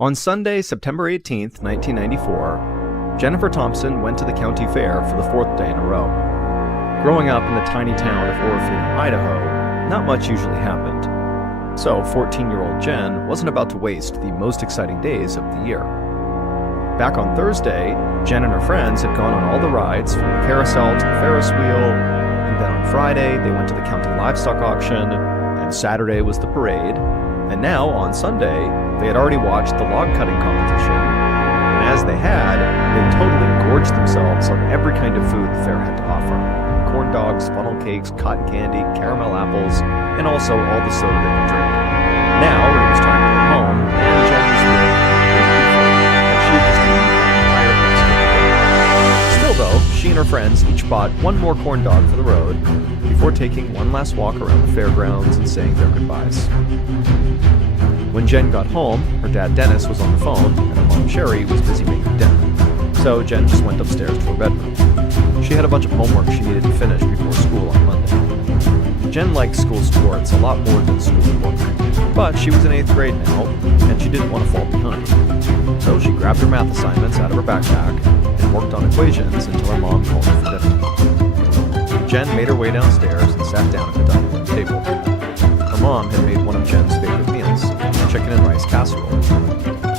On Sunday, September 18th, 1994, Jennifer Thompson went to the county fair for the fourth day in a row. Growing up in the tiny town of Orofino, Idaho, not much usually happened. So 14-year-old Jen wasn't about to waste the most exciting days of the year. Back on Thursday, Jen and her friends had gone on all the rides from the carousel to the Ferris wheel, and then on Friday they went to the county livestock auction, and Saturday was the parade, and now on Sunday they had already watched the log cutting competition, and as they had, they totally gorged themselves on every kind of food the fair had to offer. Corn dogs, funnel cakes, cotton candy, caramel apples, and also all the soda they could drink. Now it was time to go home, and Jen was feeling like she had just eaten an entire Thanksgiving. Still though, she and her friends each bought one more corn dog for the road before taking one last walk around the fairgrounds and saying their goodbyes. When Jen got home, her dad Dennis was on the phone, and her mom Sherry was busy making dinner. So Jen just went upstairs to her bedroom. She had a bunch of homework she needed to finish before school on Monday. Jen liked school sports a lot more than schoolwork, but she was in 8th grade now, and she didn't want to fall behind. So she grabbed her math assignments out of her backpack and worked on equations until her mom called her for dinner. Jen made her way downstairs and sat down at the dining room table. Her mom had made one of Jen's favorite meals, chicken and rice casserole.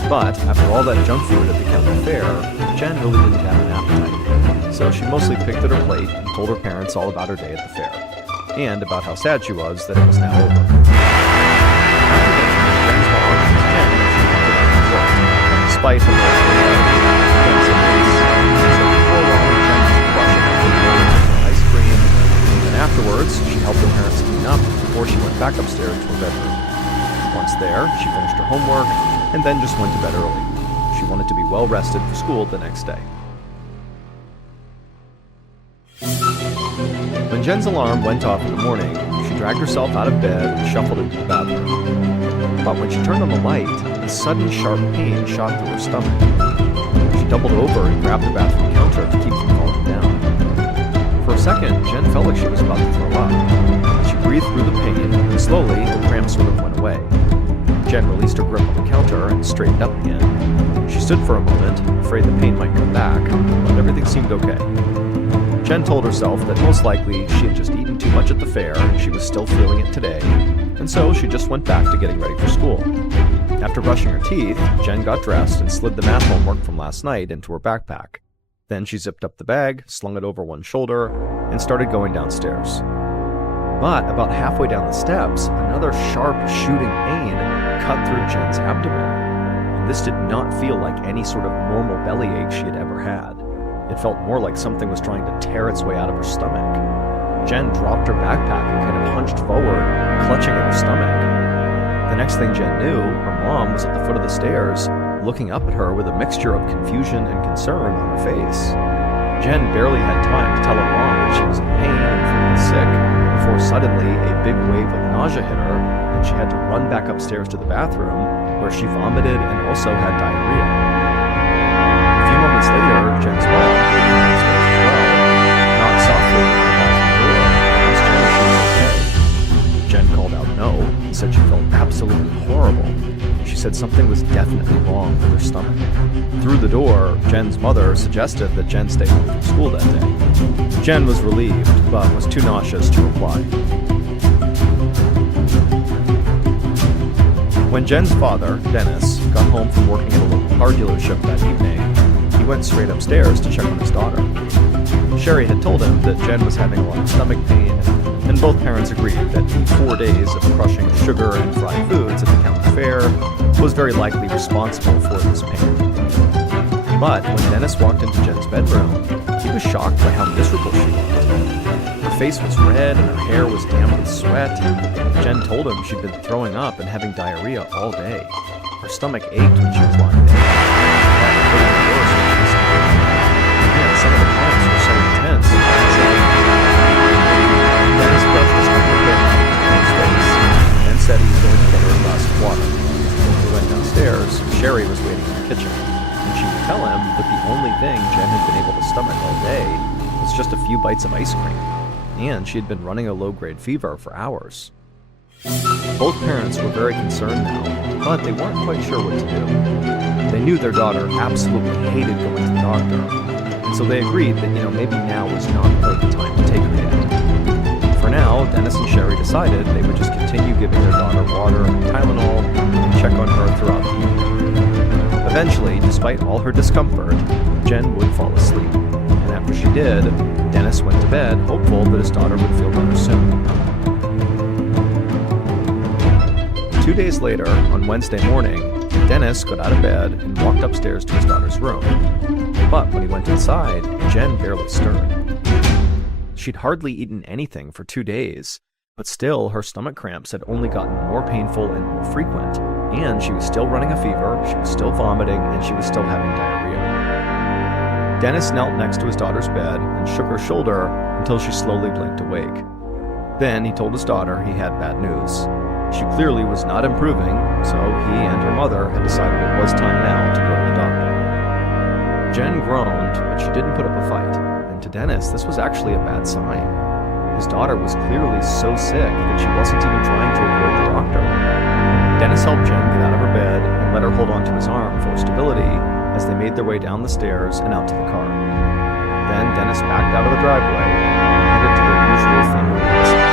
But after all that junk food at the county fair, Jen really didn't have an appetite. So she mostly picked at her plate and told her parents all about her day at the fair, and about how sad she was that it was now over. Jen's mom asked Jen if she wanted to work, despite her so before long, Jen was crushing ice cream, and afterwards, she helped her parents clean up before she went back upstairs to her bedroom. Once there, she finished her homework, and then just went to bed early. She wanted to be well rested for school the next day. When Jen's alarm went off in the morning, she dragged herself out of bed and shuffled into the bathroom. But when she turned on the light, a sudden sharp pain shot through her stomach. She doubled over and grabbed the bathroom counter to keep from falling down. For a second, Jen felt like she was about to throw up. She breathed through the pain, and slowly the cramp sort of went away. Jen released her grip on the counter and straightened up again. She stood for a moment, afraid the pain might come back, but everything seemed okay. Jen told herself that most likely she had just eaten too much at the fair and she was still feeling it today, and so she just went back to getting ready for school. After brushing her teeth, Jen got dressed and slid the math homework from last night into her backpack. Then she zipped up the bag, slung it over one shoulder, and started going downstairs. But about halfway down the steps, another sharp, shooting pain cut through Jen's abdomen. And this did not feel like any sort of normal bellyache she had ever had. It felt more like something was trying to tear its way out of her stomach. Jen dropped her backpack and kind of hunched forward, clutching at her stomach. The next thing Jen knew, her mom was at the foot of the stairs, looking up at her with a mixture of confusion and concern on her face. Jen barely had time to tell her mom that she was in pain and feeling sick, before suddenly a big wave of nausea hit her, and she had to run back upstairs to the bathroom, where she vomited and also had diarrhea. A few moments later, Jen's mom came downstairs as well, knocked softly on the bathroom door, and asked Jen if she was okay. Jen called out no, and said she felt absolutely horrible. She said something was definitely wrong with her stomach. Through the door, Jen's mother suggested that Jen stay home from school that day. Jen was relieved, but was too nauseous to reply. When Jen's father, Dennis, got home from working at a local car dealership that evening, he went straight upstairs to check on his daughter. Sherry had told him that Jen was having a lot of stomach pain, and both parents agreed that the 4 days of crushing sugar and fried foods at the county fair was very likely responsible for this pain. But when Dennis walked into Jen's bedroom, he was shocked by how miserable she looked. Her face was red and her hair was damp with sweat. Jen told him she'd been throwing up and having diarrhea all day. Her stomach ached when she was lying there. And some of the comments were so intense. Dennis brushed his hair on his face and said he was going to get her a glass of water. When he went downstairs, Sherry was waiting in the kitchen, and she would tell him that the only thing Jen had been able to stomach all day was just a few bites of ice cream, and she had been running a low-grade fever for hours. Both parents were very concerned now, but they weren't quite sure what to do. knew their daughter absolutely hated going to the doctor, and so they agreed that, maybe now was not quite the time to take her yet. For now, Dennis and Sherry decided they would just continue giving their daughter water and Tylenol and check on her throughout the evening. Eventually, despite all her discomfort, Jen would fall asleep, and after she did, Dennis went to bed, hopeful that his daughter would feel better soon. 2 days later, on Wednesday morning, Dennis got out of bed and walked upstairs to his daughter's room. But when he went inside, Jen barely stirred. She'd hardly eaten anything for 2 days, but still her stomach cramps had only gotten more painful and more frequent, and she was still running a fever, she was still vomiting, and she was still having diarrhea. Dennis knelt next to his daughter's bed and shook her shoulder until she slowly blinked awake. Then he told his daughter he had bad news. She clearly was not improving, so he and her mother had decided it was time now to go to the doctor. Jen groaned, but she didn't put up a fight, and to Dennis, this was actually a bad sign. His daughter was clearly so sick that she wasn't even trying to avoid the doctor. Dennis helped Jen get out of her bed and let her hold onto his arm for stability as they made their way down the stairs and out to the car. Then Dennis backed out of the driveway and headed to their usual family visit.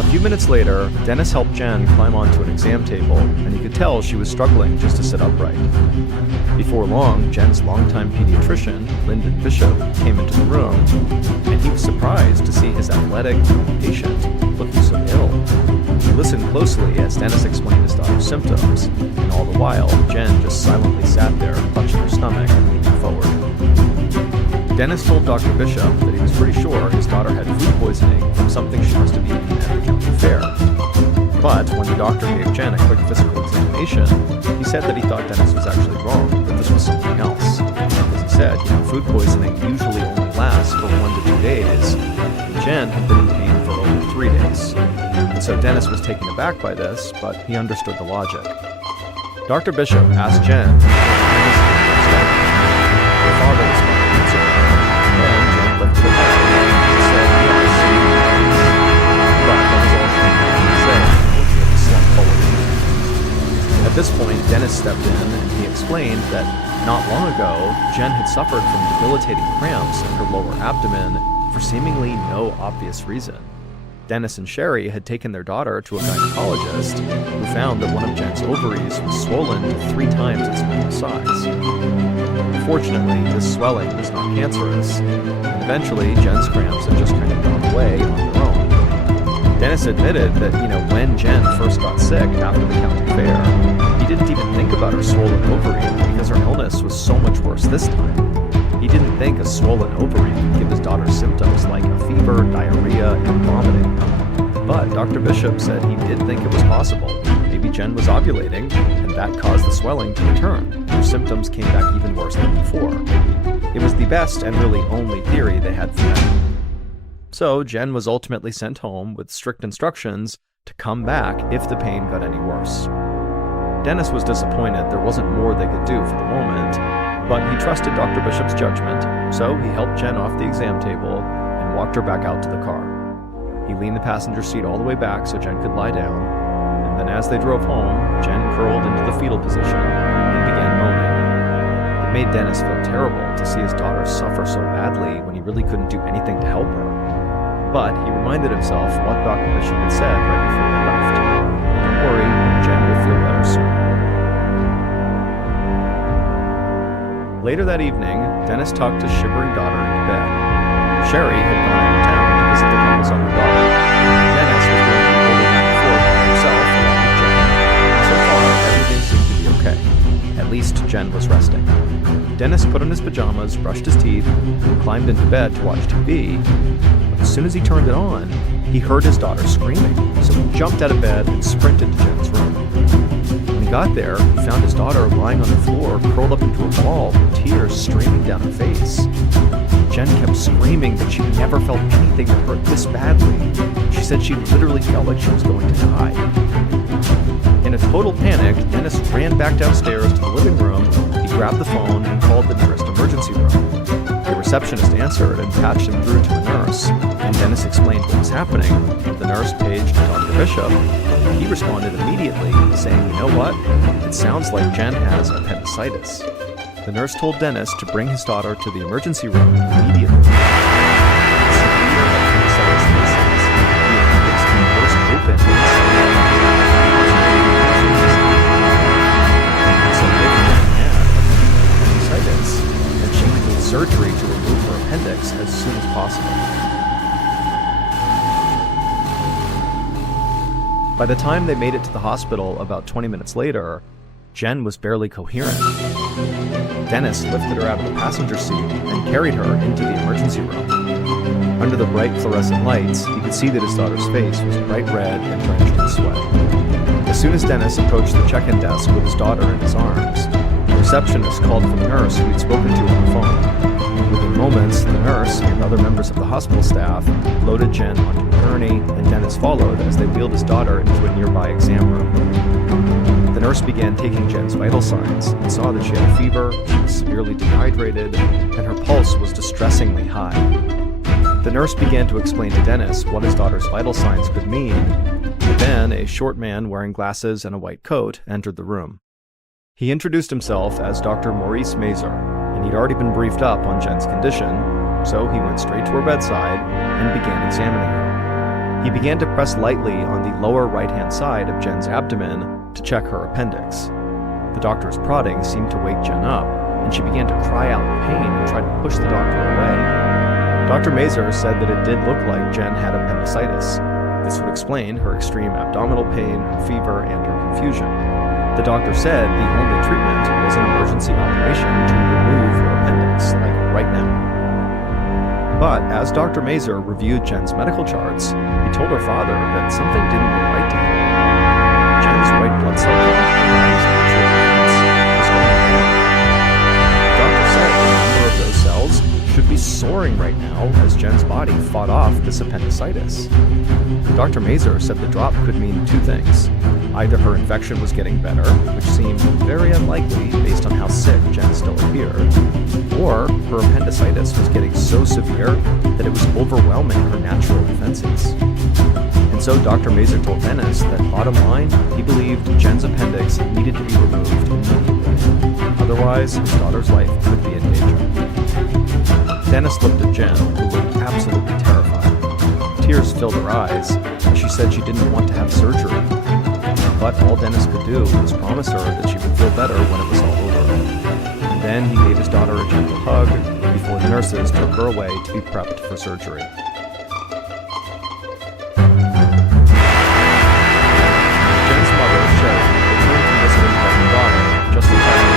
A few minutes later, Dennis helped Jen climb onto an exam table, and he could tell she was struggling just to sit upright. Before long, Jen's longtime pediatrician, Lyndon Bishop, came into the room, and he was surprised to see his athletic patient looking so ill. He listened closely as Dennis explained his daughter's symptoms, and all the while, Jen just silently sat there, clutching her stomach and leaning forward. Dennis told Dr. Bishop that he was pretty sure his daughter had food poisoning from something she must have eaten at the county fair. But when the doctor gave Jen a quick physical examination, he said that he thought Dennis was actually wrong, that this was something else. Because he said, food poisoning usually only lasts for 1 to 2 days, and Jen had been in pain for over 3 days. And so Dennis was taken aback by this, but he understood the logic. Dr. Bishop asked Jen, her father was going to answer her, and Jen lifted her head and said, yes, but that was all she could say, looking at the slump forward. At this point, Dennis stepped in and he explained that not long ago, Jen had suffered from debilitating cramps in her lower abdomen for seemingly no obvious reason. Dennis and Sherry had taken their daughter to a gynecologist who found that one of Jen's ovaries was swollen to 3 times its normal size. Fortunately, this swelling was not cancerous, and eventually Jen's cramps had just kind of gone away on their own. Dennis admitted that, when Jen first got sick after the county fair, he didn't even think about her swollen ovary because her illness was so much worse this time. He didn't think a swollen ovary could give his daughter symptoms like a fever, diarrhea, and vomiting. But Dr. Bishop said he did think it was possible. Maybe Jen was ovulating, and that caused the swelling to return. Her symptoms came back even worse than before. It was the best and really only theory they had for now. So Jen was ultimately sent home with strict instructions to come back if the pain got any worse. Dennis was disappointed there wasn't more they could do for the moment, but he trusted Dr. Bishop's judgment, so he helped Jen off the exam table and walked her back out to the car. He leaned the passenger seat all the way back so Jen could lie down, and then as they drove home, Jen curled into the fetal position and began moaning. It made Dennis feel terrible to see his daughter suffer so badly when he really couldn't do anything to help her. But he reminded himself what Dr. Bishop had said right before they left. Don't worry, Jen will feel better soon. Later that evening, Dennis tucked his shivering daughter into bed. Sherry had gone out of town to visit the couple's other daughter. Dennis was going to be holding down the fort by himself along with Jen, and so far everything seemed to be okay. At least Jen was resting. Dennis put on his pajamas, brushed his teeth, and climbed into bed to watch TV. But as soon as he turned it on, he heard his daughter screaming, so he jumped out of bed and sprinted to Jen's room. When he got there, he found his daughter lying on the floor, curled up into a ball, with tears streaming down her face. Jen kept screaming that she'd never felt anything that hurt this badly. She said she literally felt like she was going to die. In a total panic, Dennis ran back downstairs to the living room. He grabbed the phone and called the nearest emergency room. The receptionist answered and patched him through to a nurse. When Dennis explained what was happening, the nurse paged Dr. Bishop, He responded immediately, saying, "You know what? It sounds like Jen has appendicitis." The nurse told Dennis to bring his daughter to the emergency room immediately. Severe appendicitis cases, the appendix can burst open so if Jen had appendicitis, then she would need surgery to remove her appendix as soon as possible. By the time they made it to the hospital about 20 minutes later, Jen was barely coherent. Dennis lifted her out of the passenger seat and carried her into the emergency room. Under the bright fluorescent lights, he could see that his daughter's face was bright red and drenched in sweat. As soon as Dennis approached the check-in desk with his daughter in his arms, the receptionist called for the nurse who he'd spoken to on the phone. Within moments, the nurse and other members of the hospital staff loaded Jen onto a gurney, and Dennis followed as they wheeled his daughter into a nearby exam room. The nurse began taking Jen's vital signs and saw that she had a fever, she was severely dehydrated, and her pulse was distressingly high. The nurse began to explain to Dennis what his daughter's vital signs could mean, but then a short man wearing glasses and a white coat entered the room. He introduced himself as Dr. Maurice Mazer, and he'd already been briefed up on Jen's condition, so he went straight to her bedside and began examining her. He began to press lightly on the lower right-hand side of Jen's abdomen to check her appendix. The doctor's prodding seemed to wake Jen up, and she began to cry out in pain and tried to push the doctor away. Dr. Mazer said that it did look like Jen had appendicitis. This would explain her extreme abdominal pain, her fever, and her confusion. The doctor said the only treatment was an emergency operation to remove her appendix, like right now. But as Dr. Mazer reviewed Jen's medical charts, he told her father that something didn't look right to him. Jen's white blood cell count was going down. The doctor said the number of those cells should be soaring right now as Jen's body fought off this appendicitis. Dr. Mazer said the drop could mean two things. Either her infection was getting better, which seemed very unlikely based on how sick Jen still appeared, or her appendicitis was getting so severe that it was overwhelming her natural defenses. And so Dr. Mazer told Dennis that bottom line, he believed Jen's appendix needed to be removed immediately. Otherwise, his daughter's life could be in danger. Dennis looked at Jen, who looked absolutely terrified. Tears filled her eyes, and she said she didn't want to have surgery. But all Dennis could do was promise her that she would feel better when it was all over. And then he gave his daughter a gentle hug before the nurses took her away to be prepped for surgery. Jen's mother, Sherry, returned from visiting her daughter just in time to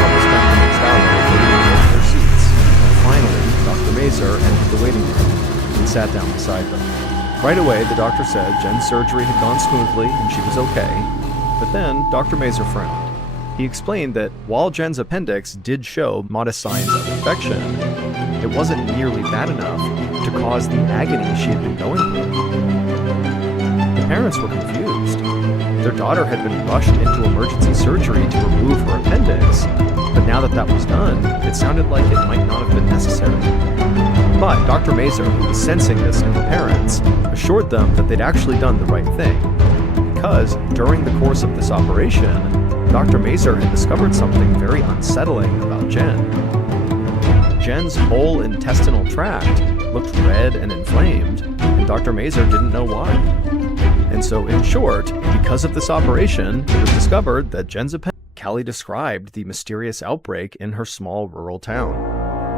couple spent the next hour waiting in their seats. And finally, Dr. Mazer entered the waiting room and sat down beside them. Right away, the doctor said Jen's surgery had gone smoothly and she was okay, but then Dr. Mazer frowned. He explained that while Jen's appendix did show modest signs of infection, it wasn't nearly bad enough to cause the agony she had been going through. The parents were confused. Their daughter had been rushed into emergency surgery to remove her appendix, but now that that was done, it sounded like it might not have been necessary. But Dr. Mazer, who was sensing this in the parents, assured them that they'd actually done the right thing, because during the course of this operation, Dr. Mazer had discovered something very unsettling about Jen. Jen's whole intestinal tract looked red and inflamed, and Dr. Mazer didn't know why. And so, in short, because of this operation, it was discovered that Jen's appendix. Callie described the mysterious outbreak in her small rural town.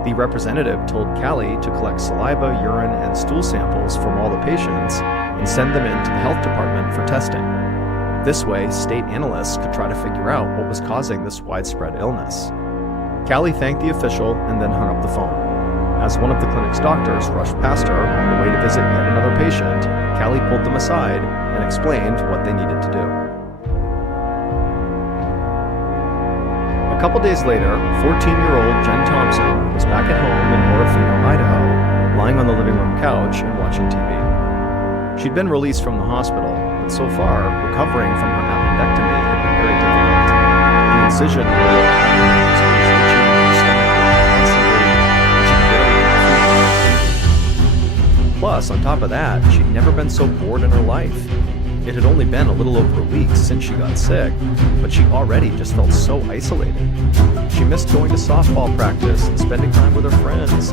The representative told Callie to collect saliva, urine, and stool samples from all the patients and send them into the health department for testing. This way, state analysts could try to figure out what was causing this widespread illness. Callie thanked the official and then hung up the phone. As one of the clinic's doctors rushed past her on the way to visit yet another patient, Callie pulled them aside and explained what they needed to do. A couple days later, 14-year-old Jen Thompson was back at home in Orofino, Idaho, lying on the living room couch and watching TV. She'd been released from the hospital, but so far, recovering from her appendectomy had been very difficult. The incision where her appendix was itching in her stomach constantly, and she could barely eat food. Plus, on top of that, she'd never been so bored in her life. It had only been a little over a week since she got sick, but she already just felt so isolated. She missed going to softball practice and spending time with her friends.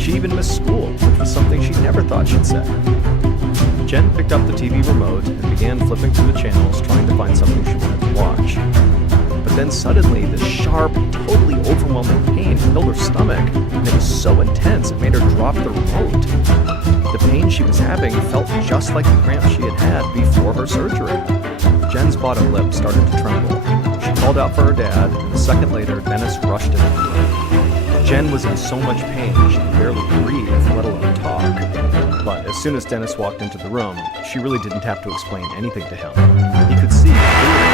She even missed school, which was something she never thought she'd say. Jen picked up the TV remote and began flipping through the channels, trying to find something she wanted to watch. But then suddenly, this sharp, totally overwhelming pain filled her stomach, and it was so intense it made her drop the remote. The pain she was having felt just like the cramps she had before her surgery. Jen's bottom lip started to tremble. She called out for her dad, and a second later, Dennis rushed into the room. Jen was in so much pain she could barely breathe, let alone talk. But as soon as Dennis walked into the room, she really didn't have to explain anything to him. He could see clearly.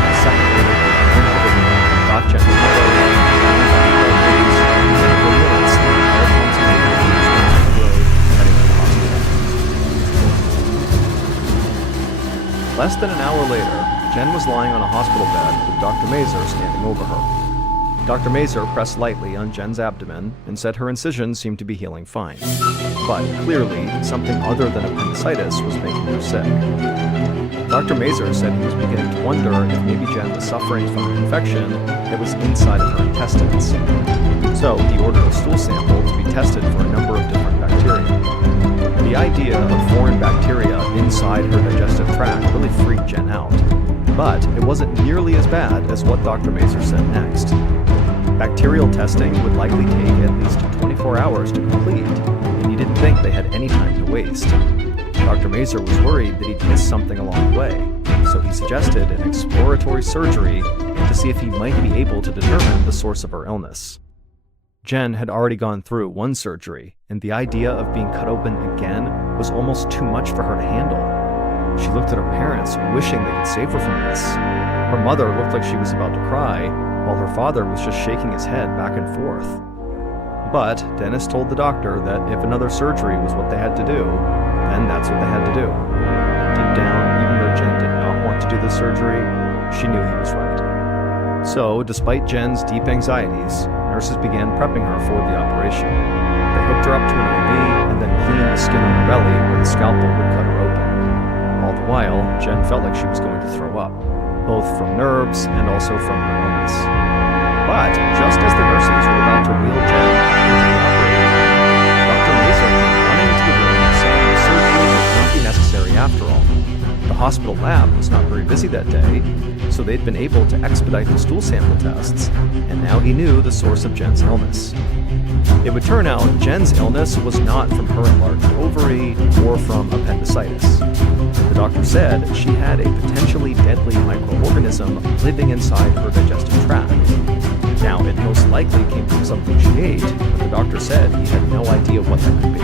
A second later, he ran out of the room and got Jen's mother, Less than an hour later, Jen was lying on a hospital bed with Dr. Mazur standing over her. Dr. Mazur pressed lightly on Jen's abdomen and said her incision seemed to be healing fine. But clearly, something other than appendicitis was making her sick. Dr. Mazur said he was beginning to wonder if maybe Jen was suffering from an infection that was inside of her intestines. So he ordered a stool sample to be tested for a number of different bacteria. The idea of foreign bacteria inside her digestive tract really freaked Jen out. But it wasn't nearly as bad as what Dr. Mazur said next. Bacterial testing would likely take at least 24 hours to complete, and he didn't think they had any time to waste. Dr. Mazur was worried that he'd missed something along the way, so he suggested an exploratory surgery to see if he might be able to determine the source of her illness. Jen had already gone through one surgery, and the idea of being cut open again was almost too much for her to handle. She looked at her parents, wishing they could save her from this. Her mother looked like she was about to cry, while her father was just shaking his head back and forth. But Dennis told the doctor that if another surgery was what they had to do, then that's what they had to do. Deep down, even though Jen did not want to do the surgery, she knew he was right. So, despite Jen's deep anxieties, nurses began prepping her for the operation. They hooked her up to an IV and then cleaned the skin on her belly where the scalpel would cut her open. All the while, Jen felt like she was going to throw up, both from nerves and also from her illness. But just as the nurses were about to wheel Jen into the operating room, Dr. Mazur came running into the room saying the surgery would not be necessary after all. The hospital lab was not very busy that day, so they'd been able to expedite the stool sample tests, and now he knew the source of Jen's illness. It would turn out Jen's illness was not from her enlarged ovary or from appendicitis. The doctor said she had a potentially deadly microorganism living inside her digestive tract. Now, it most likely came from something she ate, but the doctor said he had no idea what that might be.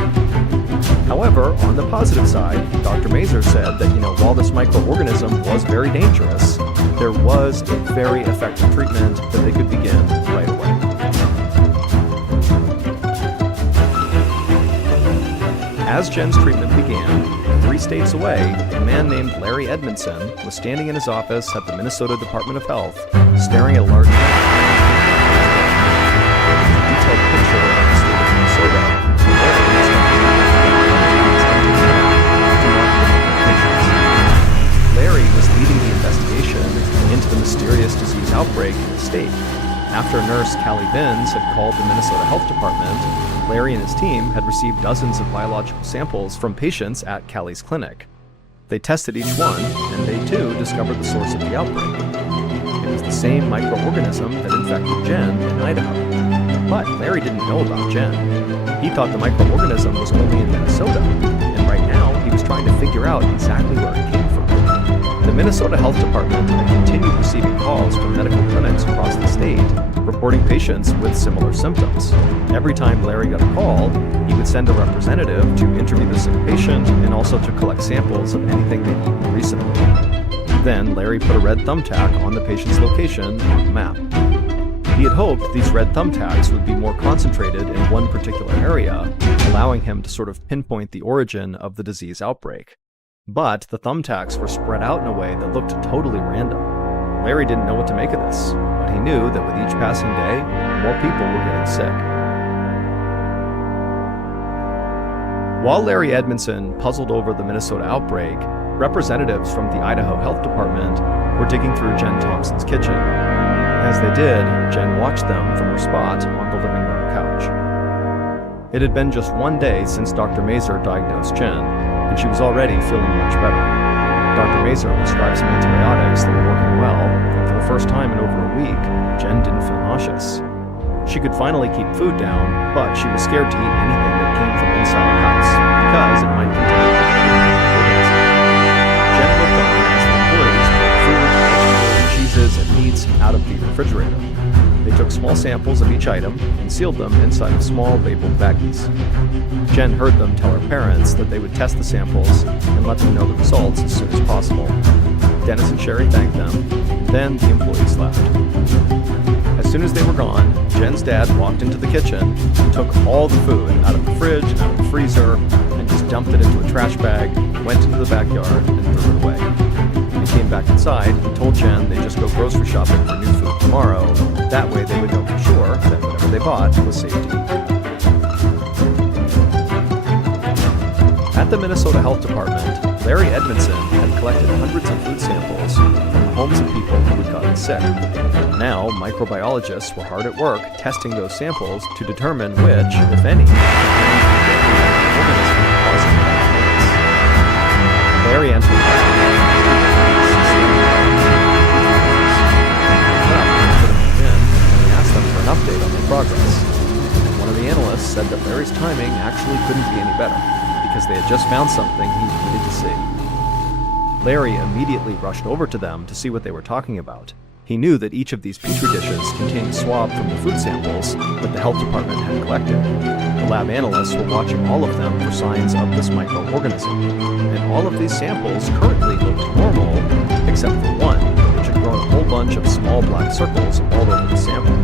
However, on the positive side, Dr. Mazur said that, while this microorganism was very dangerous, there was a very effective treatment that they could begin right away. As Jen's treatment began, 3 states away, a man named Larry Edmondson was standing in his office at the Minnesota Department of Health, staring at a large map. A detailed picture of the state of Minnesota. Larry was leading the investigation into the mysterious disease outbreak in the state. After nurse Callie Binns had called the Minnesota Health Department, Larry and his team had received dozens of biological samples from patients at Callie's clinic. They tested each one, and they too discovered the source of the outbreak. It was the same microorganism that infected Jen in Idaho. But Larry didn't know about Jen. He thought the microorganism was only in Minnesota, and right now he was trying to figure out exactly where it came from. The Minnesota Health Department had continued receiving calls from medical clinics across the state, reporting patients with similar symptoms. Every time Larry got a call, he would send a representative to interview the sick patient and also to collect samples of anything they'd eaten recently. Then Larry put a red thumbtack on the patient's location on the map. He had hoped these red thumbtacks would be more concentrated in one particular area, allowing him to sort of pinpoint the origin of the disease outbreak. But the thumbtacks were spread out in a way that looked totally random. Larry didn't know what to make of this, but he knew that with each passing day, more people were getting sick. While Larry Edmondson puzzled over the Minnesota outbreak, representatives from the Idaho Health Department were digging through Jen Thompson's kitchen. As they did, Jen watched them from her spot on the living room couch. It had been just one day since Dr. Mazur diagnosed Jen, and she was already feeling much better. Dr. Mazur prescribed some antibiotics that were working well, and for the first time in over a week, Jen didn't feel nauseous. She could finally keep food down, but she was scared to eat anything that came from inside her house, because it might contain organisms. Jen looked on as the employees put food, vegetables, cheeses, and meats out of the refrigerator. They took small samples of each item and sealed them inside of small labeled baggies. Jen heard them tell her parents that they would test the samples and let them know the results as soon as possible. Dennis and Sherry thanked them, then the employees left. As soon as they were gone, Jen's dad walked into the kitchen, took all the food out of the fridge and out of the freezer, and just dumped it into a trash bag, went into the backyard, and threw it away. When he came back inside, he told Jen they'd just go grocery shopping for new food tomorrow. That way they would know for sure that whatever they bought was safe to eat. At the Minnesota Health Department, Larry Edmondson had collected hundreds of food samples from the homes of people who had gotten sick. Now, microbiologists were hard at work testing those samples to determine which, if any, organism causing the illness. Larry entered and asked them for an update on their progress. One of the analysts said that Larry's timing actually couldn't be any better, because they had just found something he needed to see. Larry immediately rushed over to them to see what they were talking about. He knew that each of these petri dishes contained a swab from the food samples that the health department had collected. The lab analysts were watching all of them for signs of this microorganism, and all of these samples currently looked normal, except for one, which had grown a whole bunch of small black circles all over the sample.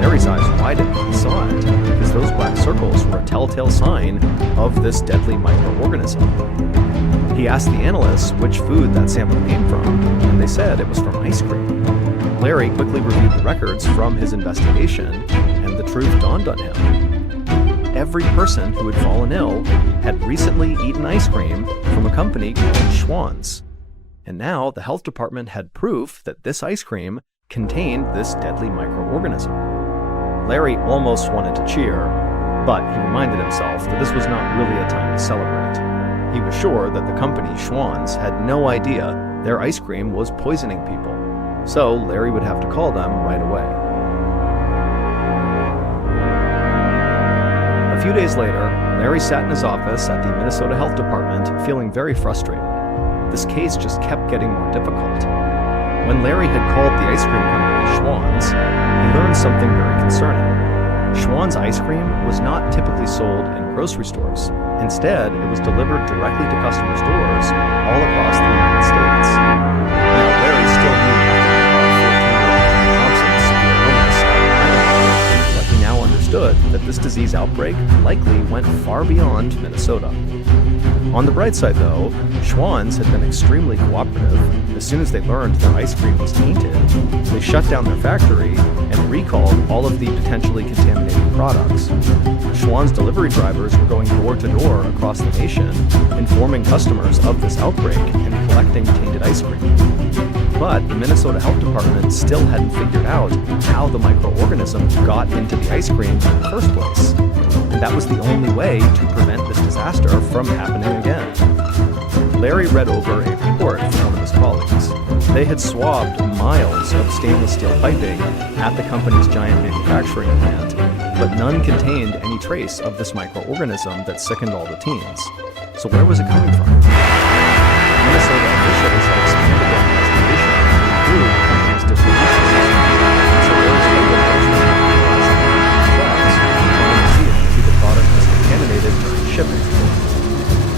Larry's eyes widened when he saw it, because those black circles were a telltale sign of this deadly microorganism. He asked the analysts which food that sample came from, and they said it was from ice cream. Larry quickly reviewed the records from his investigation, and the truth dawned on him. Every person who had fallen ill had recently eaten ice cream from a company called Schwann's. And now the health department had proof that this ice cream contained this deadly microorganism. Larry almost wanted to cheer, but he reminded himself that this was not really a time to celebrate. He was sure that the company, Schwann's, had no idea their ice cream was poisoning people, so Larry would have to call them right away. A few days later, Larry sat in his office at the Minnesota Health Department feeling very frustrated. This case just kept getting more difficult. When Larry had called the ice cream company, Schwann's, he learned something very concerning. Schwann's ice cream was not typically sold in grocery stores. Instead, it was delivered directly to customers' doors all across the United States. Now, Larry still knew nothing about 14-year-old Jen Thompson's severe illness out of Idaho, but he now understood that this disease outbreak likely went far beyond Minnesota. On the bright side, though, Schwann's had been extremely cooperative. As soon as they learned their ice cream was tainted, they shut down their factory and recalled all of the potentially contaminated products. Schwann's delivery drivers were going door to door across the nation, informing customers of this outbreak and collecting tainted ice cream. But the Minnesota Health Department still hadn't figured out how the microorganism got into the ice cream in the first place. And that was the only way to prevent this disaster from happening again. Larry read over a report from one of his colleagues. They had swabbed miles of stainless steel piping at the company's giant manufacturing plant, but none contained any trace of this microorganism that sickened all the teens. So where was it coming from? Minnesota officials had expanded their investigation to include the company's distribution system, so there was no promotion of trucks trying to see if maybe the product was contaminated during shipping.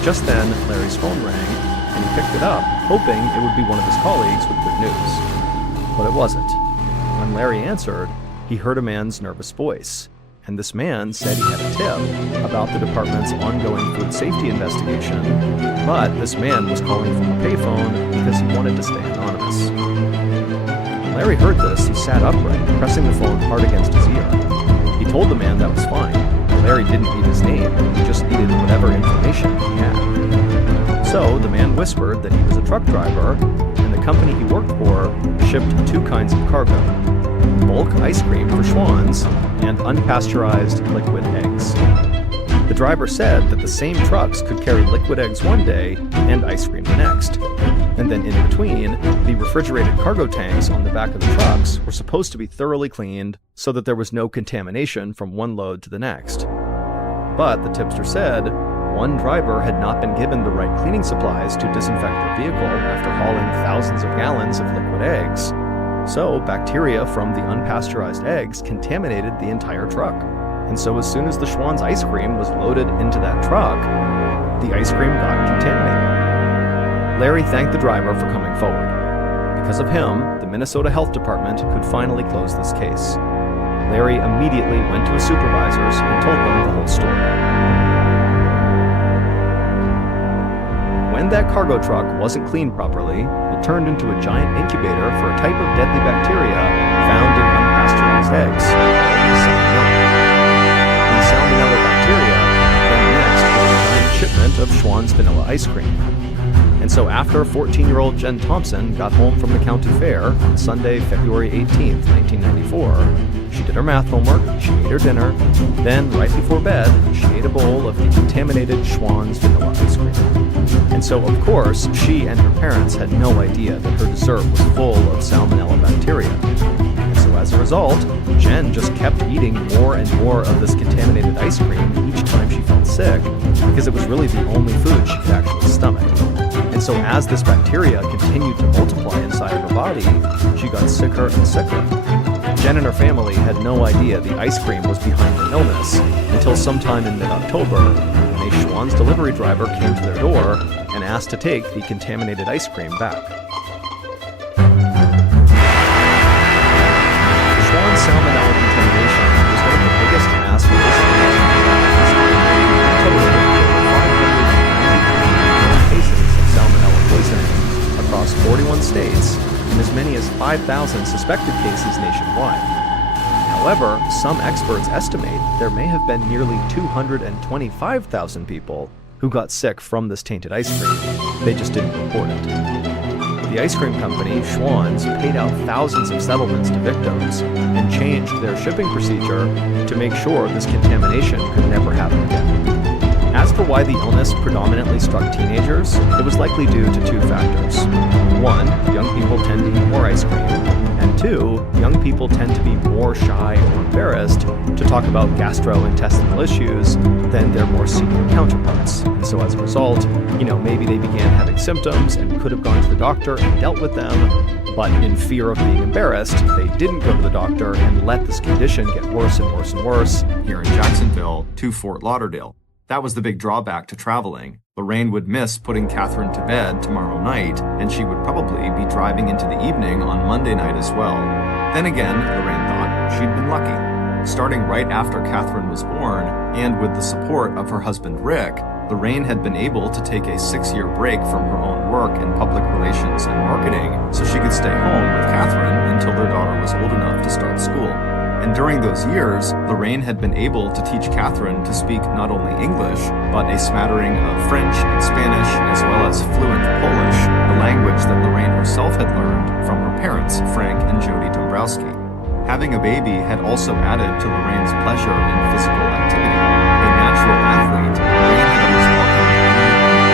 Just then, Larry's phone rang, and he picked it up, hoping it would be one of his colleagues with good news. But it wasn't. When Larry answered, he heard a man's nervous voice, and this man said he had a tip about the department's ongoing food safety investigation, but this man was calling from a payphone because he wanted to stay anonymous. When Larry heard this, he sat upright, pressing the phone hard against his ear. He told the man that was fine, Larry didn't need his name, he just needed whatever information he had. So the man whispered that he was a truck driver, and the company he worked for shipped two kinds of cargo: bulk ice cream for Schwann's and unpasteurized liquid eggs. The driver said that the same trucks could carry liquid eggs one day and ice cream the next. And then in between, the refrigerated cargo tanks on the back of the trucks were supposed to be thoroughly cleaned so that there was no contamination from one load to the next. But the tipster said one driver had not been given the right cleaning supplies to disinfect their vehicle after hauling thousands of gallons of liquid eggs. So bacteria from the unpasteurized eggs contaminated the entire truck. And so as soon as the Schwann's ice cream was loaded into that truck, the ice cream got contaminated. Larry thanked the driver for coming forward. Because of him, the Minnesota Health Department could finally close this case. Larry immediately went to his supervisors and told them the whole story. When that cargo truck wasn't cleaned properly, it turned into a giant incubator for a type of deadly bacteria found in unpasteurized eggs, salmonella. The salmonella bacteria then mixed with a giant shipment of Schwann's vanilla ice cream. And so after 14-year-old Jen Thompson got home from the county fair on Sunday, February 18th, 1994, she did her math homework, she ate her dinner, then right before bed, she ate a bowl of the contaminated Schwann's vanilla ice cream. And so, of course, she and her parents had no idea that her dessert was full of salmonella bacteria. And so as a result, Jen just kept eating more and more of this contaminated ice cream each time she felt sick, because it was really the only food she could actually stomach. And so as this bacteria continued to multiply inside of her body, she got sicker and sicker. Jen and her family had no idea the ice cream was behind her illness until sometime in mid-October, when a Schwann's delivery driver came to their door and asked to take the contaminated ice cream back. The Schwann's salmonella contamination was one of the biggest mass medicinal cases of salmonella poisoning across 41 states and as many as 5,000 suspected cases nationwide. However, some experts estimate there may have been nearly 225,000 people who got sick from this tainted ice cream. They just didn't report it. The ice cream company, Schwann's, paid out thousands of settlements to victims and changed their shipping procedure to make sure this contamination could never happen again. As for why the illness predominantly struck teenagers, it was likely due to two factors. One, young people tend to eat more ice cream, and two, young people tend to be more shy or embarrassed to talk about gastrointestinal issues than their more senior counterparts. And so as a result, maybe they began having symptoms and could have gone to the doctor and dealt with them, but in fear of being embarrassed, they didn't go to the doctor and let this condition get worse and worse and worse here in Jacksonville to Fort Lauderdale. That was the big drawback to traveling. Lorraine would miss putting Catherine to bed tomorrow night, and she would probably be driving into the evening on Monday night as well. Then again, Lorraine thought she'd been lucky. Starting right after Catherine was born, and with the support of her husband Rick, Lorraine had been able to take a 6-year break from her own work in public relations and marketing so she could stay home with Catherine until their daughter was old enough to start school. And during those years, Lorraine had been able to teach Catherine to speak not only English, but a smattering of French and Spanish, as well as fluent Polish, the language that Lorraine herself had learned from her parents, Frank and Jody Dombrowski. Having a baby had also added to Lorraine's pleasure in physical activity. A natural athlete, Lorraine had always welcomed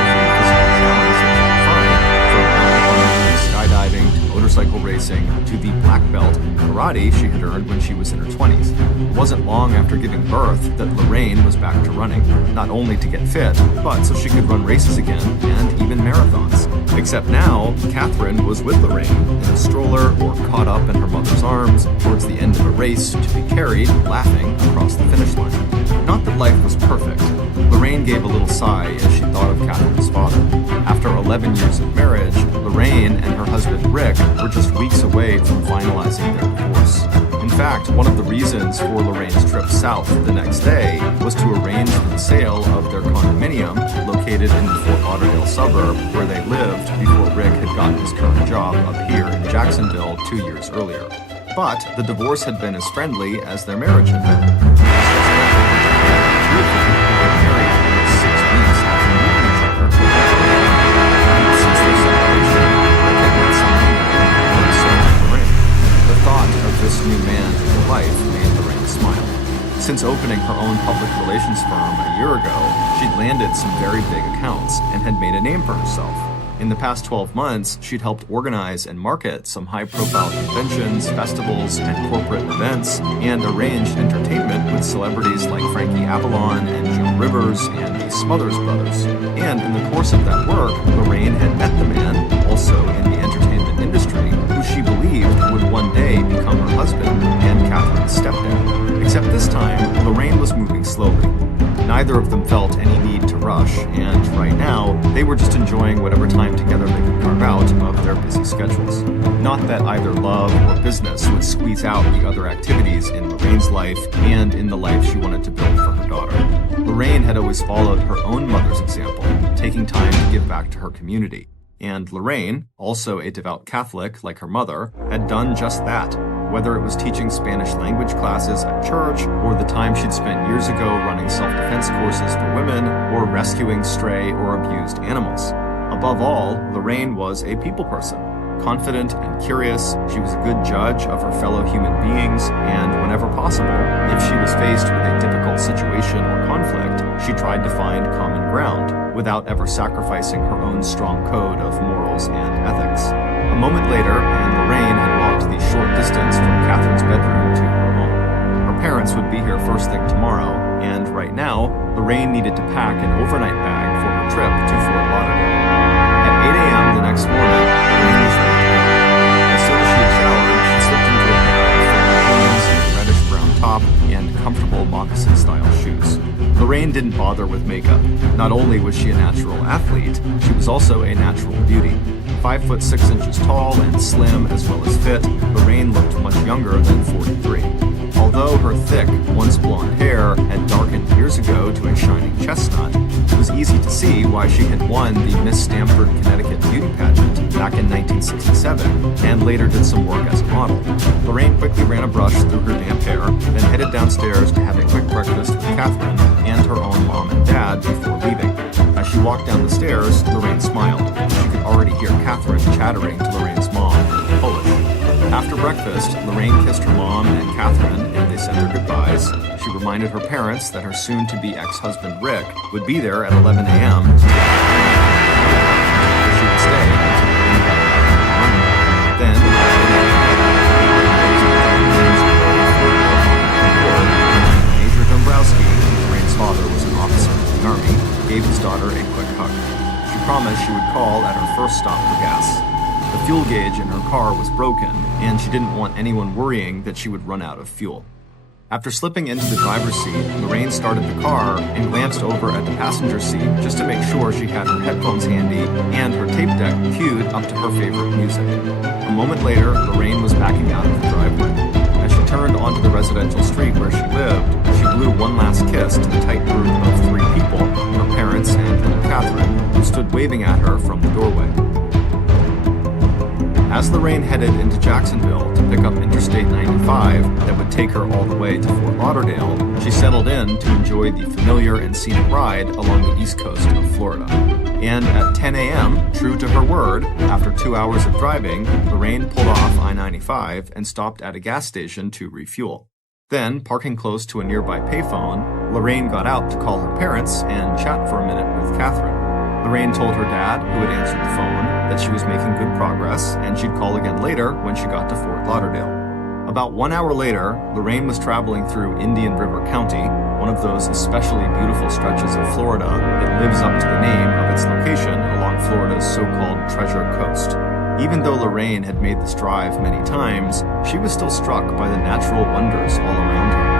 any physical challenge that she could find, from mountain skydiving to motorcycle racing to the black belt in karate she had earned when she was in her 20s. It wasn't long after giving birth that Lorraine was back to running, not only to get fit, but so she could run races again and even marathons. Except now, Catherine was with Lorraine in a stroller or caught up in her mother's arms towards the end of a race to be carried, laughing, across the finish line. Not that life was perfect. Lorraine gave a little sigh as she thought of Catherine's father. After 11 years of marriage, Lorraine and her husband Rick were just weeks away from finalizing their divorce. In fact, one of the reasons for Lorraine's trip south the next day was to arrange for the sale of their condominium located in the Fort Lauderdale suburb where they lived before Rick had gotten his current job up here in Jacksonville 2 years earlier. But the divorce had been as friendly as their marriage had been. boyfriend who got married only 6 weeks after meeting each other. Since their separation, Rick had met someone named Lorraine. The thought of this new man in her life made Lorraine smile. Since opening her own public relations firm a year ago, she'd landed some very big accounts and had made a name for herself. In the past 12 months, she'd helped organize and market some high-profile conventions, festivals, and corporate events, and arranged entertainment with celebrities like Frankie Avalon and Joan Rivers and the Smothers Brothers. And in the course of that work, Lorraine had met the man, also in the entertainment industry, who she believed would one day become her husband and Catherine's stepdad. Except this time, Lorraine was moving slowly. Neither of them felt any need to rush, and right now, they were just enjoying whatever time together they could carve out of their busy schedules. Not that either love or business would squeeze out the other activities in Lorraine's life and in the life she wanted to build for her daughter. Lorraine had always followed her own mother's example, taking time to give back to her community. And Lorraine, also a devout Catholic like her mother, had done just that. Whether it was teaching Spanish language classes at church, or the time she'd spent years ago running self-defense courses for women, or rescuing stray or abused animals. Above all, Lorraine was a people person. Confident and curious, she was a good judge of her fellow human beings, and whenever possible, if she was faced with a difficult situation or conflict, she tried to find common ground, without ever sacrificing her own strong code of morals and ethics. A moment later, and Lorraine had walked the short distance from Catherine's bedroom to her home. Her parents would be here first thing tomorrow, and right now, Lorraine needed to pack an overnight bag for her trip to Fort Lauderdale. At 8 a.m. the next morning, Lorraine was ready to go. As soon as she had showered, she slipped into a pair of fitted jeans, a reddish-brown top, and comfortable moccasin-style shoes. Lorraine didn't bother with makeup. Not only was she a natural athlete, she was also a natural beauty. 5 foot 6 inches tall and slim as well as fit, Lorraine looked much younger than 43. Although her thick, once blonde hair had darkened years ago to a shining chestnut, it was easy to see why she had won the Miss Stamford, Connecticut beauty pageant back in 1967 and later did some work as a model. Lorraine quickly ran a brush through her damp hair, then headed downstairs to have a quick breakfast with Catherine and her own mom and dad before leaving. As she walked down the stairs, Lorraine smiled. She could already hear Catherine chattering to Lorraine's mom in Polish. After breakfast, Lorraine kissed her mom and Catherine, and they said their goodbyes. She reminded her parents that her soon-to-be ex-husband Rick would be there at 11 a.m. to take her she would stay until Lorraine got back. Then, Major Dombrowski, Lorraine's father was an officer in the Army, gave his daughter a quick hug. She promised she would call at her first stop for gas. The fuel gauge in her car was broken, and she didn't want anyone worrying that she would run out of fuel. After slipping into the driver's seat, Lorraine started the car and glanced over at the passenger seat just to make sure she had her headphones handy and her tape deck cued up to her favorite music. A moment later, Lorraine was backing out of the driveway. As she turned onto the residential street where she lived, she blew one last kiss to the tight group of 3 people, her parents and little Catherine, who stood waving at her from the doorway. As Lorraine headed into Jacksonville to pick up Interstate 95 that would take her all the way to Fort Lauderdale, she settled in to enjoy the familiar and scenic ride along the east coast of Florida. And at 10 a.m., true to her word, after 2 hours of driving, Lorraine pulled off I-95 and stopped at a gas station to refuel. Then, parking close to a nearby payphone, Lorraine got out to call her parents and chat for a minute with Catherine. Lorraine told her dad, who had answered the phone, that she was making good progress and she'd call again later when she got to Fort Lauderdale. About 1 hour later, Lorraine was traveling through Indian River County, one of those especially beautiful stretches of Florida that lives up to the name of its location along Florida's so-called Treasure Coast. Even though Lorraine had made this drive many times, she was still struck by the natural wonders all around her.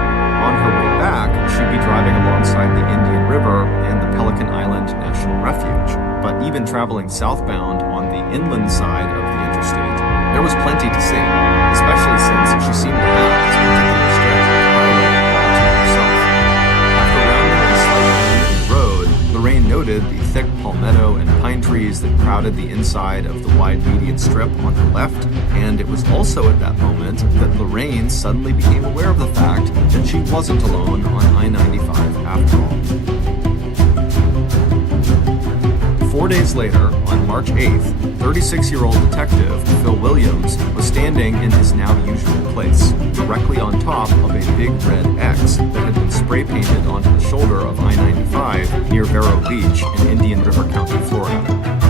On her way back, she'd be driving alongside the Indian River and the Pelican Island National Refuge. But even traveling southbound on the inland side of the interstate, there was plenty to see, especially since she seemed to have this particular stretch of the highway all to herself. After rounding a slight bend in the road, Lorraine noted the thick palmetto and pine trees that crowded the inside of the wide median strip on her left, and it was also at that moment that Lorraine suddenly became aware of the fact that she wasn't alone on I-95 after all. 4 days later, on March 8th, 36-year-old detective Phil Williams was standing in his now usual place, directly on top of a big red X that had been spray painted onto the shoulder of I-95 near Vero Beach in Indian River County, Florida.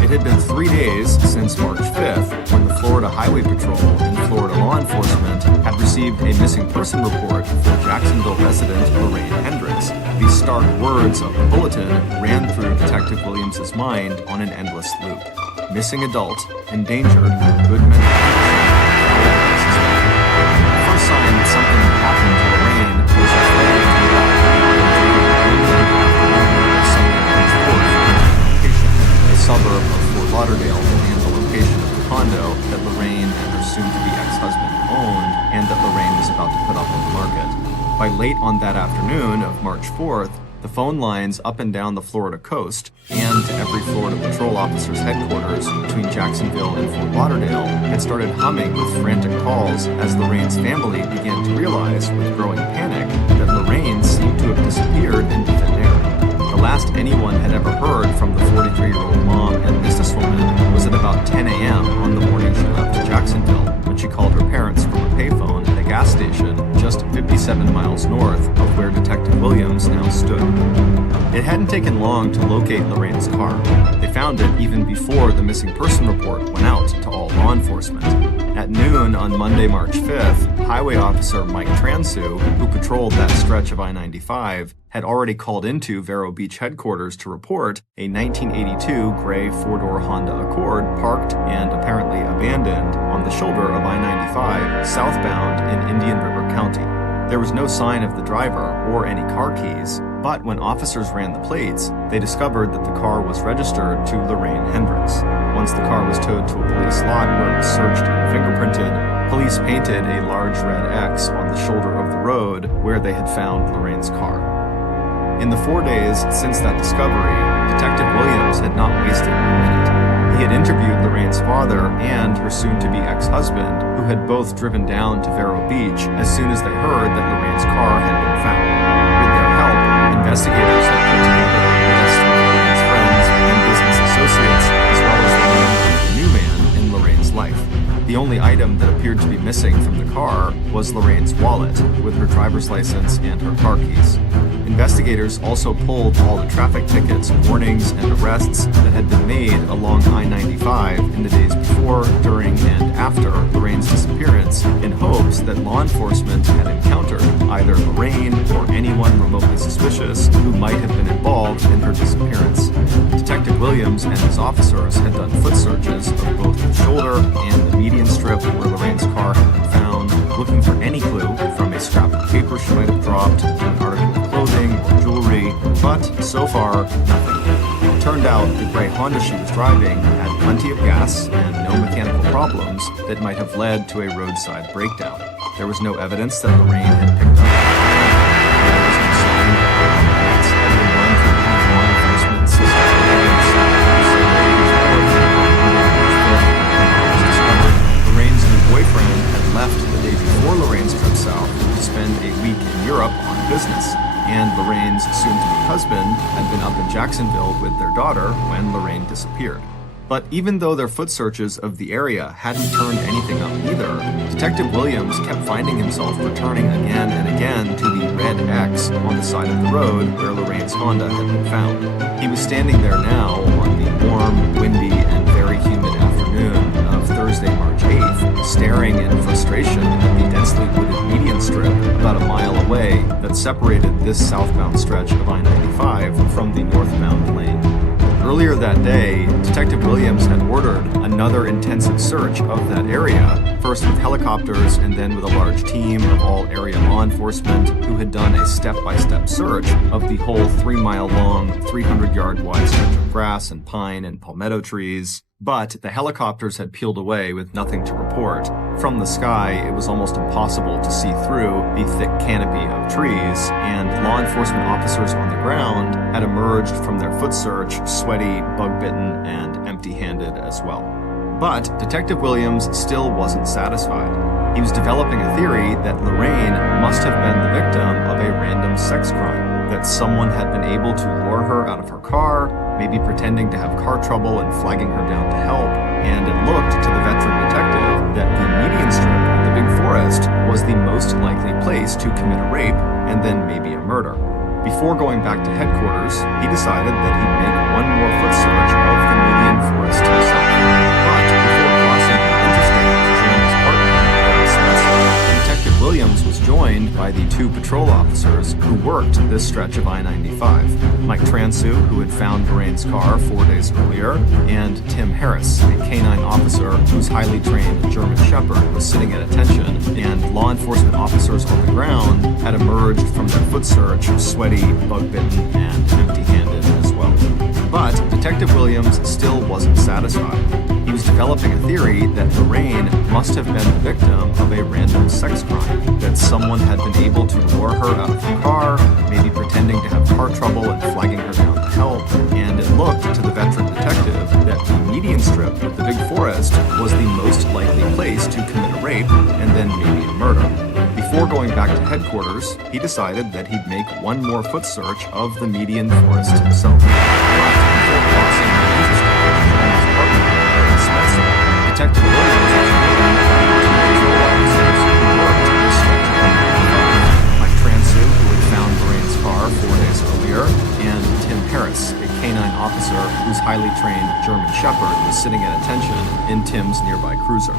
It had been 3 days since March 5th when the Florida Highway Patrol and Florida law enforcement had received a missing person report for Jacksonville resident Lorraine Hendricks. These stark words of the bulletin ran through Detective Williams' mind on an endless loop. Missing adult, endangered, good mental condition. The first sign that something had happened to Lorraine was her failure to be back a suburb of Fort Lauderdale, and the location of the condo that Lorraine and her soon-to-be ex-husband owned and that Lorraine was about to put up on the market. By late on that afternoon of March 4th, the phone lines up and down the Florida coast and to every Florida patrol officer's headquarters between Jacksonville and Fort Lauderdale had started humming with frantic calls as Lorraine's family began to realize with growing panic that Lorraine seemed to have disappeared into thin air. The last anyone had ever heard from the 43-year-old mom and businesswoman was at about 10 a.m. on the morning she left Jacksonville when she called her parents from a payphone at a gas station just 57 miles north of where Detective Williams now stood. It hadn't taken long to locate Lorraine's car. They found it even before the missing person report went out to all law enforcement. At noon on Monday, March 5th, Highway Officer Mike Transu, who patrolled that stretch of I-95, had already called into Vero Beach headquarters to report a 1982 gray four-door Honda Accord parked and apparently abandoned on the shoulder of I-95 southbound in Indian River County. There was no sign of the driver or any car keys, but when officers ran the plates, they discovered that the car was registered to Lorraine Hendricks. Once the car was towed to a police lot where it was searched and fingerprinted, police painted a large red X on the shoulder of the road where they had found Lorraine's car. In the 4 days since that discovery, Detective Williams had not wasted a minute. He had interviewed Lorraine's father and her soon-to-be ex-husband, who had both driven down to Vero Beach as soon as they heard that Lorraine's car had been found. With their help, investigators had put together a list of Lorraine's friends and business associates, as well as the name of the new man in Lorraine's life. The only item that appeared to be missing from the car was Lorraine's wallet, with her driver's license and her car keys. Investigators also pulled all the traffic tickets, warnings, and arrests that had been made along I-95 in the days before, during, and after Lorraine's disappearance in hopes that law enforcement had encountered either Lorraine or anyone remotely suspicious who might have been involved in her disappearance. Detective Williams and his officers had done foot searches of both the shoulder and the median strip where Lorraine's car had been found, looking for any clue from a scrap of paper she might have dropped to an article of clothing or jewelry, but so far, nothing. It turned out the gray Honda she was driving had plenty of gas and no mechanical problems that might have led to a roadside breakdown. There was no evidence that Lorraine had picked up. There was no sign that her contacts had been run through any law enforcement system. Lorraine's new boyfriend had left the day before Lorraine's trip south to spend a week in Europe on business, and Lorraine's soon-to-be husband had been up in Jacksonville with their daughter when Lorraine disappeared. But even though their foot searches of the area hadn't turned anything up either, Detective Williams kept finding himself returning again and again to the red X on the side of the road where Lorraine's Honda had been found. He was standing there now on the warm, windy, and very humid afternoon of Thursday, March 8th, staring in frustration at the densely wooded median strip about a mile away that separated this southbound stretch of I-95 from the northbound lane. Earlier that day, Detective Williams had ordered another intensive search of that area, first with helicopters and then with a large team of all area law enforcement who had done a step-by-step search of the whole 3-mile-long, 300-yard wide stretch of grass and pine and palmetto trees. But the helicopters had peeled away with nothing to report. From the sky, it was almost impossible to see through the thick canopy of trees, and law enforcement officers on the ground had emerged from their foot search sweaty, bug-bitten, and empty-handed as well. But Detective Williams still wasn't satisfied. He was developing a theory that Lorraine must have been the victim of a random sex crime, that someone had been able to lure her out of her car, maybe pretending to have car trouble and flagging her down to help, and it looked to the veteran detective that the median strip in the big forest was the most likely place to commit a rape and then maybe a murder. Before going back to headquarters, he decided that he'd make one more foot search of the median forest himself. But before crossing the interstate to join his partner, Detective Williams was joined by the two patrol officers who worked this stretch of I-95. Mike Transu, who had found Lorraine's car 4 days earlier, and Tim Harris, a canine officer whose highly trained German Shepherd was sitting at attention, and law enforcement officers on the ground had emerged from their foot search sweaty, bug-bitten, and empty-handed as well. But Detective Williams still wasn't satisfied. He was developing a theory that Lorraine must have been the victim of a random sex crime, that someone had been able to lure her out of her car, maybe pretending to have car trouble and flagging her down to help, and it looked to the veteran detective that the median strip of the big forest was the most likely place to commit a rape and then maybe a murder. Before going back to headquarters, he decided that he'd make one more foot search of the median forest himself. Before crossing the interstate to join his partner, Detective Williams was joined by two patrol officers who worked this stretch of I-95. Mike Transu, who had found Lorraine's car 4 days earlier, and Tim Harris, a canine officer whose highly trained German Shepherd was sitting at attention in Tim's nearby cruiser.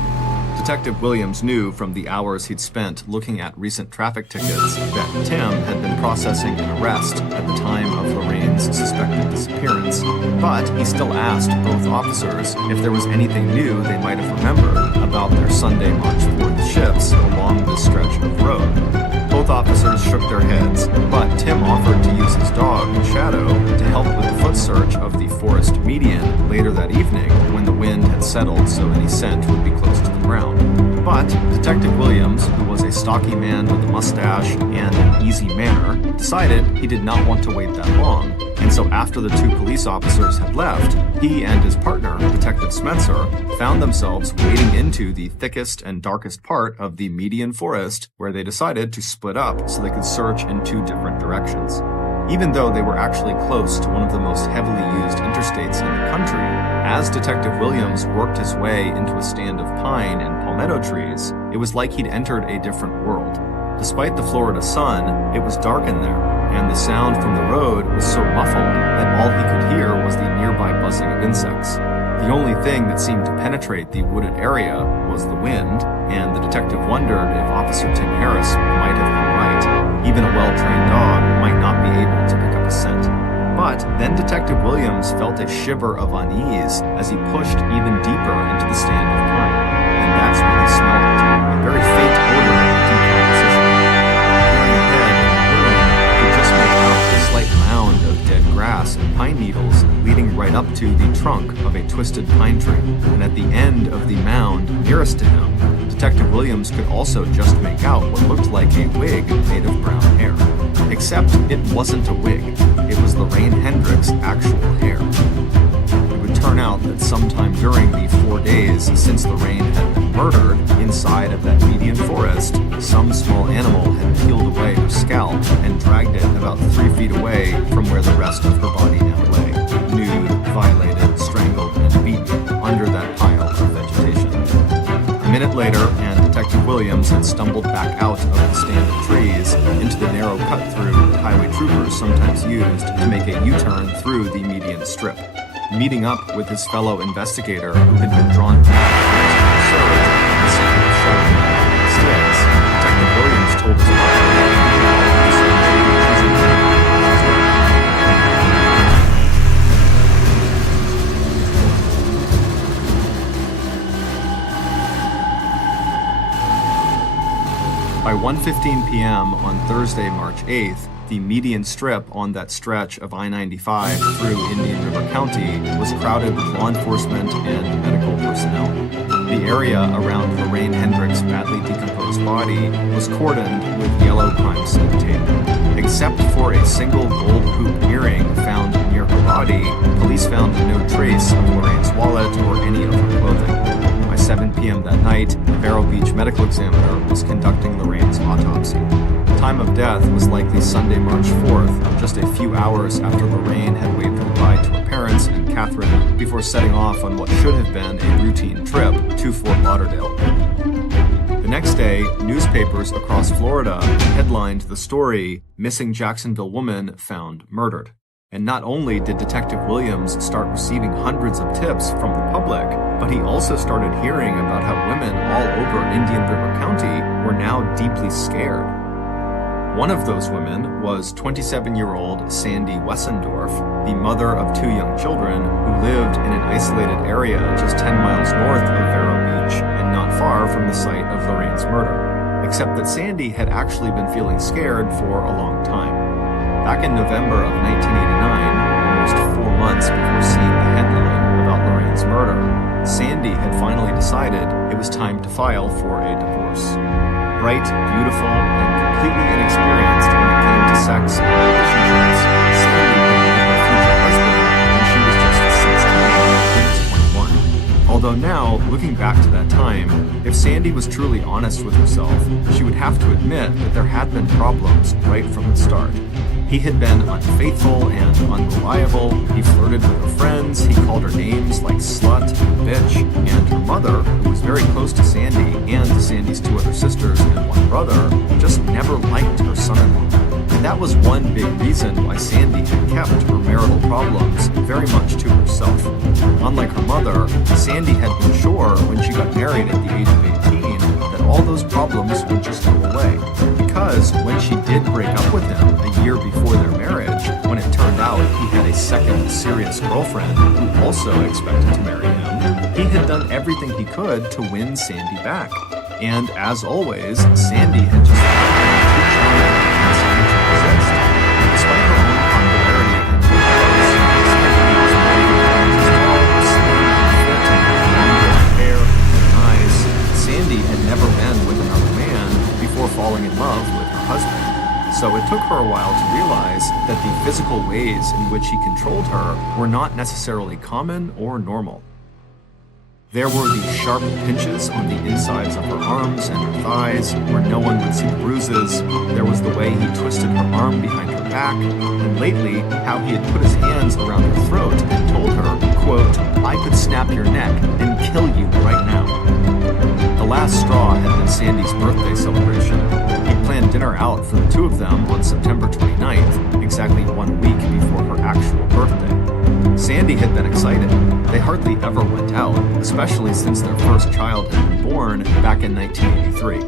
Detective Williams knew from the hours he'd spent looking at recent traffic tickets that Tim had been processing an arrest at the time of Lorraine's suspected disappearance, but he still asked both officers if there was anything new they might have remembered about their Sunday march toward the ships along this stretch of road. Both officers shook their heads, but Tim offered to use his dog, Shadow, to help with the foot search of the forest median later that evening when the wind had settled so any scent would be close to the ground. But Detective Williams, who was a stocky man with a mustache and an easy manner, decided he did not want to wait that long, and so after the two police officers had left, he and his partner, Detective Spencer, found themselves wading into the thickest and darkest part of the median forest, where they decided to split up so they could search in two different directions. Even though they were actually close to one of the most heavily used interstates in the country, as Detective Williams worked his way into a stand of pine and palmetto trees, it was like he'd entered a different world. Despite the Florida sun, it was dark in there, and the sound from the road was so muffled that all he could hear was the nearby buzzing of insects. The only thing that seemed to penetrate the wooded area was the wind, and the detective wondered if Officer Tim Harris might have been right. Even a well-trained dog might not be able to pick up a scent. But then Detective Williams felt a shiver of unease as he pushed even deeper into the stand of pine, and that's when he smelled it, a very faint odor of decomposition. Peering ahead in the room, he could just make out a slight mound of dead grass and pine needles leading right up to the trunk of a twisted pine tree, and at the end of the mound nearest to him, Detective Williams could also just make out what looked like a wig made of brown hair. Except it wasn't a wig. It was Lorraine Hendrick's actual hair. It would turn out that sometime during the 4 days since Lorraine had been murdered inside of that median forest, some small animal had peeled away her scalp and dragged it about 3 feet away from where the rest of her body now lay, nude, violated, strangled, and beaten under that pile of vegetation. A minute later, and Detective Williams had stumbled back out of the stand of trees into the narrow cut-through that highway troopers sometimes used to make a U-turn through the median strip. Meeting up with his fellow investigator who had been drawn back from his search at the sound of shouting and sticks, Detective Williams told his partner that he would follow the search using the By 1:15 p.m. on Thursday, March 8th, The median strip on that stretch of I-95 through Indian River County was crowded with law enforcement and medical personnel. The area around Lorraine Hendrick's badly decomposed body was cordoned with yellow crime scene tape. Except for a single gold hoop earring found near her body, police found no trace of Lorraine's wallet or any of her clothing. By 7 p.m. that night, the Vero Beach medical examiner was conducting Lorraine's autopsy. Time of death was likely Sunday, March 4th, just a few hours after Lorraine had waved goodbye to her parents and Catherine before setting off on what should have been a routine trip to Fort Lauderdale. The next day, newspapers across Florida headlined the story, "Missing Jacksonville Woman Found Murdered." And not only did Detective Williams start receiving hundreds of tips from the public, but he also started hearing about how women all over Indian River County were now deeply scared. One of those women was 27-year-old Sandy Wessendorf, the mother of 2 young children who lived in an isolated area just 10 miles north of Vero Beach and not far from the site of Lorraine's murder. Except that Sandy had actually been feeling scared for a long time. Back in November of 1989, almost 4 months before seeing the headline about Lorraine's murder, Sandy had finally decided it was time to file for a divorce. Bright, beautiful, and completely inexperienced when it came to sex and relationships, Sandy had met her future husband when she was just 16 and he was 21. Although now, looking back to that time, if Sandy was truly honest with herself, she would have to admit that there had been problems right from the start. He had been unfaithful and unreliable, he flirted with her friends, he called her names like slut and bitch, and her mother, who was very close to Sandy and to Sandy's 2 other sisters and 1 brother, just never liked her son-in-law. And that was one big reason why Sandy had kept her marital problems very much to herself. Unlike her mother, Sandy had been sure when she got married at the age of 18 that all those problems would just go away. Because when she did break up with him a year before their marriage, when it turned out he had a second serious girlfriend who also expected to marry him, he had done everything he could to win Sandy back. And as always, Sandy had just found him too charming and something to resist. Despite her own popularity and influence, Sandy was tall, slim, and fit, with long black hair and eyes. Sandy had never been with another man before falling in love with her husband. So it took her a while to realize that the physical ways in which he controlled her were not necessarily common or normal. There were the sharp pinches on the insides of her arms and her thighs, where no one would see the bruises. There was the way he twisted her arm behind her back, and lately, how he had put his hands around her throat and told her, quote, "I could snap your neck and kill you right now." The last straw had been Sandy's birthday celebration. He planned dinner out for the 2 of them on September 29th, exactly 1 week before her actual birthday. Sandy had been excited. They hardly ever went out, especially since their first child had been born back in 1983.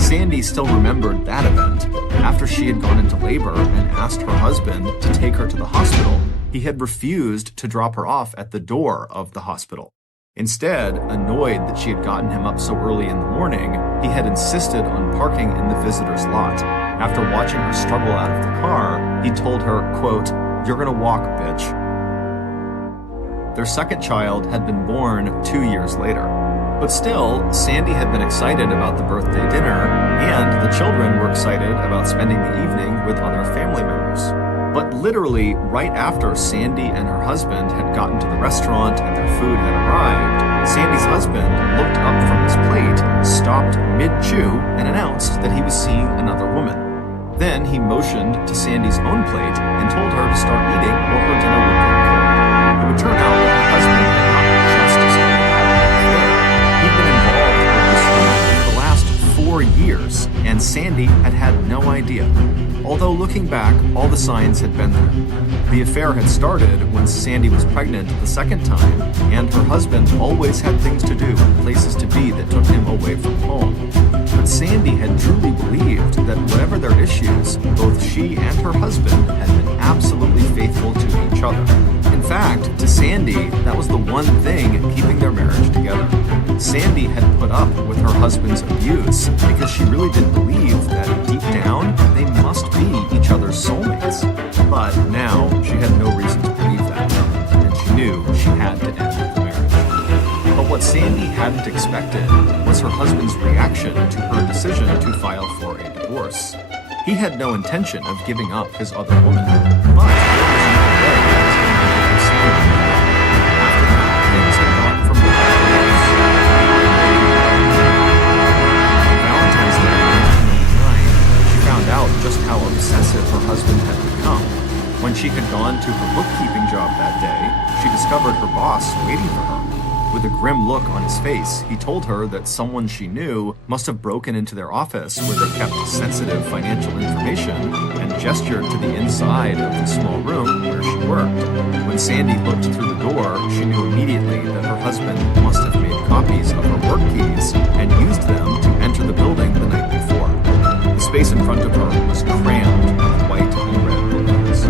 Sandy still remembered that event. After she had gone into labor and asked her husband to take her to the hospital, he had refused to drop her off at the door of the hospital. Instead, annoyed that she had gotten him up so early in the morning, he had insisted on parking in the visitor's lot. After watching her struggle out of the car, he told her, quote, "You're gonna walk, bitch." Their second child had been born 2 years later. But still, Sandy had been excited about the birthday dinner, and the children were excited about spending the evening with other family members. But literally, right after Sandy and her husband had gotten to the restaurant and their food had arrived, Sandy's husband looked up from his plate, stopped mid-chew, and announced that he was seeing another woman. Then he motioned to Sandy's own plate and told her to start eating or her dinner would get cold. It would turn out that her husband had not just started having an affair. He'd been involved with this woman for the last 4 years, and Sandy had had no idea. Although looking back, all the signs had been there. The affair had started when Sandy was pregnant the second time, and her husband always had things to do and places to be that took him away from home. But Sandy had truly believed that whatever their issues, both she and her husband had been absolutely faithful to each other. In fact, to Sandy, that was the one thing keeping their marriage together. Sandy had put up with her husband's abuse because she really did believe that deep down they must be each other's soulmates. But now she had no reason to believe that, and she knew she had to end the marriage. But what Sandy hadn't expected was her husband's reaction to her decision to file for a divorce. He had no intention of giving up his other woman, but there was no way he was going to divorce Sandy. After that, things had gone from bad to worse. On Valentine's Day, 1989, she found out just how obsessive her husband had become. When she had gone to her bookkeeping job that day, she discovered her boss waiting for her. With a grim look on his face, he told her that someone she knew must have broken into their office where they kept sensitive financial information and gestured to the inside of the small room where she worked. When Sandy looked through the door, she knew immediately that her husband must have made copies of her work keys and used them to enter the building the night before. The space in front of her was crammed with white and red balloons.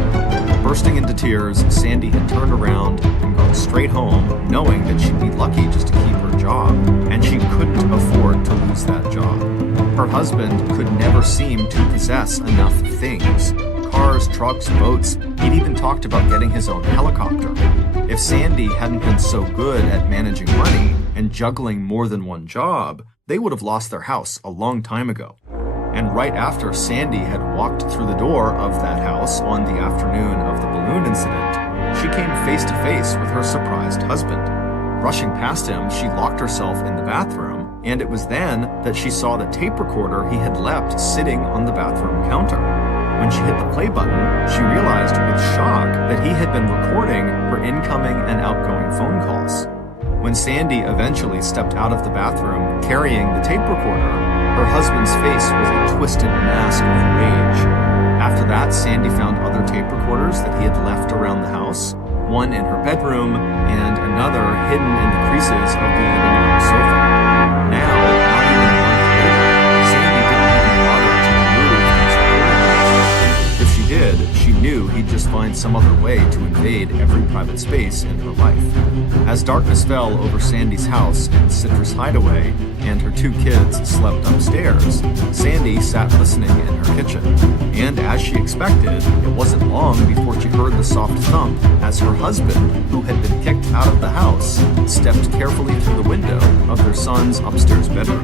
Bursting into tears, Sandy had turned around and gone straight home, knowing that she'd be lucky just to keep her job, and she couldn't afford to lose that job. Her husband could never seem to possess enough things. Cars, trucks, boats, he'd even talked about getting his own helicopter. If Sandy hadn't been so good at managing money and juggling more than one job, they would have lost their house a long time ago. And right after Sandy had walked through the door of that house on the afternoon of the balloon incident, she came face to face with her surprised husband. Rushing past him, she locked herself in the bathroom, and it was then that she saw the tape recorder he had left sitting on the bathroom counter. When she hit the play button, she realized with shock that he had been recording her incoming and outgoing phone calls. When Sandy eventually stepped out of the bathroom carrying the tape recorder, her husband's face was a twisted mask of rage. After that, Sandy found other tape recorders that he had left around the house, one in her bedroom and another hidden in the creases of the living room sofa. Now, not even a month later, Sandy didn't even bother to remove these recordings. If she did, she knew he'd just find some other way to invade every private space in her life. As darkness fell over Sandy's house in Citrus Hideaway, and her two kids slept upstairs, Sandy sat listening in her kitchen. And as she expected, it wasn't long before she heard the soft thump as her husband, who had been kicked out of the house, stepped carefully through the window of their son's upstairs bedroom.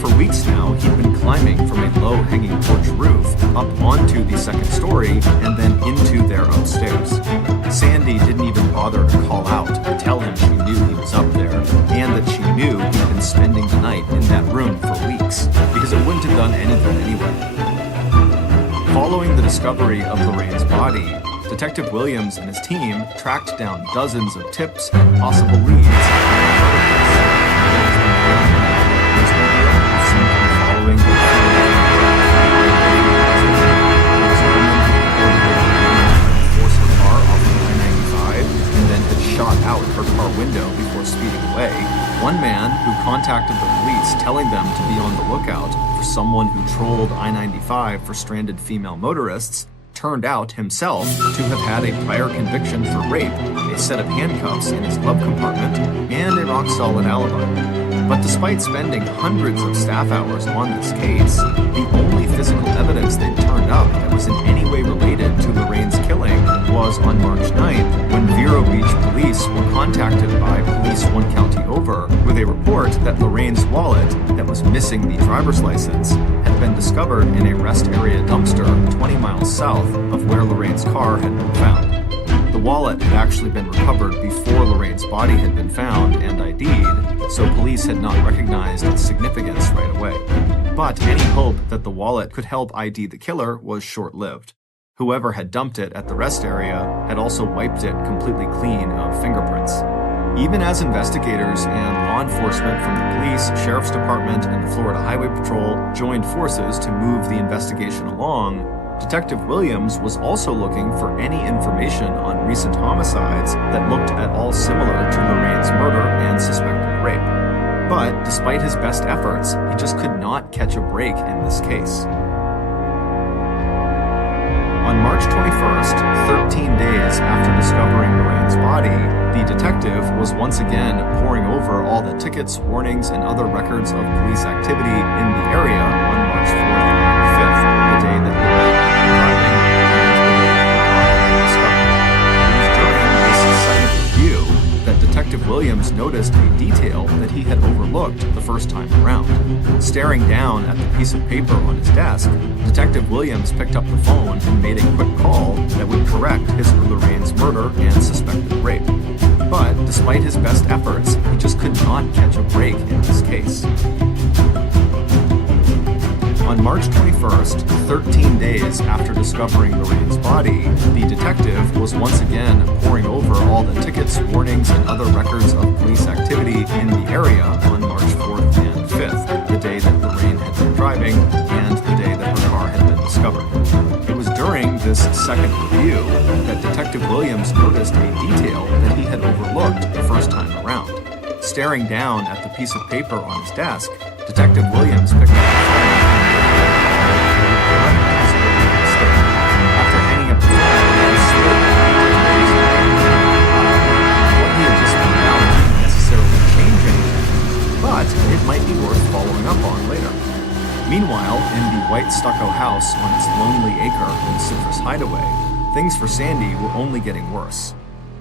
For weeks now, he'd been climbing from a low-hanging porch roof up onto the second story and then into their upstairs. Sandy didn't even bother to call out to tell him she knew he was up there and that she knew he'd been spending the night in that room for weeks because it wouldn't have done any good anyway. Following the discovery of Lorraine's body, Detective Williams and his team tracked down dozens of tips and possible leads. Following the force her car off of I-95 and then had shot out her car window before speeding away. One man who contacted the police telling them to be on the lookout for someone who trolled I-95 for stranded female motorists turned out himself to have had a prior conviction for rape, a set of handcuffs in his glove compartment, and a rock-solid alibi. But despite spending hundreds of staff hours on this case, the only physical evidence that turned up that was in any way related to Lorraine's killing was on March 9th, when Vero Beach police were contacted by police one county over with a report that Lorraine's wallet that was missing the driver's license had been discovered in a rest area dumpster 20 miles south of where Lorraine's car had been found. The wallet had actually been recovered before Lorraine's body had been found and ID'd, so police had not recognized its significance right away. But any hope that the wallet could help ID the killer was short-lived. Whoever had dumped it at the rest area had also wiped it completely clean of fingerprints. Even as investigators and law enforcement from the police, sheriff's department, and the Florida Highway Patrol joined forces to move the investigation along, Detective Williams was also looking for any information on recent homicides that looked at all similar to Lorraine's murder and suspected rape. But despite his best efforts, he just could not catch a break in this case. On March 21st, 13 days after discovering Lorraine's body, the detective was once again poring over all the tickets, warnings, and other records of police activity in the area on March 4th and 5th, the day that Lorraine had been driving and the day that the car had been discovered. It was during this second review that Detective Williams noticed a detail that he had overlooked the first time around. Staring down at the piece of paper on his desk, Detective Williams picked up the phone and made a quick call that would correct his Lorraine's murder and suspected rape. But despite his best efforts, he just could not catch a break in this case. On March 21st, 13 days after discovering Lorraine's body, the detective was once again poring over all the tickets, warnings, and other records of police activity in the area on March 4th and 5th, the day that Lorraine had been driving and the day that her car had been discovered. It was during this second review that Detective Williams noticed a detail that he had overlooked the first time around. Staring down at the piece of paper on his desk, Detective Williams picked up the phone. After hanging up the phone, he slid what he had just found out didn't necessarily change anything, but it might be worth following up on later. Meanwhile, in the white stucco house on its lonely acre in Citrus Hideaway, things for Sandy were only getting worse.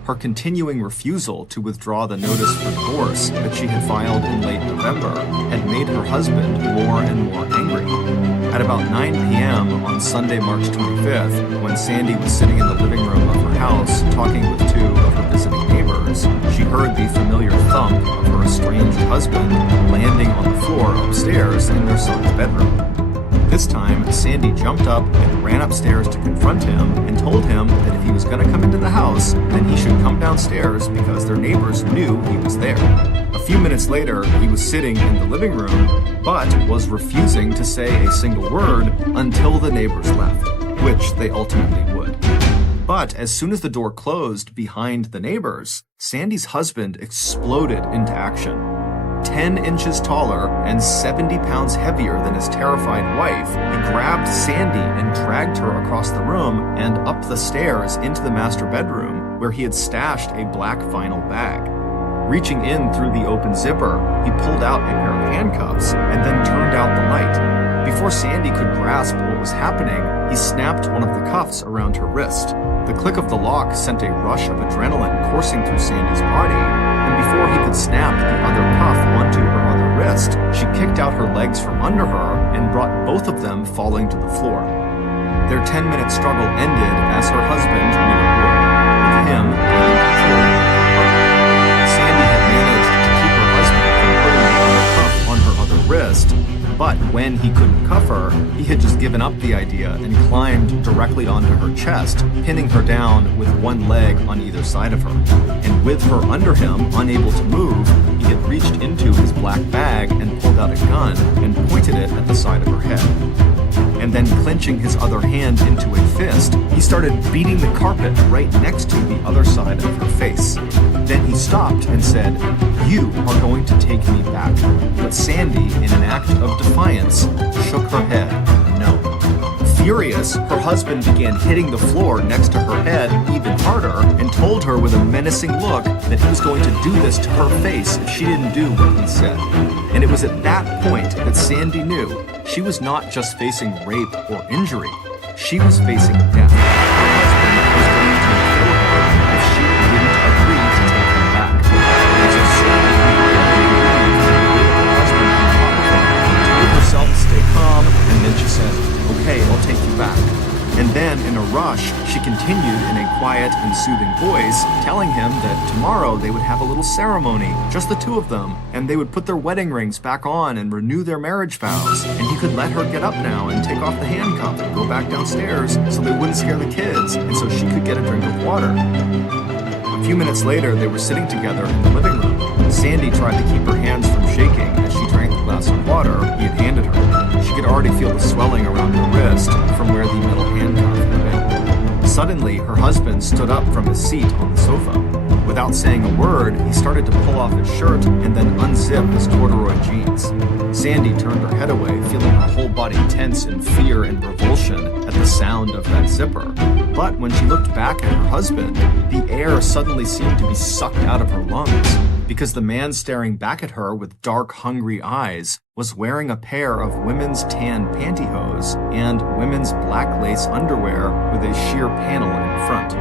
Her continuing refusal to withdraw the notice for divorce that she had filed in late November had made her husband more and more angry. At about 9 p.m. on Sunday, March 25th, when Sandy was sitting in the living room of her house talking with two of her visiting neighbors, she heard the familiar thump of her estranged husband landing on the floor upstairs in their son's bedroom. This time, Sandy jumped up and ran upstairs to confront him and told him that if he was going to come into the house, then he should come downstairs because their neighbors knew he was there. A few minutes later, he was sitting in the living room, but was refusing to say a single word until the neighbors left, which they ultimately would. But as soon as the door closed behind the neighbors, Sandy's husband exploded into action. 10 inches taller and 70 pounds heavier than his terrified wife, he grabbed Sandy and dragged her across the room and up the stairs into the master bedroom where he had stashed a black vinyl bag. Reaching in through the open zipper, he pulled out a pair of handcuffs and then turned out the light. Before Sandy could grasp what was happening, he snapped one of the cuffs around her wrist. The click of the lock sent a rush of adrenaline coursing through Sandy's body, and before he could snap the other cuff onto her other wrist, she kicked out her legs from under her and brought both of them falling to the floor. Their 10-minute struggle ended as her husband knew it would, with him gaining control of her partner. Sandy had managed to keep her husband from putting the other cuff on her other wrist, but when he couldn't cuff her, he had just given up the idea and climbed directly onto her chest, pinning her down with one leg on either side of her. And with her under him, unable to move, he had reached into his black bag and pulled out a gun and pointed it at the side of her head. And then clenching his other hand into a fist, he started beating the carpet right next to the other side of her face. Then he stopped and said, "You are going to take me back." But Sandy, in an act of defiance, shook her head, no. Furious, her husband began hitting the floor next to her head even harder and told her with a menacing look that he was going to do this to her face if she didn't do what he said. And it was at that point that Sandy knew she was not just facing rape or injury, she was facing death. Her husband was going to kill her if she didn't agree to take him back. And so Sandy her husband on top of her, told herself to stay calm, and then she said, "Okay, I'll take you back." And then, in a rush, she continued in a quiet and soothing voice, telling him that tomorrow they would have a little ceremony, just the two of them, and they would put their wedding rings back on and renew their marriage vows, and he could let her get up now and take off the handcuff and go back downstairs so they wouldn't scare the kids, and so she could get a drink of water. A few minutes later, they were sitting together in the living room. Sandy tried to keep her hands from shaking as she drank the glass of water he had handed her. She could already feel the swelling around her wrist from where the metal handcuff had been. Suddenly, her husband stood up from his seat on the sofa. Without saying a word, he started to pull off his shirt and then unzip his corduroy jeans. Sandy turned her head away, feeling her whole body tense in fear and revulsion at the sound of that zipper. But when she looked back at her husband, the air suddenly seemed to be sucked out of her lungs, because the man staring back at her with dark, hungry eyes was wearing a pair of women's tan pantyhose and women's black lace underwear with a sheer panel in front.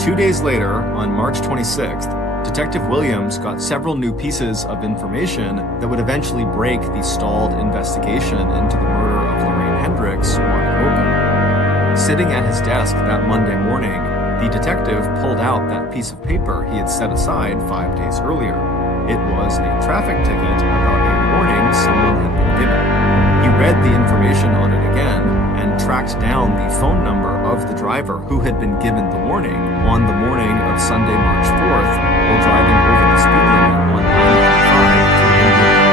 2 days later, on March 26th, Detective Williams got several new pieces of information that would eventually break the stalled investigation into the murder of Lorraine Hendricks wide open. Sitting at his desk that Monday morning, the detective pulled out that piece of paper he had set aside 5 days earlier. It was a traffic ticket about a warning someone had been given. He read the information on it again and tracked down the phone number of the driver who had been given the warning on the morning of Sunday, March 4th, while driving over the speed limit on I-95 to Indian.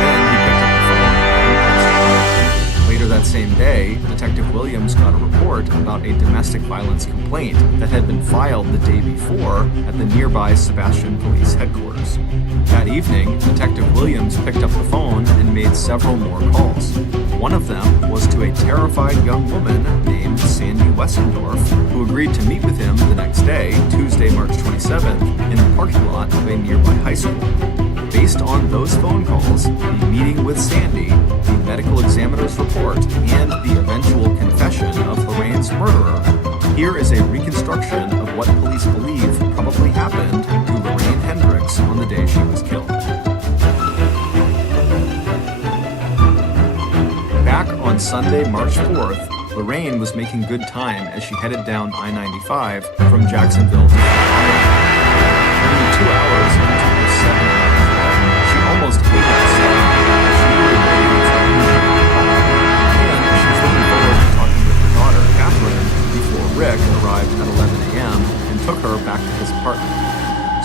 Then he picked up the phone and pressed it. Later that same day, Detective Williams got a report about a domestic violence complaint that had been filed the day before at the nearby Sebastian Police Headquarters. That evening, Detective Williams picked up the phone and made several more calls. One of them was to a terrified young woman named Sandy Wessendorf, who agreed to meet with him the next day, Tuesday, March 27th, in the parking lot of a nearby high school. Based on those phone calls, the meeting with Sandy, the medical examiner's report, and the eventual confession of Lorraine's murderer, here is a reconstruction of what police believe probably happened to Lorraine Hendricks on the day she was killed. Back on Sunday, March 4th, Lorraine was making good time as she headed down I-95 from Jacksonville to Colorado. Only 2 hours into her 7-hour trip, she almost hated the stop. She knew the day was and she was looking forward to talking with her daughter, Catherine, before Rick arrived at 11 a.m. and took her back to his apartment.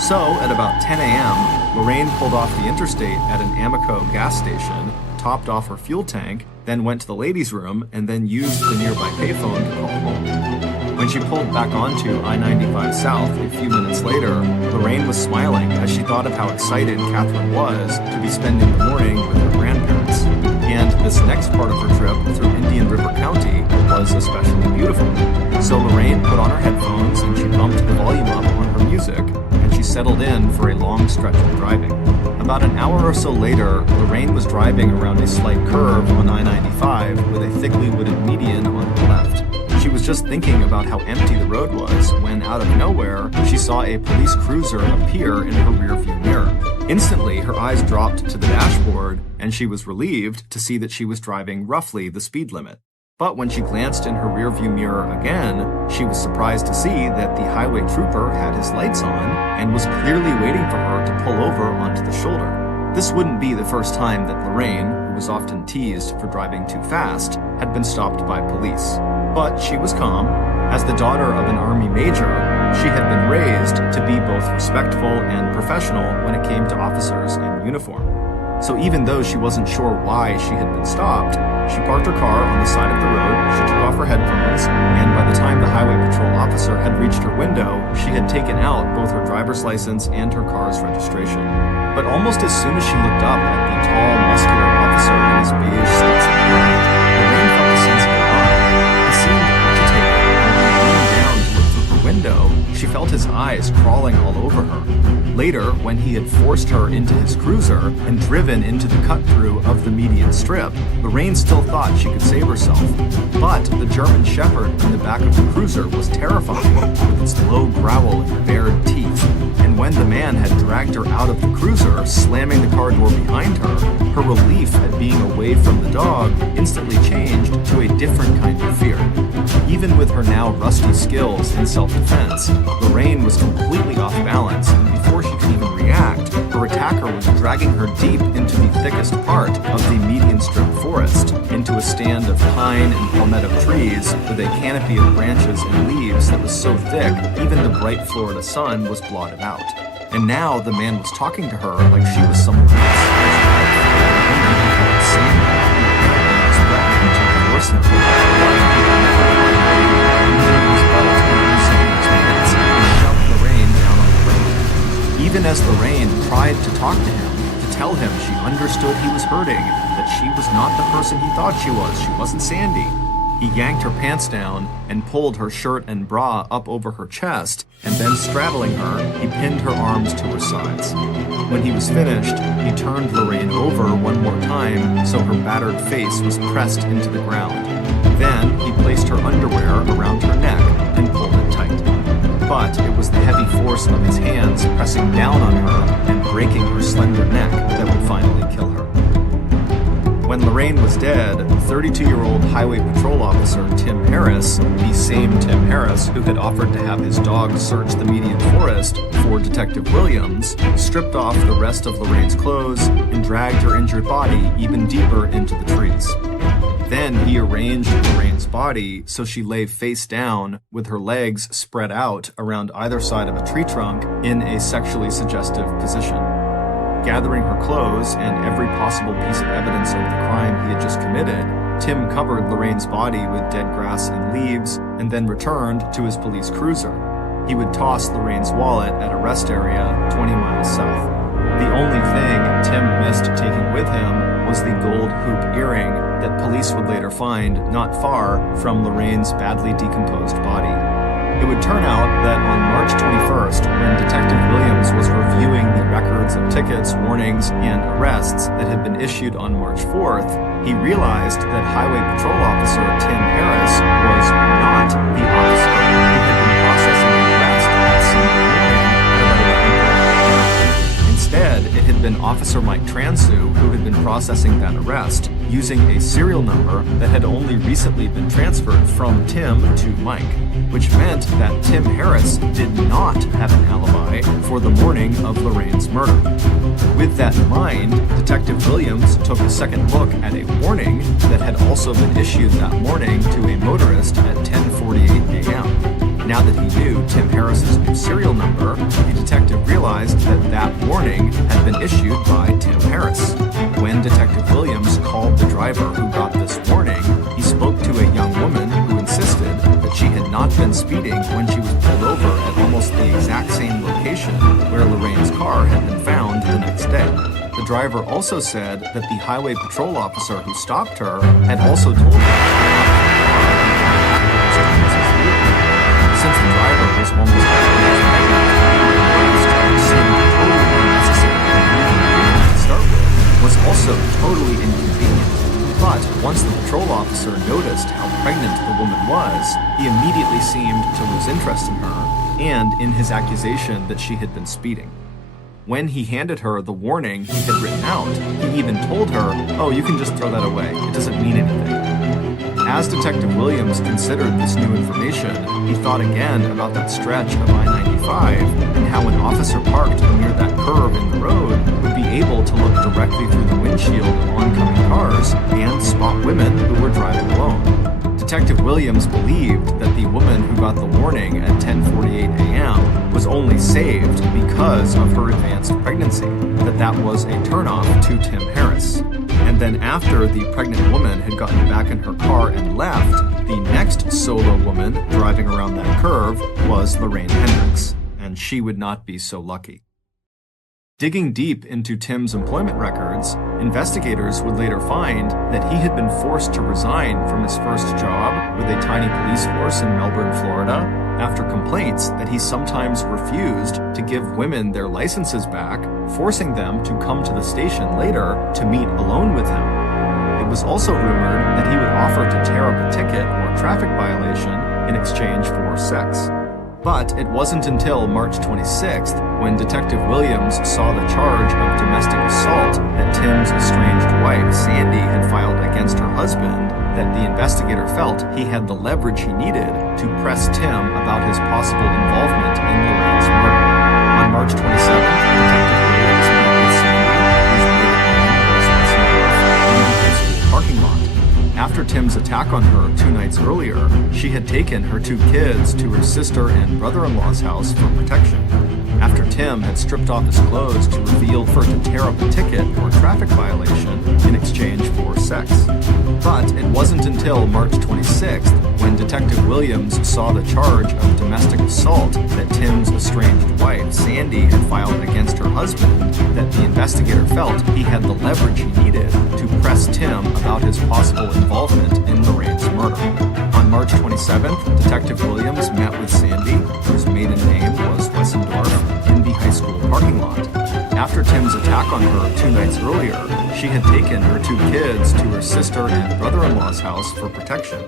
So, at about 10 a.m., Lorraine pulled off the interstate at an Amoco gas station, topped off her fuel tank, then went to the ladies' room, and then used the nearby payphone to call home. When she pulled back onto I-95 South a few minutes later, Lorraine was smiling as she thought of how excited Catherine was to be spending the morning with her grandparents. And this next part of her trip through Indian River County was especially beautiful. So Lorraine put on her headphones and she bumped the volume up on her music, and she settled in for a long stretch of driving. About an hour or so later, Lorraine was driving around a slight curve on I-95 with a thickly wooded median on her left. She was just thinking about how empty the road was when, out of nowhere, she saw a police cruiser appear in her rearview mirror. Instantly, her eyes dropped to the dashboard, and she was relieved to see that she was driving roughly the speed limit. But when she glanced in her rearview mirror again, she was surprised to see that the highway trooper had his lights on and was clearly waiting for her to pull over onto the shoulder. This wouldn't be the first time that Lorraine, who was often teased for driving too fast, had been stopped by police. But she was calm. As the daughter of an Army major, she had been raised to be both respectful and professional when it came to officers in uniform. So even though she wasn't sure why she had been stopped, she parked her car on the side of the road, she took off her headphones, and by the time the highway patrol officer had reached her window, she had taken out both her driver's license and her car's registration. But almost as soon as she looked up at the tall, muscular officer in his beige Stetson hat, Lorraine felt a sense of alarm. He seemed agitated, and when she leaned down to look through her window, she felt his eyes crawling all over her. Later, when he had forced her into his cruiser and driven into the cut-through of the median strip, Lorraine still thought she could save herself. But the German Shepherd in the back of the cruiser was terrifying, with its low growl and bared teeth. And when the man had dragged her out of the cruiser, slamming the car door behind her, her relief at being away from the dog instantly changed to a different kind of fear. Even with her now rusty skills in self-defense, Lorraine was completely off balance, and before she could even react, her attacker was dragging her deep into the thickest part of the median strip forest, into a stand of pine and palmetto trees with a canopy of branches and leaves that was so thick even the bright Florida sun was blotted out. And now the man was talking to her like she was someone else. even as Lorraine tried to talk to him, to tell him she understood he was hurting, that she was not the person he thought she was. She wasn't Sandy. He yanked her pants down and pulled her shirt and bra up over her chest, and then straddling her, he pinned her arms to her sides. When he was finished, he turned Lorraine over one more time so her battered face was pressed into the ground. Then he placed her underwear around her neck and pulled it tight. But it was the heavy force of his hands pressing down on her and breaking her slender neck that would finally kill her. When Lorraine was dead, 32-year-old Highway Patrol Officer Tim Harris, the same Tim Harris who had offered to have his dog search the median forest for Detective Williams, stripped off the rest of Lorraine's clothes and dragged her injured body even deeper into the trees. Then he arranged Lorraine's body so she lay face down with her legs spread out around either side of a tree trunk in a sexually suggestive position. Gathering her clothes and every possible piece of evidence of the crime he had just committed, Tim covered Lorraine's body with dead grass and leaves and then returned to his police cruiser. He would toss Lorraine's wallet at a rest area 20 miles south. The only thing Tim missed taking with him was the gold hoop earring that police would later find not far from Lorraine's badly decomposed body. It would turn out that on March 21st, when Detective Williams was reviewing the records of tickets, warnings, and arrests that had been issued on March 4th, he realized that Highway Patrol Officer Tim Harris was not the officer who had been processing the arrest that Sunday morning at 11:30. Instead, it had been Officer Mike Transu who had been processing that arrest, using a serial number that had only recently been transferred from Tim to Mike, which meant that Tim Harris did not have an alibi for the morning of Lorraine's murder. With that in mind, Detective Williams took a second look at a warning that had also been issued that morning to a motorist at 10:48 a.m. Now that he knew Tim Harris's new serial number, the detective realized that that warning had been issued by Tim Harris. When Detective Williams called the driver who got this warning, he spoke to a young woman who insisted that she had not been speeding when she was pulled over at almost the exact same location where Lorraine's car had been found the next day. The driver also said that the Highway Patrol Officer who stopped her had also told her since the driver was almost was also totally inconvenient. But once the patrol officer noticed how pregnant the woman was, he immediately seemed to lose interest in her and in his accusation that she had been speeding. When he handed her the warning he had written out, he even told her, "Oh, you can just throw that away. It doesn't mean anything." As Detective Williams considered this new information, he thought again about that stretch of I-95 and how an officer parked near that curve in the road would be able to look directly through the windshield of oncoming cars and spot women who were driving alone. Detective Williams believed that the woman who got the warning at 10:48 a.m. was only saved because of her advanced pregnancy, that was a turnoff to Tim Harris. And then after the pregnant woman had gotten back in her car and left, the next solo woman driving around that curve was Lorraine Hendricks, and she would not be so lucky. Digging deep into Tim's employment records, investigators would later find that he had been forced to resign from his first job with a tiny police force in Melbourne, Florida, after complaints that he sometimes refused to give women their licenses back, forcing them to come to the station later to meet alone with him. It was also rumored that he would offer to tear up a ticket or traffic violation in exchange for sex. But it wasn't until March 26th, when Detective Williams saw the charge of domestic assault that Tim's estranged wife, Sandy, had filed against her husband, that the investigator felt he had the leverage he needed to press Tim about his possible involvement in Lorraine's murder. On March 27th, Detective Williams met with Sandy, whose in the high school parking lot. After Tim's attack on her 2 nights earlier, she had taken her 2 kids to her sister and brother-in-law's house for protection. After Tim had stripped off his clothes to reveal her to tear up a ticket or traffic violation in exchange for sex. But it wasn't until March 26th, when Detective Williams saw the charge of domestic assault that Tim's estranged wife, Sandy, had filed against her husband, that the investigator felt he had the leverage he needed to press Tim about his possible involvement in Lorraine's murder. On March 27th, Detective Williams met with Sandy, whose maiden name was Wessendorf, in the high school parking lot. After Tim's attack on her 2 nights earlier, she had taken her 2 kids to her sister and brother-in-law's house for protection.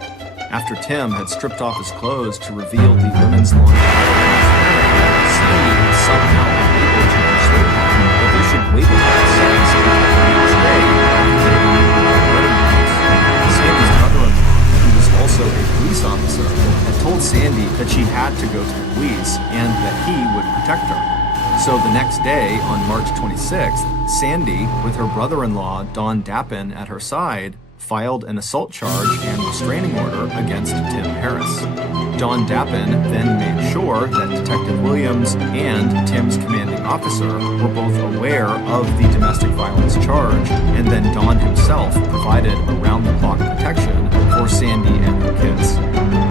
After Tim had stripped off his clothes to reveal the women's lingerie, Sandy had somehow been able to persuade him that they should wait to have sex until the next day after they removed their wedding rings. Sandy's brother-in-law, who was also a police officer, had told Sandy that she had to go to the police and that he would protect her. So the next day, on March 26th, Sandy, with her brother-in-law, Don Dappin, at her side, filed an assault charge and restraining order against Tim Harris. Don Dappin then made sure that Detective Williams and Tim's commanding officer were both aware of the domestic violence charge, and then Don himself provided around-the-clock protection for Sandy and her kids.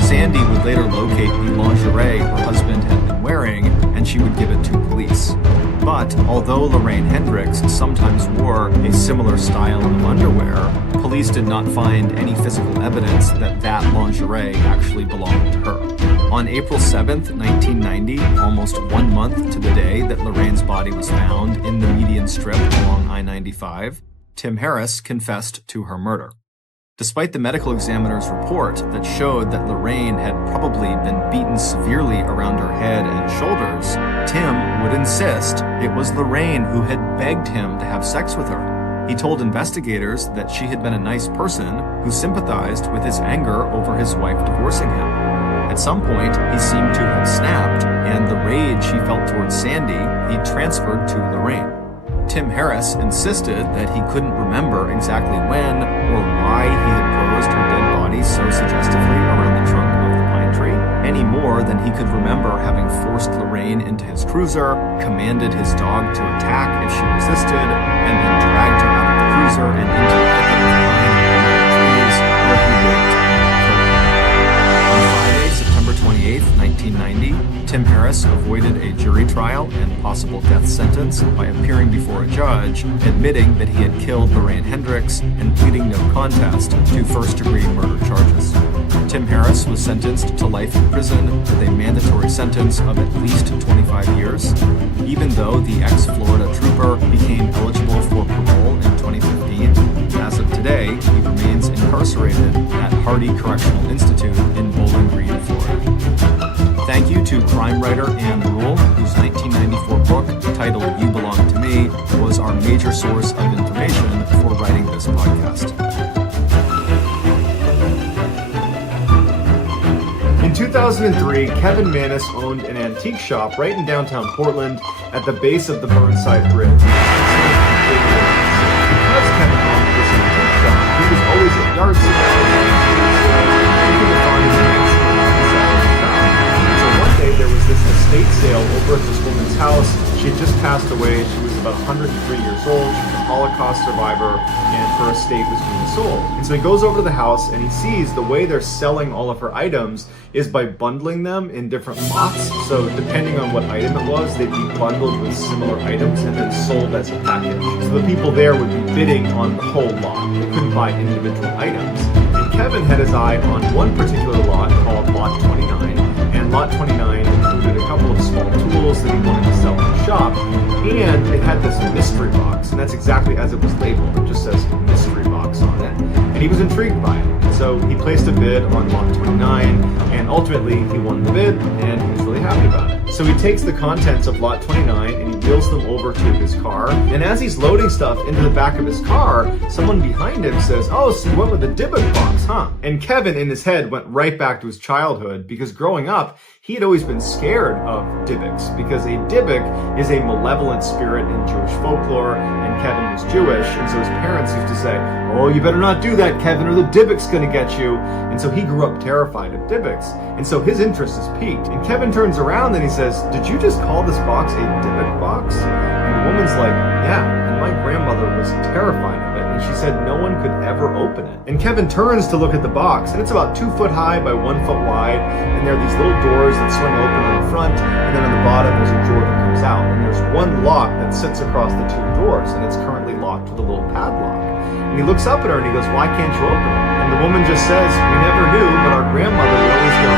Sandy would later locate the lingerie her husband had been wearing, and she would give it to police. But although Lorraine Hendricks sometimes wore a similar style of underwear, police did not find any physical evidence that that lingerie actually belonged to her. On April 7th, 1990, almost 1 month to the day that Lorraine's body was found in the median strip along I-95, Tim Harris confessed to her murder. Despite the medical examiner's report that showed that Lorraine had probably been beaten severely around her head and shoulders, Tim would insist it was Lorraine who had begged him to have sex with her. He told investigators that she had been a nice person who sympathized with his anger over his wife divorcing him. At some point, he seemed to have snapped, and the rage he felt towards Sandy, he transferred to Lorraine. Tim Harris insisted that he couldn't remember exactly when or why he had posed her dead body so suggestively around the trunk of the pine tree, any more than he could remember having forced Lorraine into his cruiser, commanded his dog to attack if she resisted, and then dragged her out of the cruiser and into the thicket of pine and trees where he raped and killed her. On Friday, September 28, 1990, Tim Harris avoided a jury trial and possible death sentence by appearing before a judge, admitting that he had killed Lorraine Hendricks and pleading no contest to first-degree murder charges. Tim Harris was sentenced to life in prison with a mandatory sentence of at least 25 years, even though the ex-Florida trooper became eligible for parole in 2015. As of today, he remains incarcerated at Hardy Correctional Institute in Bowling Green, Florida. Thank you to crime writer Anne Rule, whose 1994 book, titled You Belong to Me, was our major source of information for writing this podcast. In 2003, Kevin Manis owned an antique shop right in downtown Portland at the base of the Burnside Bridge. Because Kevin owned this antique shop, he was always at yard sales, there was this estate sale over at this woman's house. She had just passed away. She was about 103 years old. She was a Holocaust survivor, and her estate was being sold. And so he goes over to the house, and he sees the way they're selling all of her items is by bundling them in different lots. So depending on what item it was, they'd be bundled with similar items and then sold as a package. So the people there would be bidding on the whole lot. They couldn't buy individual items. And Kevin had his eye on one particular lot called Lot 29. And Lot 29 included a couple of small tools that he wanted to sell in the shop, and it had this mystery box, and that's exactly as it was labeled. It just says mystery box on it, and he was intrigued by it. So he placed a bid on Lot 29, and ultimately he won the bid, and he was really happy about it. So he takes the contents of Lot 29 and he wheels them over to his car, and as he's loading stuff into the back of his car, someone behind him says, "Oh, so you went with the Dybbuk box, huh?" And Kevin, in his head, went right back to his childhood, because growing up, he had always been scared of Dybbuks, because a Dybbuk is a malevolent spirit in Jewish folklore, and Kevin was Jewish, and so his parents used to say, "Oh, you better not do that, Kevin, or the Dybbuk's gonna get you." And so he grew up terrified of Dybbuks, and so his interest is piqued. And Kevin turns around and he says, "Did you just call this box a Dybbuk box?" And the woman's like, "Yeah," and my grandmother was terrified of it. and she said no one could ever open it. And Kevin turns to look at the box, and it's about 2 foot high by 1 foot wide, and there are these little doors that swing open on the front, and then on the bottom there's a drawer that comes out, and there's one lock that sits across the 2 doors, and it's currently locked with a little padlock. And he looks up at her and he goes, "Why can't you open it?" And the woman just says, "We never knew, but our grandmother would always go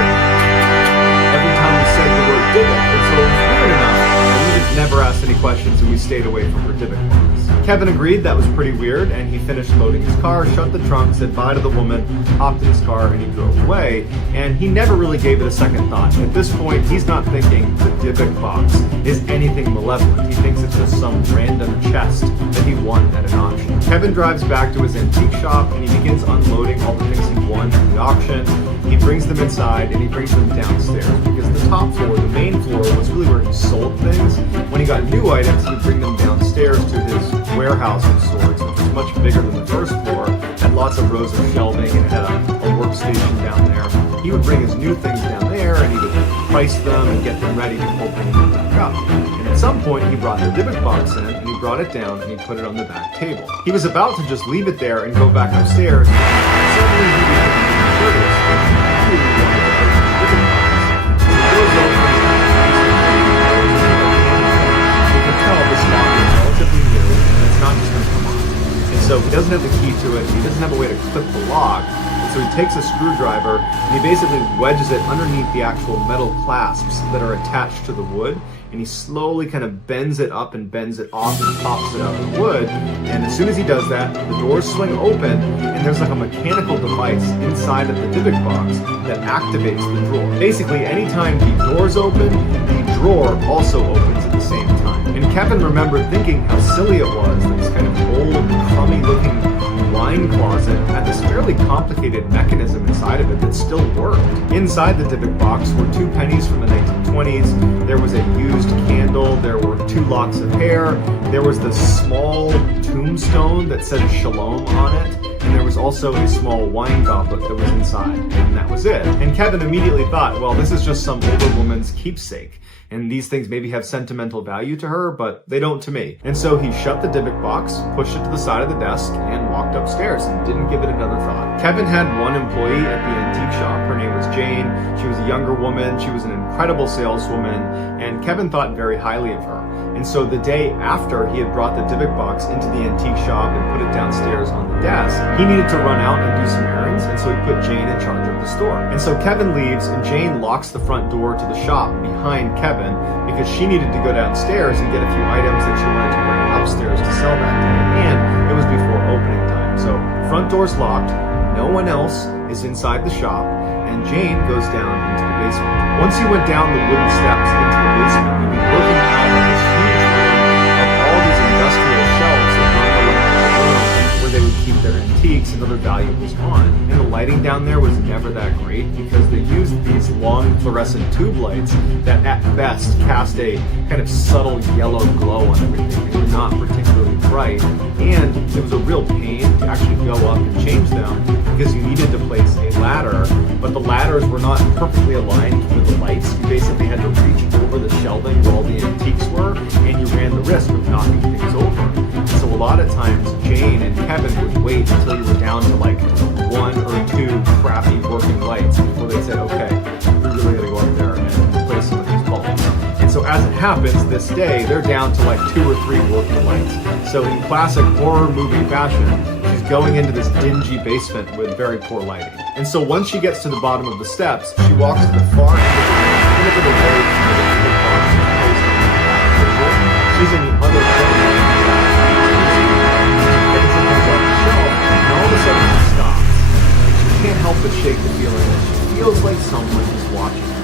every time we said the word Dybbuk, and so it was weird enough. And we just never asked any questions, and we stayed away from her Dybbuk box." Kevin agreed that was pretty weird, and he finished loading his car, shut the trunk, said bye to the woman, hopped in his car, and he drove away. And he never really gave it a second thought. At this point, he's not thinking the Dybbuk box is anything malevolent. He thinks it's just some random chest that he won at an auction. Kevin drives back to his antique shop, and he begins unloading all the things he won at the auction. He brings them inside, and he brings them downstairs, because the top floor, the main floor, was really where he sold things. When he got new items, he would bring them downstairs to his warehouse of sorts, which was much bigger than the first floor, had lots of rows of shelving, and had a workstation down there. He would bring his new things down there, and he would price them and get them ready to open them back up. And at some point, he brought the Dybbuk box in, and he brought it down, and he put it on the back table. He was about to just leave it there and go back upstairs. Suddenly, he became curious. He really wanted to open the Dybbuk box. So he goes over and you can tell this lock is relatively new, and it's not just going to come on. And so he doesn't have the key to it, he doesn't have a way to clip the lock. So he takes a screwdriver and he basically wedges it underneath the actual metal clasps that are attached to the wood, and he slowly kind of bends it up and bends it off and pops it out of the wood. And as soon as he does that, the doors swing open, and there's like a mechanical device inside of the Dybbuk box that activates the drawer. Basically, anytime the doors open, the drawer also opens at the same time. And Kevin remembered thinking how silly it was that this kind of old, crummy looking wine closet had this fairly complicated mechanism inside of it that still worked. Inside the Dybbuk box were 2 pennies from the 1920s, there was a used candle, there were 2 locks of hair, there was this small tombstone that said Shalom on it, and there was also a small wine goblet that was inside, and that was it. And Kevin immediately thought, well, this is just some older woman's keepsake, and these things maybe have sentimental value to her, but they don't to me. And so he shut the Dybbuk box, pushed it to the side of the desk, and walked upstairs and didn't give it another thought. Kevin had one employee at the antique shop. Her name was Jane. She was a younger woman. She was an incredible saleswoman, and Kevin thought very highly of her. And so the day after he had brought the Dybbuk box into the antique shop and put it downstairs on the desk, he needed to run out and do some errands, and so he put Jane in charge of the store. And so Kevin leaves, and Jane locks the front door to the shop behind Kevin because she needed to go downstairs and get a few items that she wanted to bring upstairs to sell that day, and it was before opening time. So front door's locked, no one else is inside the shop, and Jane goes down into the basement. Once you went down the wooden steps into the basement, you'd be looking out at this huge room of all these industrial shelves that run the length of the room where they would keep their antiques and other valuables on. And the lighting down there was never that great because they used these long fluorescent tube lights that at best cast a kind of subtle yellow glow on everything. They were not particularly bright, and it was a real pain to actually go up and change them because you needed to place a ladder, but the ladders were not perfectly aligned with the lights. You basically had to reach over the shelving where all the antiques were, and you ran the risk of knocking things over. And so a lot of times, Jane and Kevin would wait until you were down to like 1 or 2 crappy working lights before they said, okay, we really gotta go up there and replace some of these bulbs. And so as it happens, this day, they're down to like 2 or 3 working lights. So in classic horror movie fashion, she's going into this dingy basement with very poor lighting. And so once she gets to the bottom of the steps, she walks to the far end of the road from the Dybbuk box placed on the back table. She's in the other corner. She gets some things off the shelf, and all of a sudden she stops. And she can't help but shake the feeling that she feels like someone is watching her.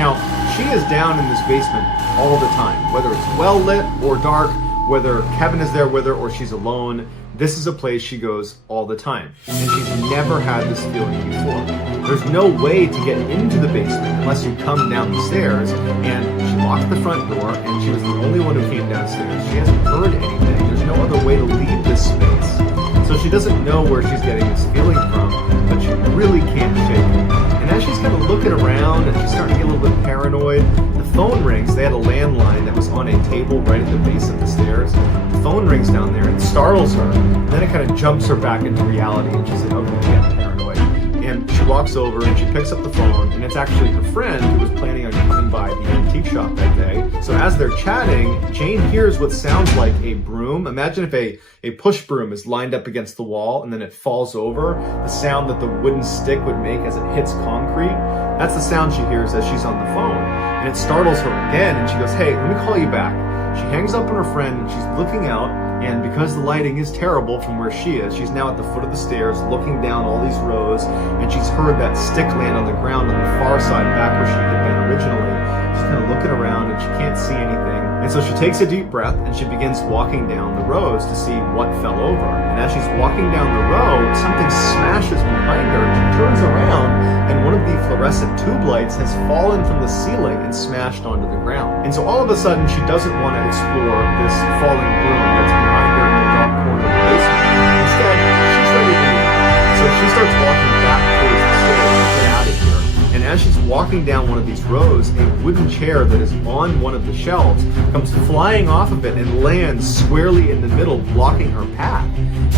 Now, she is down in this basement all the time, whether it's well lit or dark, whether Kevin is there with her or she's alone. This is a place she goes all the time, and she's never had this feeling before. There's no way to get into the basement unless you come down the stairs, and she locked the front door, and she was the only one who came downstairs. She hasn't heard anything. There's no other way to leave this space. So she doesn't know where she's getting this feeling from, but she really can't shake it. And as she's kind of looking around and she's starting to get a little bit paranoid, the phone rings. They had a landline that was on a table right at the base of the stairs. stairs. The phone rings down there and it startles her. And then it kind of jumps her back into reality, and she's like, okay, I'm paranoid. And she walks over and she picks up the phone, and it's actually her friend who was planning on coming by the antique shop that day. So as they're chatting, Jane hears what sounds like a broom. Imagine if a push broom is lined up against the wall and then it falls over. The sound that the wooden stick would make as it hits concrete. That's the sound she hears as she's on the phone. And it startles her again, and she goes, hey, let me call you back. She hangs up on her friend and she's looking out, and because the lighting is terrible from where she is, she's now at the foot of the stairs looking down all these rows, and she's heard that stick land on the ground on the far side back where she had been originally. She's kind of looking around and she can't see anything. And so she takes a deep breath and she begins walking down the rows to see what fell over. And as she's walking down the row, something smashes behind her. She turns around and one of the fluorescent tube lights has fallen from the ceiling and smashed onto the ground. And so all of a sudden, she doesn't want to explore this falling broom that's behind her in the dark corner of the basement. Instead, she's ready to leave. So she starts walking back towards the stairs to get out of here. And as she's walking down one of these rows, a wooden chair that is on one of the shelves comes flying off of it and lands squarely in the middle, blocking her path.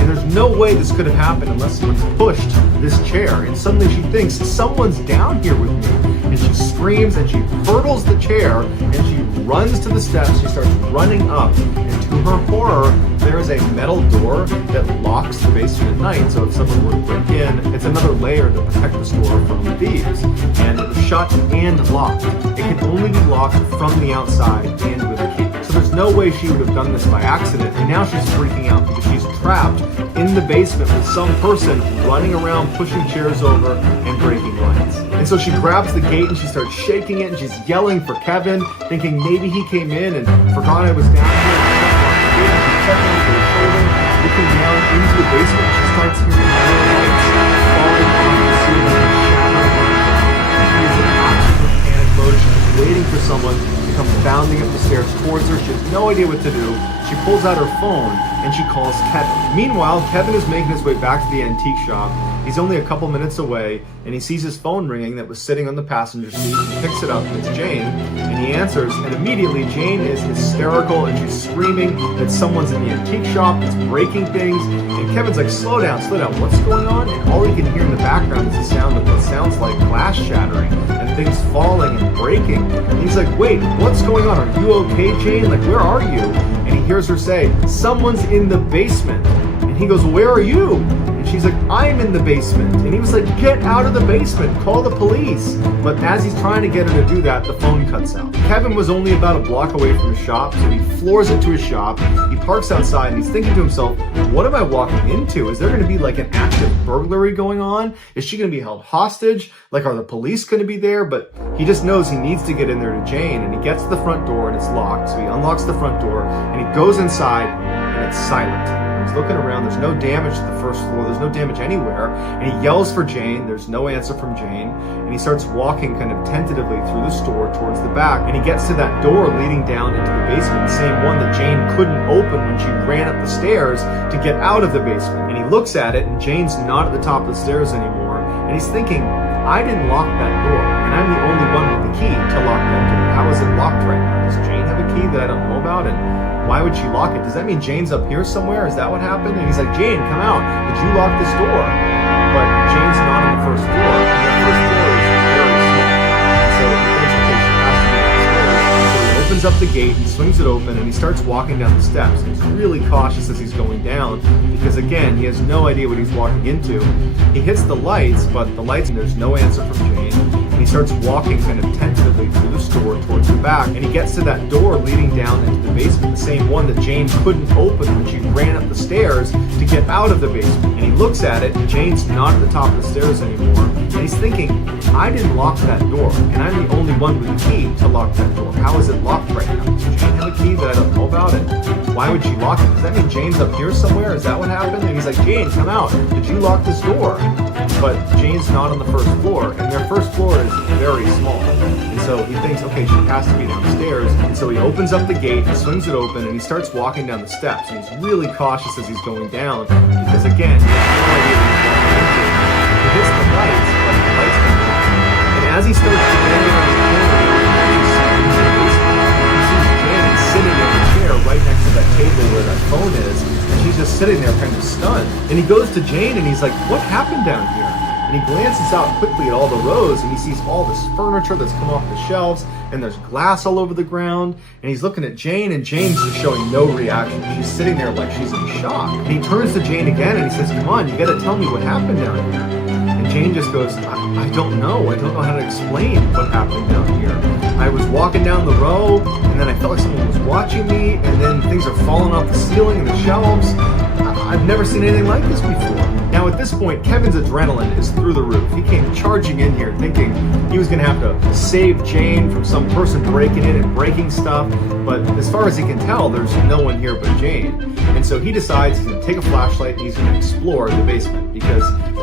And there's no way this could have happened unless someone pushed this chair. And suddenly she thinks, someone's down here with me. And she screams and she hurdles the chair and she runs to the steps. She starts running up. And to her horror, there is a metal door that locks the basement at night. So if someone were to break in, it's another layer to protect the store from thieves. And it was shut and locked. It can only be locked from the outside and with a key. So there's no way she would have done this by accident. And now she's freaking out because she's trapped in the basement with some person running around, pushing chairs over and breaking lights. And so she grabs the gate and she starts shaking it and she's yelling for Kevin, thinking maybe he came in and forgot I was down here. She's checking over her shoulder, looking down into the basement. She starts hearing lights falling off the ceiling and shattering on the ground. She is in absolute panic mode. She's waiting for someone to come bounding up the stairs towards her. She has no idea what to do. She pulls out her phone and she calls Kevin. Meanwhile, Kevin is making his way back to the antique shop. He's only a couple minutes away, and he sees his phone ringing that was sitting on the passenger seat. He picks it up, and it's Jane, and he answers, and immediately Jane is hysterical, and she's screaming that someone's in the antique shop that's breaking things, and Kevin's like, slow down, what's going on? And all he can hear in the background is the sound of what sounds like glass shattering, and things falling and breaking. And he's like, wait, what's going on? Are you okay, Jane? Like, where are you? And he hears her say, someone's in the basement. And he goes, well, where are you? And she's like, I'm in the basement. And he was like, get out of the basement, call the police. But as he's trying to get her to do that, the phone cuts out. Kevin was only about a block away from his shop, so he floors it to his shop. He parks outside and he's thinking to himself, what am I walking into? Is there going to be like an active burglary going on? Is she going to be held hostage? Like, are the police going to be there? But he just knows he needs to get in there to Jane, and he gets to the front door and it's locked. So he unlocks the front door and he goes inside and it's silent. He's looking around, there's no damage to the first floor, there's no damage anywhere, and he yells for Jane, there's no answer from Jane, and he starts walking kind of tentatively through the store towards the back, and he gets to that door leading down into the basement, the same one that Jane couldn't open when she ran up the stairs to get out of the basement. And he looks at it, and Jane's not at the top of the stairs anymore, and he's thinking, I didn't lock that door, and I'm the only one with the key to lock that door. How is it locked right now? Does Jane have a key that I don't know about? And why would she lock it? Does that mean Jane's up here somewhere? Is that what happened? And he's like, Jane, come out. Did you lock this door? But Jane's not on the first floor. And the first floor is very small. And so he thinks, okay, she has to be upstairs. So he opens up the gate, he swings it open, and he starts walking down the steps. And he's really cautious as he's going down because, again, he has no idea what he's walking into. He hits the lights, but the lights, and there's no answer from Jane. And he starts walking kind of tentatively through the store towards the back, and he gets to that door leading down into the basement, the same one that Jane couldn't open when she ran up the stairs to get out of the basement. And he looks at it, and Jane's not at the top of the stairs anymore, and he's thinking, I didn't lock that door, and I'm the only one with the key to lock that door. How is it locked right now? Does Jane have a key that I don't know about? And why would she lock it? Does that mean Jane's up here somewhere? Is that what happened? And he's like, Jane, come out. Did you lock this door? But Jane's not on the first floor, and their first floor is very small. And so he thinks, okay, she has to be downstairs. And so he opens up the gate, he swings it open, and he starts walking down the steps. And he's really cautious as he's going down because, again, he has no idea what he's walking into. He hits the lights, but the lights come on. And as he starts to go around the corner, he sees Jane sitting in a chair right next to that table sitting there kind of stunned. And he goes to Jane and he's like, what happened down here? And he glances out quickly at all the rows and he sees all this furniture that's come off the shelves and there's glass all over the ground. And he's looking at Jane and Jane's just showing no reaction. She's sitting there like she's in shock. And he turns to Jane again and he says, come on, you gotta tell me what happened down here. And Jane just goes, I don't know. I don't know how to explain what happened down here. I was walking down the row and then I felt like someone was watching me and then things are falling off the ceiling and the shelves. I've never seen anything like this before. Now at this point, Kevin's adrenaline is through the roof. He came charging in here thinking he was gonna have to save Jane from some person breaking in and breaking stuff, but as far as he can tell, there's no one here but Jane. And so he decides he's gonna take a flashlight and he's gonna explore the basement because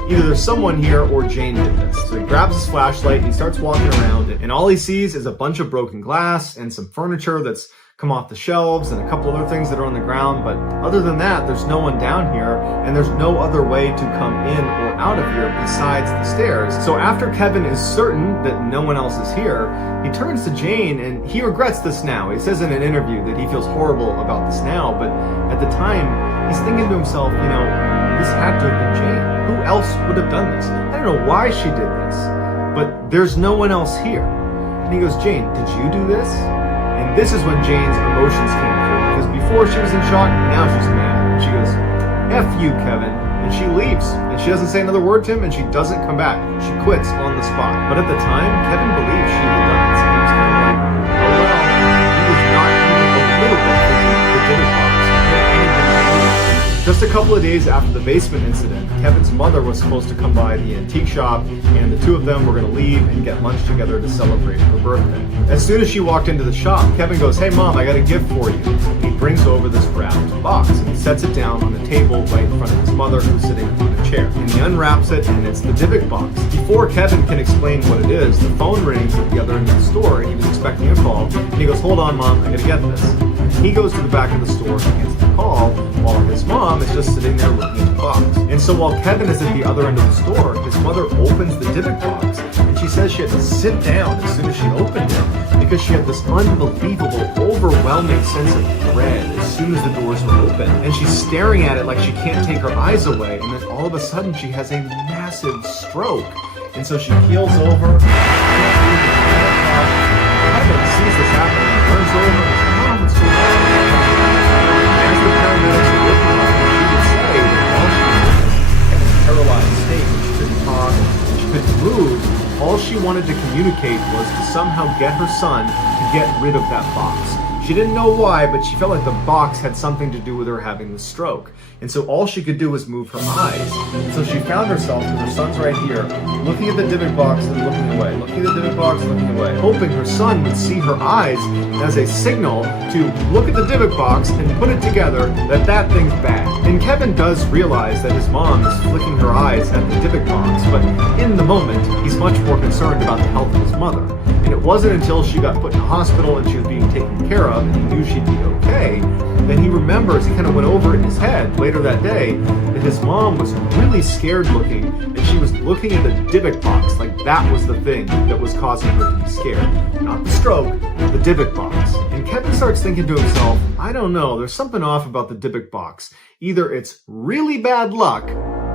either there's someone here or Jane did this. So he grabs his flashlight and he starts walking around and all he sees is a bunch of broken glass and some furniture that's come off the shelves and a couple other things that are on the ground, but other than that, there's no one down here and there's no other way to come in or out of here besides the stairs. So after Kevin is certain that no one else is here, he turns to Jane and he regrets this now. He says in an interview that he feels horrible about this now, but at the time, he's thinking to himself, you know, this had to have been Jane. Who else would have done this? I don't know why she did this, but there's no one else here. And he goes, Jane, did you do this? And this is when Jane's emotions came through, because before she was in shock, now she's mad. She goes, F you, Kevin. And she leaves. And she doesn't say another word to him, and she doesn't come back. She quits on the spot. But at the time, Kevin believed she had done it. So he was kind of like, oh well, he was not even a little bit thinking the dinner box had anything to do with it. Just a couple of days after the basement incident, Kevin's mother was supposed to come by the antique shop, and the two of them were going to leave and get lunch together to celebrate her birthday. As soon as she walked into the shop, Kevin goes, hey mom, I got a gift for you. And he brings over this wrapped box and he sets it down on the table right in front of his mother who's sitting on a chair. And he unwraps it and it's the Dybbuk box. Before Kevin can explain what it is, the phone rings at the other end of the store and he was expecting a call. And he goes, hold on mom, I gotta get this. He goes to the back of the store and gets the call while his mom is just sitting there looking at the box. And so while Kevin is at the other end of the store, his mother opens the Dybbuk box and she says she had to sit down as soon as she opened it because she had this unbelievable, overwhelming sense of dread as soon as the doors were open. And she's staring at it like she can't take her eyes away, and then all of a sudden she has a massive stroke. And so she keels over, Kevin sees this happening, and turns over and says, Mom, what's going on? As the paramedics are looking at her, she would say that all she was in a paralyzed state, and she couldn't talk, and she couldn't move. All she wanted to communicate was to somehow get her son to get rid of that box. She didn't know why, but she felt like the box had something to do with her having the stroke. And so all she could do was move her eyes. And so she found herself, with her son's right here, looking at the Dybbuk box and looking away, looking at the Dybbuk box and looking away, hoping her son would see her eyes as a signal to look at the Dybbuk box and put it together that that thing's bad. And Kevin does realize that his mom is flicking her eyes at the Dybbuk box, but in the moment, he's much more concerned about the health of his mother. And it wasn't until she got put in the hospital and she was being taken care of and he knew she'd be okay, then he remembers, he kind of went over it in his head later that day, that his mom was really scared looking and she was looking at the Dybbuk box like that was the thing that was causing her to be scared. Not the stroke, the Dybbuk box. And Kevin starts thinking to himself, I don't know, there's something off about the Dybbuk box. Either it's really bad luck,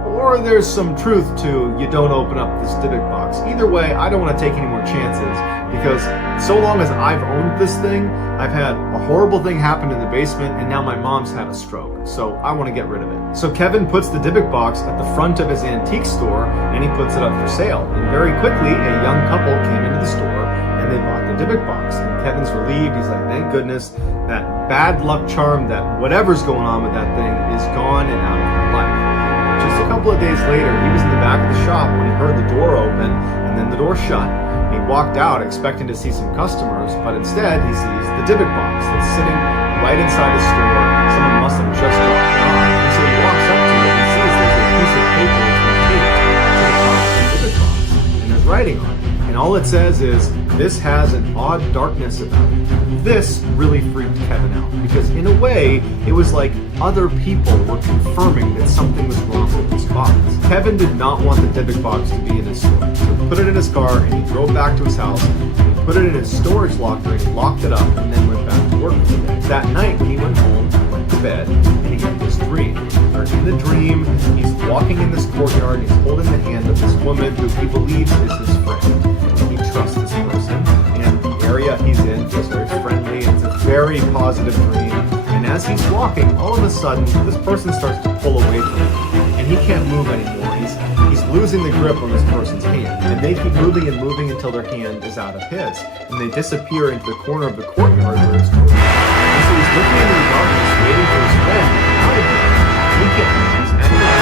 or there's some truth to you don't open up this Dybbuk box. Either way, I don't want to take any more chances because so long as I've owned this thing, I've had a horrible thing happen in the basement and now my mom's had a stroke. So I want to get rid of it. So Kevin puts the Dybbuk box at the front of his antique store and he puts it up for sale. And very quickly, a young couple came into the store and they bought the Dybbuk box. And Kevin's relieved. He's like, thank goodness that bad luck charm, that whatever's going on with that thing is gone and out of her life. Just a couple of days later, he was in the back of the shop when he heard the door open and then the door shut. He walked out expecting to see some customers, but instead he sees the Dybbuk box that's sitting right inside the store. Someone must have just dropped it off. And so he walks up to it and sees there's a piece of paper that's been taped to the top of the Dybbuk box. And there's writing on it. And all it says is, this has an odd darkness about it. This really freaked Kevin out because in a way, it was like other people were confirming that something was wrong with this box. Kevin did not want the Dybbuk box to be in his store, so he put it in his car and he drove back to his house and he put it in his storage locker and he locked it up and then went back to work for the day. That night when he went home, he went to bed and he had this dream. the dream, he's walking in this courtyard, he's holding the hand of this woman who he believes is his friend. He trusts this person, and the area he's in feels very friendly, and it's a very positive dream. And as he's walking, all of a sudden, this person starts to pull away from him, and he can't move anymore. He's losing the grip on this person's hand, and they keep moving and moving until their hand is out of his, and they disappear into the corner of the courtyard where it's totally. And so he's looking into the darkness, waiting for his friend to come out again. He can't move. He's angry.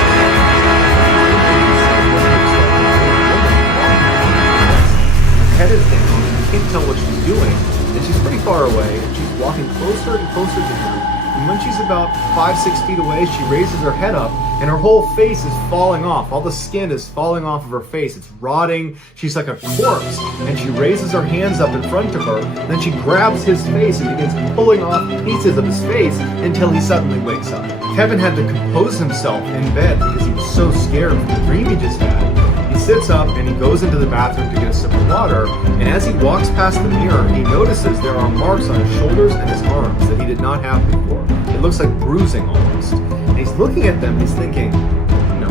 Her head is down, and you can't tell what she's doing, and she's pretty far away, and she's walking closer and closer to him. And when she's about 5-6 feet away, she raises her head up, and her whole face is falling off. All the skin is falling off of her face. It's rotting. She's like a corpse. And she raises her hands up in front of her. And then she grabs his face and begins pulling off pieces of his face until he suddenly wakes up. Kevin had to compose himself in bed because he was so scared from the dream he just had. He sits up and he goes into the bathroom to get a sip of water. And as he walks past the mirror, he notices there are marks on his shoulders and his arms that he did not have before. It looks like bruising almost. And he's looking at them, he's thinking, no,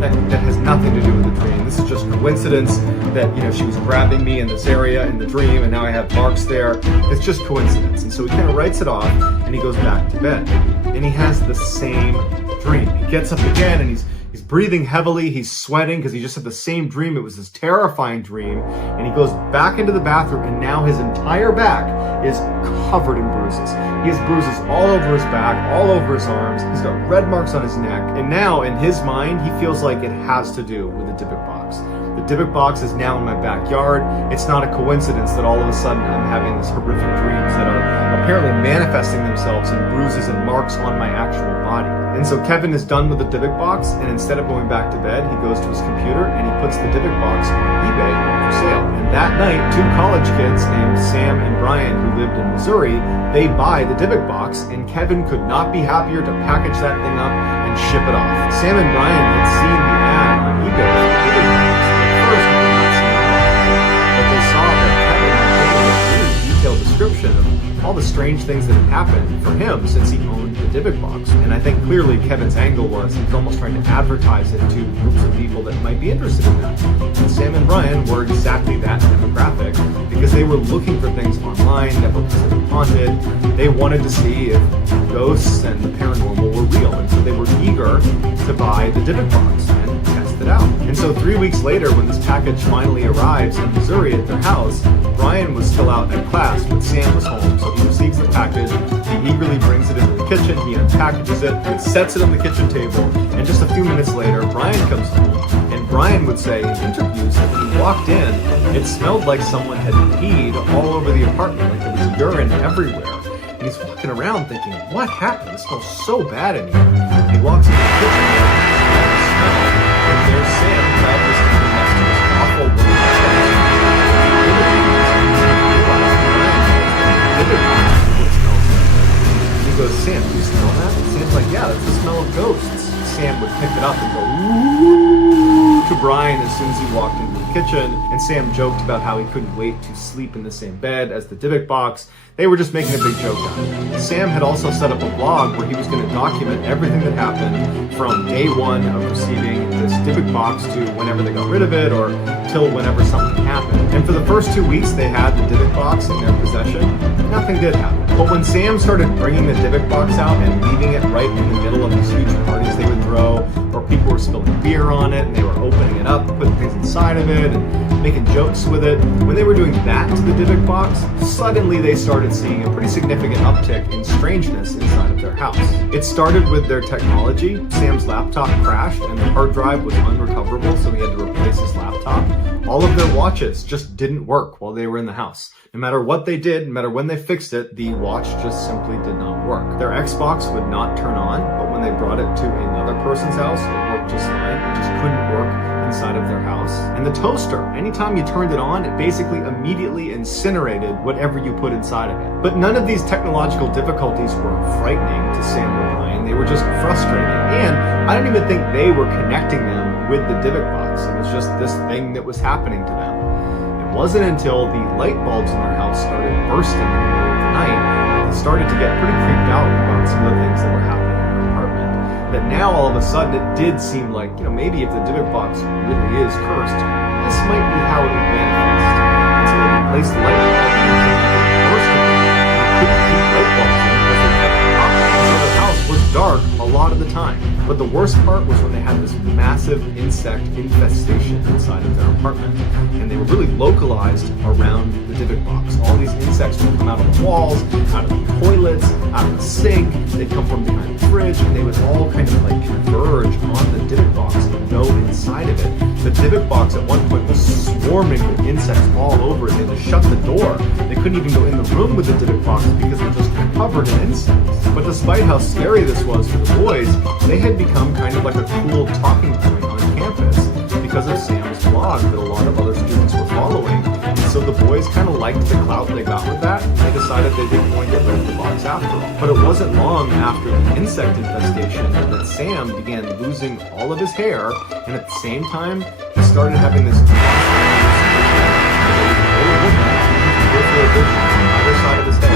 that has nothing to do with the dream. This is just coincidence that, she was grabbing me in this area in the dream, and now I have marks there. It's just coincidence. And so he kind of writes it off, and he goes back to bed. And he has the same dream. He gets up again, and he's breathing heavily, he's sweating because he just had the same dream. It was this terrifying dream. And he goes back into the bathroom, and now his entire back is covered in bruises. He has bruises all over his back, all over his arms. He's got red marks on his neck. And now, in his mind, he feels like it has to do with the Dybbuk box. The Dybbuk box is now in my backyard. It's not a coincidence that all of a sudden I'm having these horrific dreams that are apparently manifesting themselves in bruises and marks on my actual body. And so Kevin is done with the Dybbuk box, and instead of going back to bed, he goes to his computer and he puts the Dybbuk box on eBay for sale. And that night, 2 college kids named Sam and Brian, who lived in Missouri, they buy the Dybbuk box, and Kevin could not be happier to package that thing up and ship it off. Sam and Brian had seen the ad on eBay for the Dybbuk box. At first, they did not see it, but they saw that Kevin had given a really detailed description of all the strange things that had happened for him since he owned the Dybbuk box. And I think clearly Kevin's angle was he was almost trying to advertise it to groups of people that might be interested in that. And Sam and Brian were exactly that demographic because they were looking for things online that were considered haunted. They wanted to see if ghosts and the paranormal were real. And so they were eager to buy the Dybbuk box and test it out. And so 3 weeks later, when this package finally arrives in Missouri at their house, Brian was still out at class, but Sam was home. So he receives the package, he eagerly brings it into the kitchen, he unpackages it, and sets it on the kitchen table. And just a few minutes later, Brian comes home, and Brian would say in interviews that when he walked in, it smelled like someone had peed all over the apartment, like there was urine everywhere. And he's walking around thinking, what happened? It smells so bad in here. And he walks into the kitchen, and there's Sam proudly standing next to this awful woman. He goes, Sam, do you smell that? And Sam's like, yeah, that's the smell of ghosts. Sam would pick it up and go, ooh, to Brian as soon as he walked into the kitchen. And Sam joked about how he couldn't wait to sleep in the same bed as the Dybbuk box. They were just making a big joke out of it. Sam had also set up a blog where he was going to document everything that happened from day one of receiving this Dybbuk box to whenever they got rid of it or till whenever something happened. And for the first 2 weeks they had the Dybbuk box in their possession, nothing did happen. But when Sam started bringing the Dybbuk box out and leaving it right in the middle of these huge parties they would throw, or people were spilling beer on it and they were opening it up, putting things inside of it and making jokes with it, when they were doing that to the Dybbuk box, suddenly they started seeing a pretty significant uptick in strangeness inside of their house. It started with their technology. Sam's laptop crashed and the hard drive was unrecoverable, so he had to replace his laptop. All of their watches just didn't work while they were in the house. No matter what they did, no matter when they fixed it, the watch just simply did not work. Their Xbox would not turn on, but when they brought it to another person's house, it worked just fine. It just couldn't work inside of their house. And the toaster, anytime you turned it on, it basically immediately incinerated whatever you put inside of it. But none of these technological difficulties were frightening to Sam or Brian. They were just frustrating. And I don't even think they were connecting them with the Dybbuk box. It was just this thing that was happening to them. It wasn't until the light bulbs in their house started bursting in the middle of the night that they started to get pretty creeped out about some of the things that were happening in their apartment. that now all of a sudden it did seem like, maybe if the Dybbuk box really is cursed, this might be how it would manifest. And so they replaced the light bulb, and first of all, they couldn't keep light bulbs in because they kept up, so the house was dark a lot of the time. But the worst part was when they had this massive insect infestation inside of their apartment, and they were really localized around the Dybbuk box. All these insects would come out of the walls, out of the toilets, out of the sink. They'd come from behind the fridge, and they would all kind of like converge on the Dybbuk box and go inside of it. The Dybbuk box at one point was swarming with insects all over it. They had to shut the door. They couldn't even go in the room with the Dybbuk box because it was just covered in insects. But despite how scary this was for the boys, they had become kind of like a cool talking point on campus because of Sam's blog that a lot of other students were following. And so the boys kind of liked the clout they got with that, and they decided they didn't want to get rid of the box after all. But it wasn't long after the insect infestation that Sam began losing all of his hair, and at the same time, he started having this peripheral vision on either side of his head.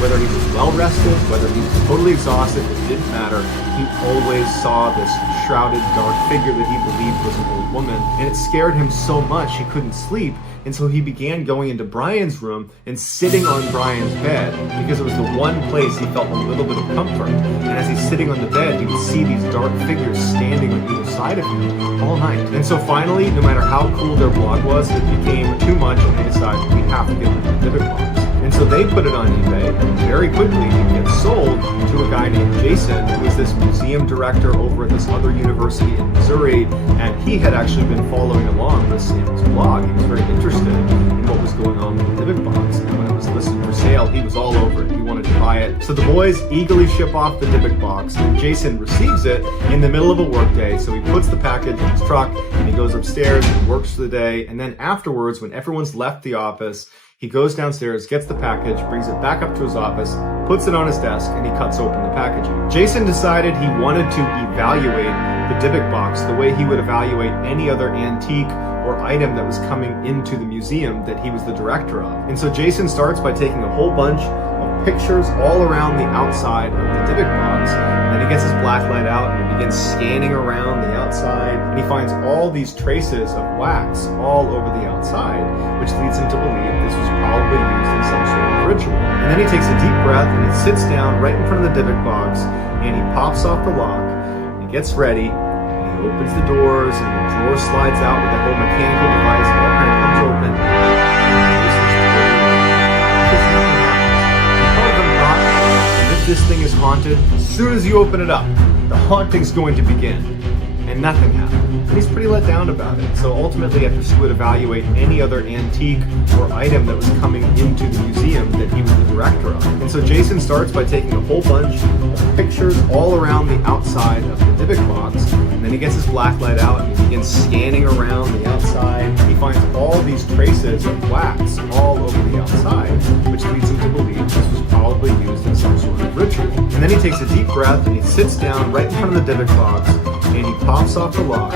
Whether he was well rested, whether he was totally exhausted, it didn't matter. He always saw this shrouded dark figure that he believed was an old woman, and it scared him so much he couldn't sleep, and so he began going into Brian's room and sitting on Brian's bed because it was the one place he felt a little bit of comfort. And as he's sitting on the bed, he would see these dark figures standing on either side of him all night. And so finally, no matter how cool their blog was, it became too much, and they decided we have to get rid of the Dybbuk box. And so they put it on eBay, and very quickly it gets sold to a guy named Jason, who was this museum director over at this other university in Missouri, and he had actually been following along with Sam's blog. He was very interested in what was going on with the Dybbuk box, and when it was listed for sale, he was all over it. He wanted to buy it. So the boys eagerly ship off the Dybbuk box, and Jason receives it in the middle of a workday, so he puts the package in his truck, and he goes upstairs and works for the day, and then afterwards, when everyone's left the office, he goes downstairs, gets the package, brings it back up to his office, puts it on his desk, and he cuts open the packaging. Jason decided he wanted to evaluate the Dybbuk box the way he would evaluate any other antique or item that was coming into the museum that he was the director of. And so Jason starts by taking a whole bunch of pictures all around the outside of the Dybbuk box, and then he gets his blacklight out and he begins scanning around the outside, and he finds all these traces of wax all over the outside, which leads him to believe this was probably used in some sort of ritual. And then he takes a deep breath and he sits down right in front of the Dybbuk box, and he pops off the lock, and he gets ready, and he opens the doors, and the drawer slides out with that whole mechanical device, and all kind of comes open. This thing is haunted. As soon as you open it up, the haunting's going to begin. And nothing happened. And he's pretty let down about it. So ultimately, after she would evaluate any other antique or item that was coming into the museum that he was the director of. And so Jason starts by taking a whole bunch of pictures all around the outside of the Dybbuk box. And then he gets his blacklight out and he begins scanning around the outside. He finds all these traces of wax all over the outside, which leads him to believe this was probably used in some sort of ritual. And then he takes a deep breath and he sits down right in front of the Dybbuk box, and he pops off the lock,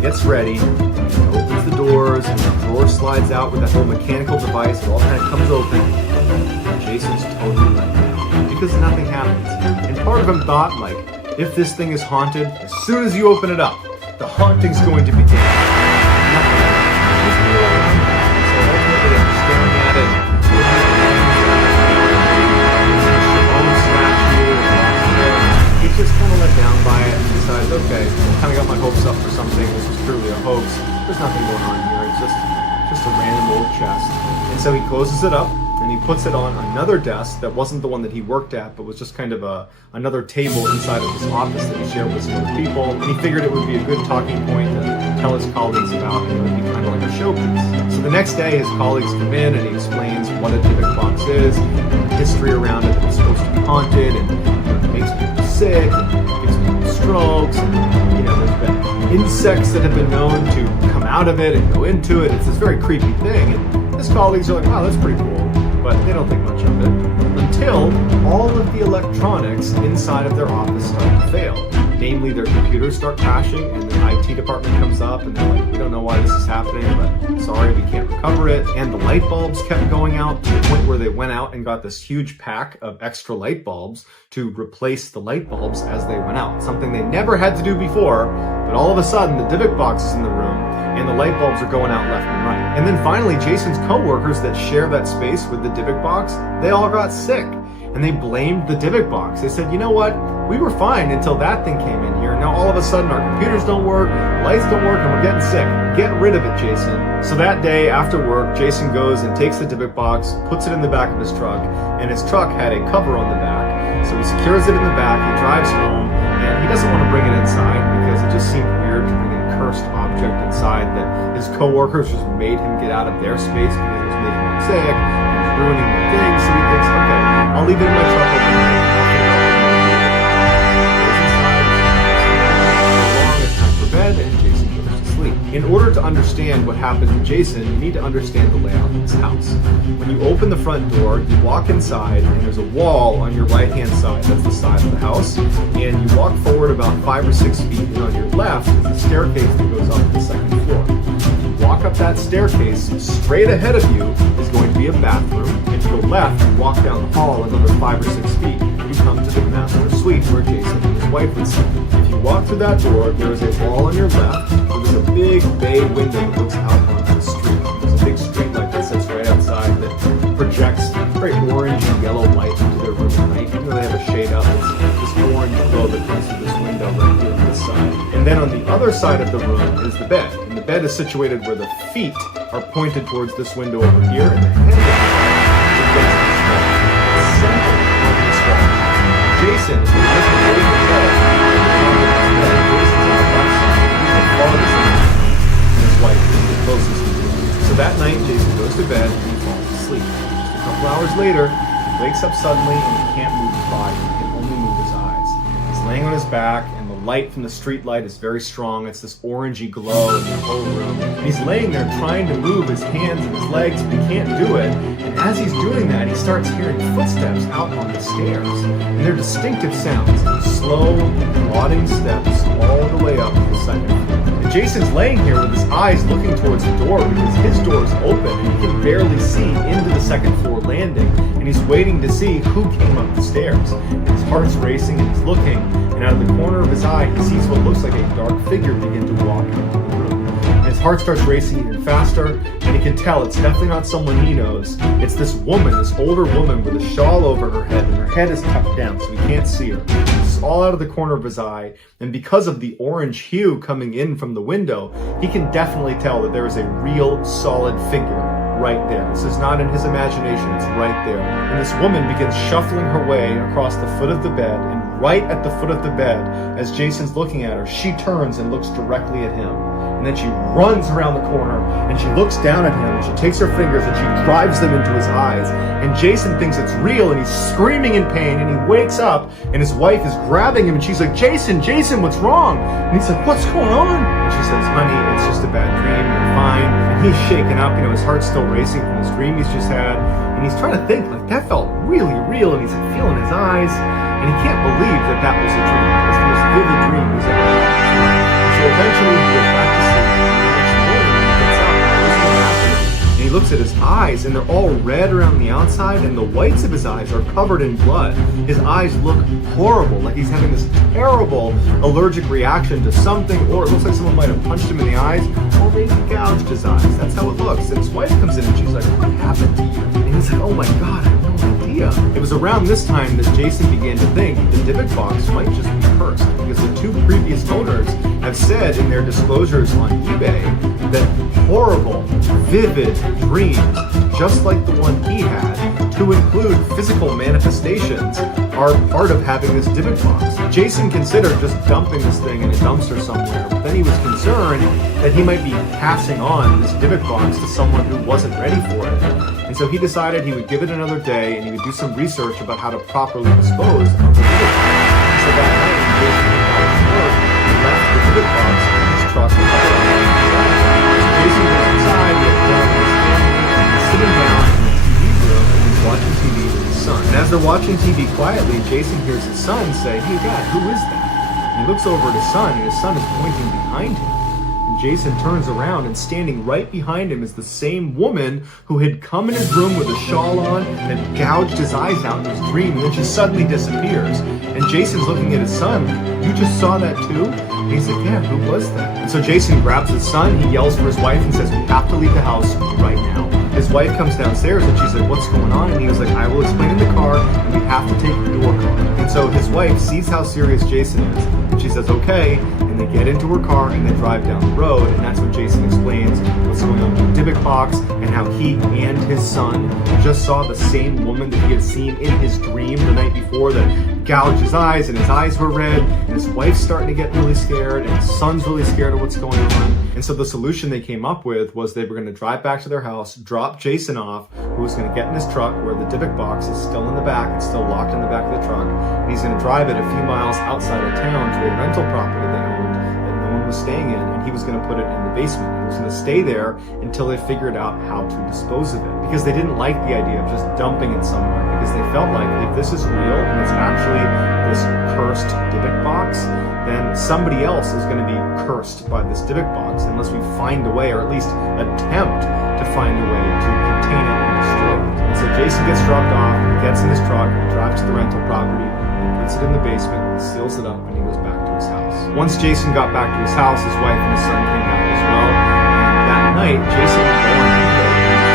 gets ready, and he opens the doors, and the drawer slides out with that whole mechanical device. It all kind of comes open, and Jason's totally let down because nothing happens. And part of him thought, like, if this thing is haunted, as soon as you open it up, the haunting's going to begin. Nothing. He's really let down by it. So ultimately, after staring at it, he's just kind of let down by it and decides, okay, kind of got my hopes up for something. This is truly a hoax. There's nothing going on here. It's just a random old chest. And so he closes it up and he puts it on another desk that wasn't the one that he worked at, but was just kind of another table inside of his office that he shared with some other people. And he figured it would be a good talking point to tell his colleagues about, and it would be kind of like a showpiece. So the next day, his colleagues come in and he explains what a Dybbuk box is, and the history around it, that it's supposed to be haunted, and it makes people sick, and gives people strokes, and there's been insects that have been known to come out of it and go into it. It's this very creepy thing, and his colleagues are like, wow, that's pretty cool, but they don't think much of it until all of the electronics inside of their office start to fail. Namely, their computers start crashing, and the IT department comes up and they're like, we don't know why this is happening, but sorry, we can't recover cover it, and the light bulbs kept going out to the point where they went out and got this huge pack of extra light bulbs to replace the light bulbs as they went out. Something they never had to do before, but all of a sudden the Dybbuk box is in the room and the light bulbs are going out left and right. And then finally, Jason's co-workers that share that space with the Dybbuk box, they all got sick. And they blamed the Dybbuk box. They said, you know what? We were fine until that thing came in here. Now all of a sudden our computers don't work, lights don't work, and we're getting sick. Get rid of it, Jason. So that day after work, Jason goes and takes the Dybbuk box, puts it in the back of his truck, and his truck had a cover on the back. So he secures it in the back, he drives home, and he doesn't want to bring it inside because it just seemed weird to bring a cursed object inside that his co-workers just made him get out of their space because it was making him sick and ruining the thing. So he thinks, okay, I'll leave it in my truck overnight. It's time for bed, and Jason goes to sleep. In order to understand what happened to Jason, you need to understand the layout of his house. When you open the front door, you walk inside, and there's a wall on your right-hand side. That's the side of the house. And you walk forward about 5 or 6 feet, and on your left is a staircase that goes up to the second floor. Walk up that staircase, straight ahead of you is going to be a bathroom. If you go left and walk down the hall another 5 or 6 feet, you come to the master suite where Jason and his wife would sit. If you walk through that door, there is a wall on your left where there's a big bay window that looks out onto the street. There's a big street light that sits right outside that projects very orange and yellow light into their room at night. Even though they have a shade up, it's this orange glow that comes through this window right here on this side. And then on the other side of the room is the bed. And the bed is situated where the feet are pointed towards this window over here, and the head of the bed is center of this wall. Jason is looking over the bed. Jason's on the left side. He's the farthest away, and his wife is the closest to him. So that night, Jason goes to bed and he falls asleep. Just a couple hours later, he wakes up suddenly and he can't move his body. He can only move his eyes. He's laying on his back, and the light from the street light is very strong. It's this orangey glow in the whole room. And he's laying there trying to move his hands and his legs, but he can't do it. And as he's doing that, he starts hearing footsteps out on the stairs. And they're distinctive sounds, slow, plodding steps all the way up to the second floor. And Jason's laying here with his eyes looking towards the door because his door is open and he can barely see into the second floor landing. And he's waiting to see who came up the stairs. And his heart's racing and he's looking, and out of the corner of his eye, he sees what looks like a dark figure begin to walk into the room. And his heart starts racing even faster, and he can tell it's definitely not someone he knows. It's this woman, this older woman with a shawl over her head, and her head is tucked down so he can't see her. This is all out of the corner of his eye, and because of the orange hue coming in from the window, he can definitely tell that there is a real solid figure right there. This is not in his imagination, it's right there. And this woman begins shuffling her way across the foot of the bed, and right at the foot of the bed, as Jason's looking at her, she turns and looks directly at him. And then she runs around the corner and she looks down at him and she takes her fingers and she drives them into his eyes. And Jason thinks it's real and he's screaming in pain, and he wakes up and his wife is grabbing him and she's like, Jason, what's wrong? And he's like, what's going on? And she says, honey, it's just a bad dream, you're fine. And he's shaken up, his heart's still racing from this dream he's just had. And he's trying to think, like, that felt really real, and he's like feeling his eyes. And he can't believe that that was a dream. It's the most vivid dream he's ever had. And so eventually he goes back to sleep. And the next morning he gets up and goes to the bathroom. And he looks at his eyes, and they're all red around the outside, and the whites of his eyes are covered in blood. His eyes look horrible, like he's having this terrible allergic reaction to something, or it looks like someone might have punched him in the eyes, or maybe gouged his eyes. That's how it looks. And his wife comes in and she's like, what happened to you? And he's like, oh my God, I have no idea. It was around this time that Jason began to think the Dybbuk box might just be cursed, because the two previous owners have said in their disclosures on eBay that horrible, vivid dreams, just like the one he had, to include physical manifestations, are part of having this Dybbuk box. Jason considered just dumping this thing in a dumpster somewhere, but then he was concerned that he might be passing on this Dybbuk box to someone who wasn't ready for it. And so he decided he would give it another day and he would do some research about how to properly dispose of the Dybbuk box. So that night, when Jason went out to work, he left the Dybbuk box in his truck and left it on the driveway. So Jason goes inside, he had dinner with his family, and he's sitting down in the TV room and he's watching TV with his son. And as they're watching TV quietly, Jason hears his son say, hey Dad, who is that? And he looks over at his son, and his son is pointing behind him. And and Jason turns around, and standing right behind him is the same woman who had come in his room with a shawl on and gouged his eyes out in his dream, and then she suddenly disappears. And Jason's looking at his son. You just saw that too? And he's like, yeah, who was that? And so Jason grabs his son, he yells for his wife and says, we have to leave the house right now. His wife comes downstairs and she's like, what's going on? And he was like, I will explain in the car, and we have to take your car. And so his wife sees how serious Jason is, and she says, okay, and they get into her car and they drive down the road, and that's when Jason explains what's going on with the Dybbuk box and how he and his son just saw the same woman that he had seen in his dream the night before that gouged his eyes, and his eyes were red, and his wife's starting to get really scared, and his son's really scared of what's going on. And so the solution they came up with was they were going to drive back to their house, drop Jason off, who was going to get in his truck where the Dybbuk box is still in the back, it's still locked in the back of the truck, and he's going to drive it a few miles outside of town to a rental property they owned that no one was staying in, and he was going to put it in the basement. He was going to stay there until they figured out how to dispose of it, because they didn't like the idea of just dumping it somewhere, because they felt like if this is real and it's actually this cursed Dybbuk box, then somebody else is going to be cursed by this Dybbuk box unless we find a way, or at least attempt to find a way to contain it and destroy it. And so Jason gets dropped off, he gets in his truck, he drives to the rental property, he puts it in the basement, and seals it up, and he goes back to his house. Once Jason got back to his house, his wife and his son came back as well, and that night, Jason would go on eBay and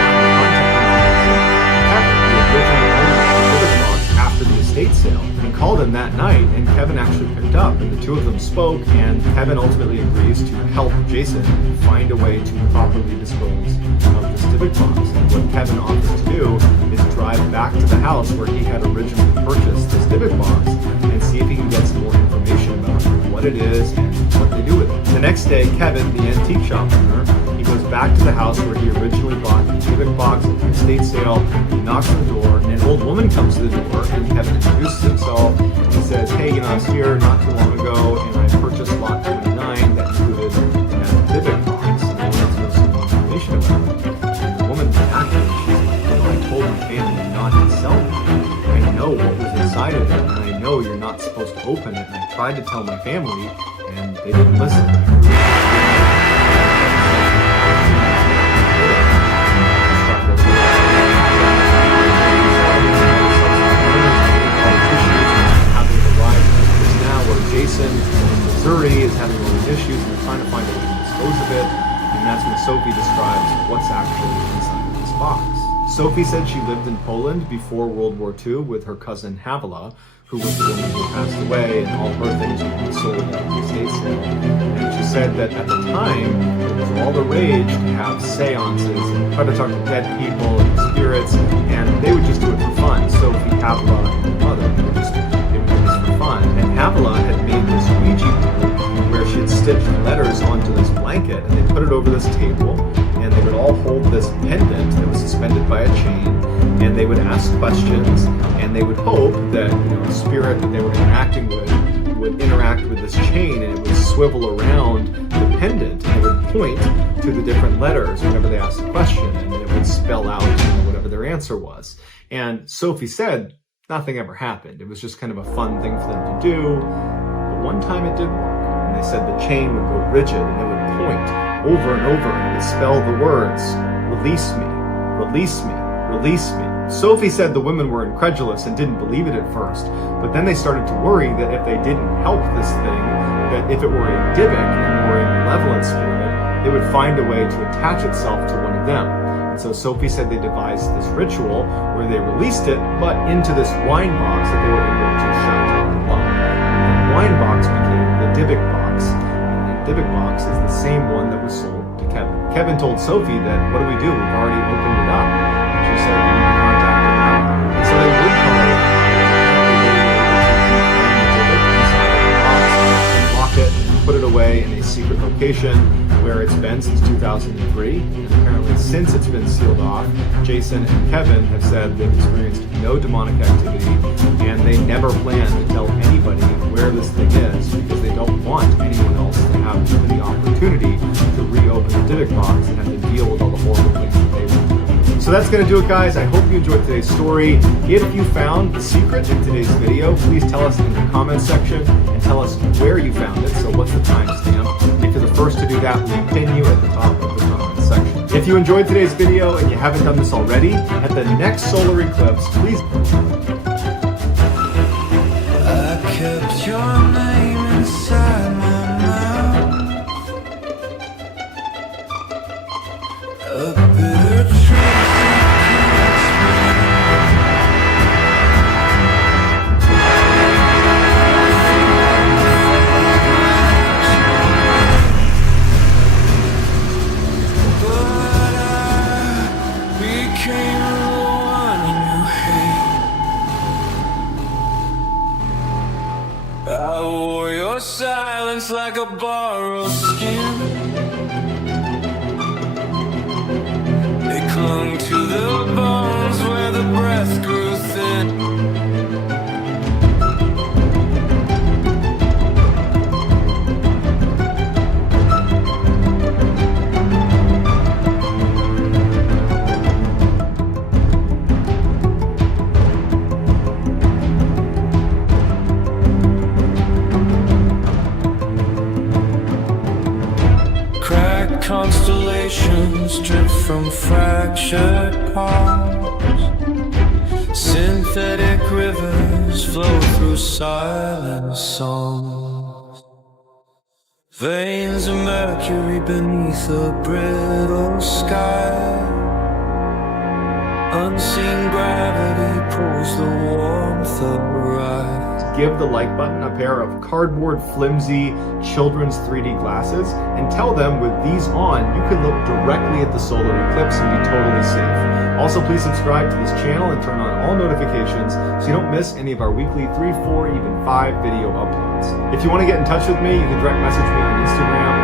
find the original owner of the Dybbuk box after the estate sale. And he called him that night, and Kevin actually picked up, and the two of them spoke, and Kevin ultimately agrees to help Jason find a way to properly dispose of this Dybbuk box. And what Kevin offers to do is drive back to the house where he had originally purchased this Dybbuk box and see if he can get some more information about what it is and what they do with it. The next day, Kevin, the antique shop owner, he goes back to the house where he originally bought the Dybbuk box at the estate sale. He knocks on the door, and an old woman comes to the door, and Kevin introduces himself. He says, hey, I was here not too long ago, and I purchased lot 29 that included that Dybbuk box, and I wanted to know some more information about it. And the woman reacted, she's like, I told my family not to sell it. I know what was inside of it, and I know you're not supposed to open it, and I tried to tell my family, and they didn't listen. Jason in Missouri is having all these issues, and they're trying to find a way to dispose of it, and that's when Sophie describes what's actually inside of this box. Sophie said she lived in Poland before World War II with her cousin Havila, who was the woman who passed away, and all her things were being sold at the estate sale. And she said that at the time, it was all the rage to have seances and try to talk to dead people and spirits, and they would just do it for fun. Sophie, Havila, and her mother, they would do this for fun. And Havila had made this Ouija board where she had stitched letters onto this blanket, and they put it over this table, and they would all hold this pendant that was suspended by a chain, and they would ask questions, and they would hope that a spirit that they were interacting with would interact with this chain, and it would swivel around the pendant, and it would point to the different letters whenever they asked a question, and then it would spell out whatever their answer was. And Sophie said nothing ever happened. It was just kind of a fun thing for them to do. But one time it did work, and they said the chain would go rigid, and it would point over and over, and it would spell the words, release me, release me, release me. Sophie said the women were incredulous and didn't believe it at first, but then they started to worry that if they didn't help this thing, that if it were a Dybbuk or a malevolent spirit, it would find a way to attach itself to one of them. And so Sophie said they devised this ritual where they released it, but into this wine box that they were able to shut and lock. And the wine box became the Dybbuk box, and the Dybbuk box is the same one that was sold to Kevin. Kevin told Sophie that, what do we do? We've already opened it up. And she said, you need to contact her now. And so they would call her. Lock it, put it away in a secret location where it's been since 2003. And apparently since it's been sealed off, Jason and Kevin have said they've experienced no demonic activity, and they never plan to tell anybody where this thing is because they don't want anyone else to have the opportunity to reopen the Dybbuk box and have to deal with all the horrible things that they went through. So that's going to do it, guys. I hope you enjoyed today's story. If you found the secret in today's video, please tell us in the comments section and tell us where you found it. So what's the timestamp? If you're the first to do that, we'll pin you at the top of the comment section. If you enjoyed today's video and you haven't done this already, at the next solar eclipse, please... I kept your name inside my mouth. A bitter truth I can't explain. But I became the one you hate. I wore your silence like a borrowed skin. It clung to the bones where the breath grew thin. Cracked constellations drip from fractured palms. Synthetic rivers flow through silent songs. Veins of mercury beneath a brittle sky. Unseen gravity pulls the warmth of ride. Give the like button a pair of cardboard flimsy children's 3D glasses and tell them with these on you can look directly at the solar eclipse and be totally safe. Also, please subscribe to this channel and turn on all notifications so you don't miss any of our weekly 3, 4, even 5 video uploads. If you want to get in touch with me, you can direct message me on Instagram or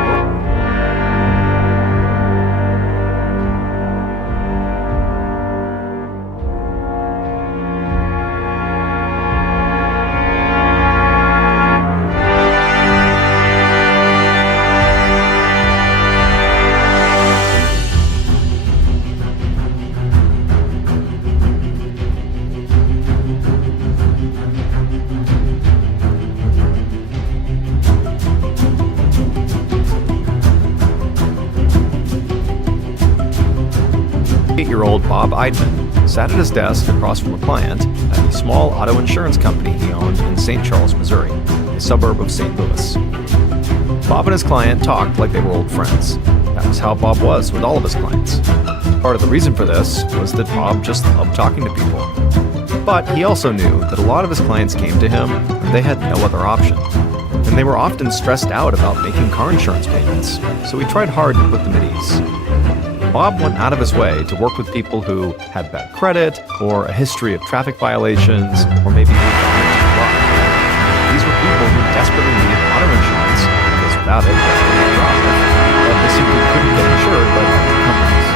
Eight-year-old Bob Eidman sat at his desk across from a client at a small auto insurance company he owned in St. Charles, Missouri, a suburb of St. Louis. Bob and his client talked like they were old friends. That was how Bob was with all of his clients. Part of the reason for this was that Bob just loved talking to people. But he also knew that a lot of his clients came to him when they had no other option. And they were often stressed out about making car insurance payments, so he tried hard to put them at ease. Bob went out of his way to work with people who had bad credit, or a history of traffic violations, or maybe who got into luck. These were people who desperately needed auto insurance, because without it, they couldn't drive, but they simply couldn't get insured by larger companies.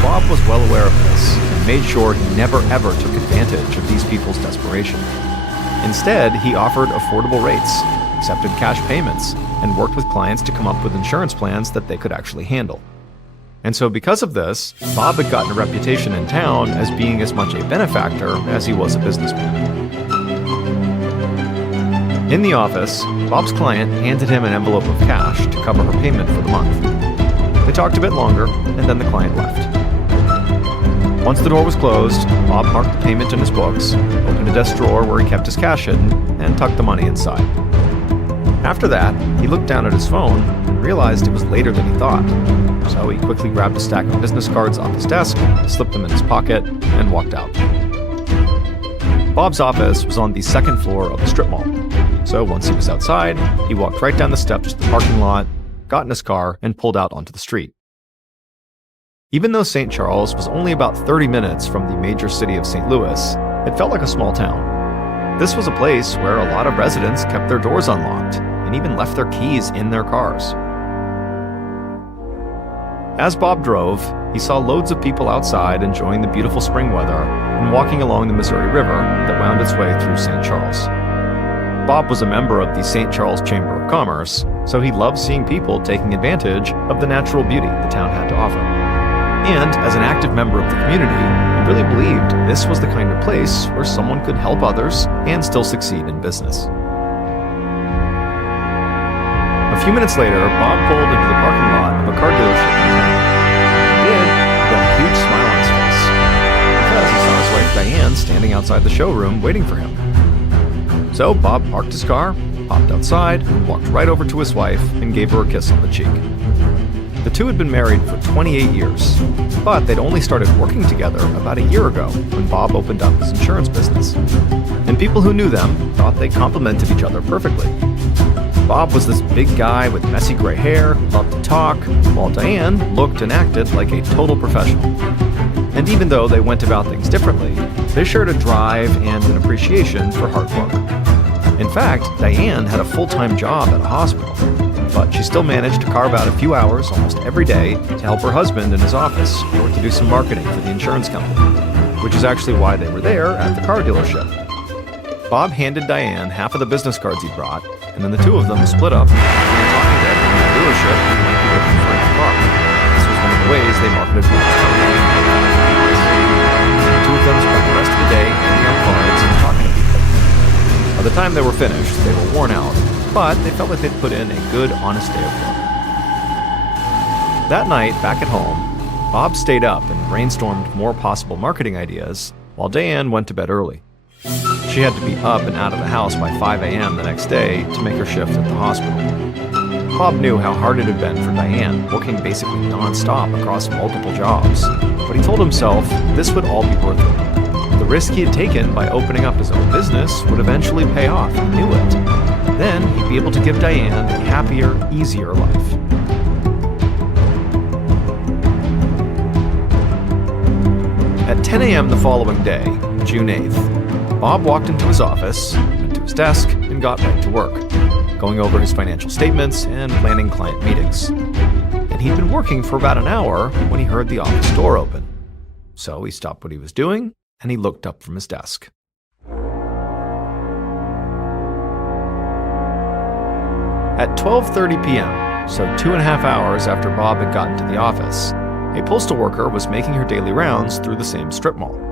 Bob was well aware of this, and made sure he never ever took advantage of these people's desperation. Instead, he offered affordable rates, accepted cash payments, and worked with clients to come up with insurance plans that they could actually handle. And so because of this, Bob had gotten a reputation in town as being as much a benefactor as he was a businessman. In the office, Bob's client handed him an envelope of cash to cover her payment for the month. They talked a bit longer, and then the client left. Once the door was closed, Bob marked the payment in his books, opened a desk drawer where he kept his cash hidden, and tucked the money inside. After that, he looked down at his phone and realized it was later than he thought. So he quickly grabbed a stack of business cards off his desk, slipped them in his pocket, and walked out. Bob's office was on the second floor of the strip mall. So once he was outside, he walked right down the steps to the parking lot, got in his car, and pulled out onto the street. Even though St. Charles was only about 30 minutes from the major city of St. Louis, it felt like a small town. This was a place where a lot of residents kept their doors unlocked and even left their keys in their cars. As Bob drove, he saw loads of people outside enjoying the beautiful spring weather and walking along the Missouri River that wound its way through St. Charles. Bob was a member of the St. Charles Chamber of Commerce, so he loved seeing people taking advantage of the natural beauty the town had to offer. And as an active member of the community, he really believed this was the kind of place where someone could help others and still succeed in business. A few minutes later, Bob pulled into the parking lot of a car dealership in town. He did, he got a huge smile on his face, because he saw his wife Diane standing outside the showroom waiting for him. So Bob parked his car, popped outside, and walked right over to his wife and gave her a kiss on the cheek. The two had been married for 28 years, but they'd only started working together about a year ago when Bob opened up his insurance business. And people who knew them thought they complemented each other perfectly. Bob was this big guy with messy gray hair who loved to talk, while Diane looked and acted like a total professional. And even though they went about things differently, they shared a drive and an appreciation for hard work. In fact, Diane had a full-time job at a hospital, but she still managed to carve out a few hours almost every day to help her husband in his office or to do some marketing for the insurance company, which is actually why they were there at the car dealership. Bob handed Diane half of the business cards he brought, and then the two of them split up and began talking to everyone at the dealership who might be looking for a new car. This was one of the ways they marketed Bob's company. The two of them spent the rest of the day handing out cards and talking to people. By the time they were finished, they were worn out, but they felt like they'd put in a good, honest day of work. That night, back at home, Bob stayed up and brainstormed more possible marketing ideas, while Diane went to bed early. She had to be up and out of the house by 5 a.m. the next day to make her shift at the hospital. Bob knew how hard it had been for Diane, working basically non-stop across multiple jobs, but he told himself this would all be worth it. The risk he had taken by opening up his own business would eventually pay off, he knew it. Then he'd be able to give Diane a happier, easier life. At 10 a.m. the following day, June 8th, Bob walked into his office, went to his desk, and got right to work, going over his financial statements and planning client meetings. And he'd been working for about an hour when he heard the office door open. So he stopped what he was doing, and he looked up from his desk. At 12:30 p.m., so 2.5 hours after Bob had gotten to the office, a postal worker was making her daily rounds through the same strip mall.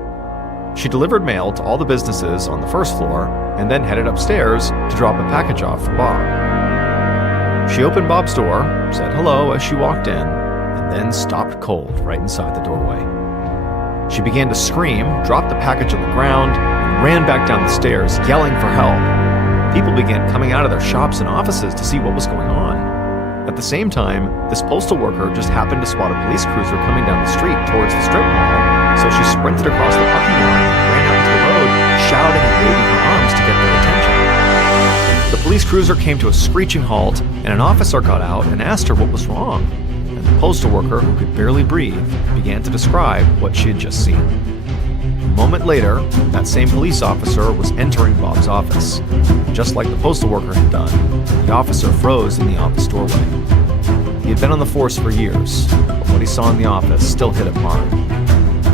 She delivered mail to all the businesses on the first floor and then headed upstairs to drop a package off for Bob. She opened Bob's door, said hello as she walked in, and then stopped cold right inside the doorway. She began to scream, dropped the package on the ground, and ran back down the stairs, yelling for help. People began coming out of their shops and offices to see what was going on. At the same time, this postal worker just happened to spot a police cruiser coming down the street towards the strip mall, so she sprinted across the parking lot and ran out into the road, shouting and waving her arms to get their attention. The police cruiser came to a screeching halt, and an officer got out and asked her what was wrong. And the postal worker, who could barely breathe, began to describe what she had just seen. A moment later, that same police officer was entering Bob's office. Just like the postal worker had done, the officer froze in the office doorway. He had been on the force for years, but what he saw in the office still hit him hard.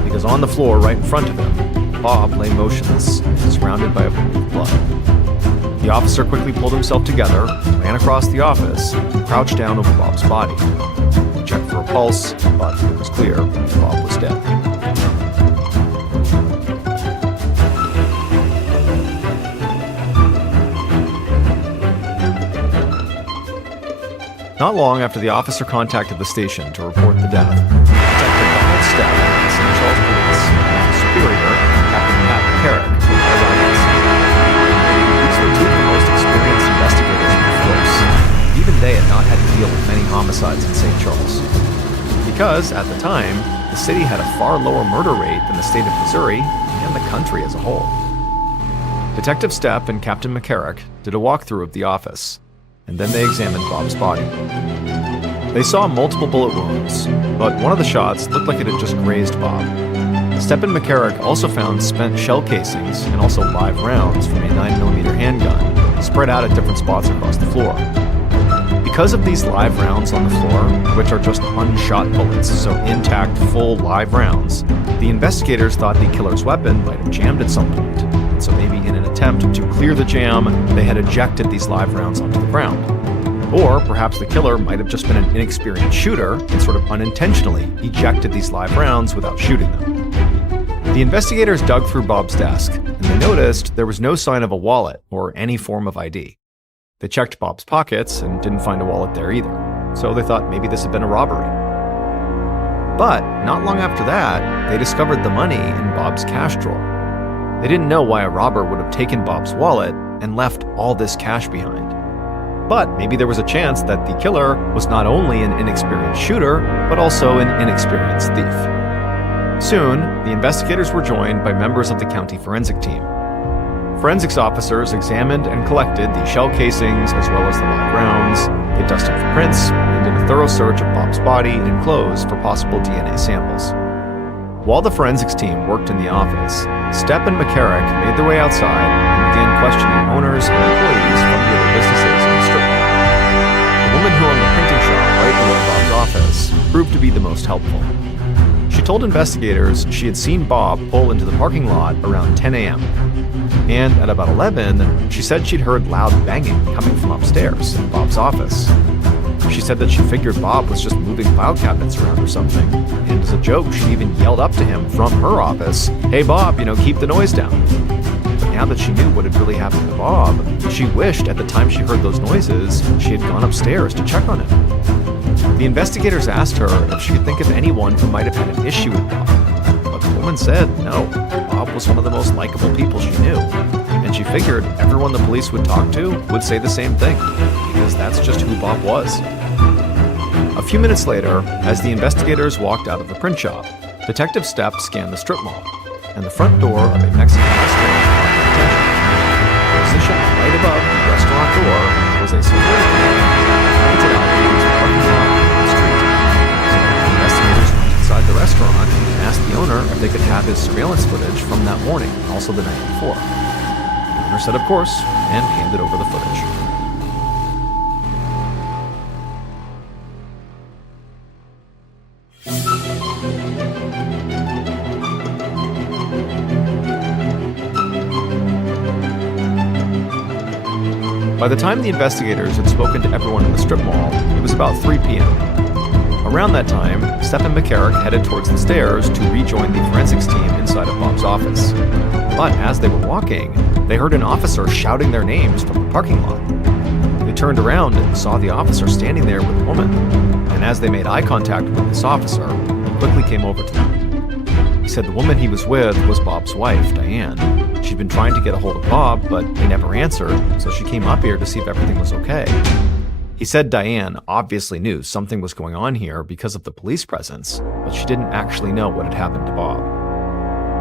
Because on the floor right in front of him, Bob lay motionless, surrounded by a pool of blood. The officer quickly pulled himself together, ran across the office, and crouched down over Bob's body. He checked for a pulse, but it was clear Bob was dead. Not long after the officer contacted the station to report the death, Detective Donald Stepp of the St. Charles Police and his superior, Captain Pat McCarrick, arrived on scene. These were two of the most experienced investigators in the force. Even they had not had to deal with many homicides in St. Charles. Because, at the time, the city had a far lower murder rate than the state of Missouri and the country as a whole. Detective Stepp and Captain McCarrick did a walkthrough of the office, and then they examined Bob's body. They saw multiple bullet wounds, but one of the shots looked like it had just grazed Bob. Stepp and McCarrick also found spent shell casings and also live rounds from a 9mm handgun spread out at different spots across the floor. Because of these live rounds on the floor, which are just unshot bullets, so intact, full live rounds, the investigators thought the killer's weapon might have jammed at some point. So maybe in an attempt to clear the jam, they had ejected these live rounds onto the ground. Or perhaps the killer might have just been an inexperienced shooter and sort of unintentionally ejected these live rounds without shooting them. The investigators dug through Bob's desk, and they noticed there was no sign of a wallet or any form of ID. They checked Bob's pockets and didn't find a wallet there either, so they thought maybe this had been a robbery. But not long after that, they discovered the money in Bob's cash drawer. They didn't know why a robber would have taken Bob's wallet and left all this cash behind. But maybe there was a chance that the killer was not only an inexperienced shooter, but also an inexperienced thief. Soon, the investigators were joined by members of the county forensic team. Forensics officers examined and collected the shell casings as well as the live rounds. They dusted for prints and did a thorough search of Bob's body and clothes for possible DNA samples. While the forensics team worked in the office, Stepp and McCarrick made their way outside and began questioning owners and employees from the other businesses in the strip mall. The woman who owned the printing shop right below Bob's office proved to be the most helpful. She told investigators she had seen Bob pull into the parking lot around 10 a.m. And at about 11, she said she'd heard loud banging coming from upstairs in Bob's office. She said that she figured Bob was just moving file cabinets around or something. And as a joke, she even yelled up to him from her office, "Hey Bob, keep the noise down." But now that she knew what had really happened to Bob, she wished at the time she heard those noises, she had gone upstairs to check on him. The investigators asked her if she could think of anyone who might have had an issue with Bob. But the woman said no, Bob was one of the most likable people she knew. And she figured everyone the police would talk to would say the same thing, because that's just who Bob was. A few minutes later, as the investigators walked out of the print shop, Detective Stepp scanned the strip mall, and the front door of a Mexican restaurant caught their attention. Positioned right above the restaurant door was a security camera pointed out towards the parking lot and the street. So the investigators went inside the restaurant and asked the owner if they could have his surveillance footage from that morning, also the night before. The owner said of course, and handed over the footage. By the time the investigators had spoken to everyone in the strip mall, it was about 3 p.m. Around that time, Stepp and McCarrick headed towards the stairs to rejoin the forensics team inside of Bob's office. But as they were walking, they heard an officer shouting their names from the parking lot. They turned around and saw the officer standing there with a woman. And as they made eye contact with this officer, he quickly came over to them. He said the woman he was with was Bob's wife, Diane. She'd been trying to get a hold of Bob, but he never answered, so she came up here to see if everything was okay. He said Diane obviously knew something was going on here because of the police presence, but she didn't actually know what had happened to Bob.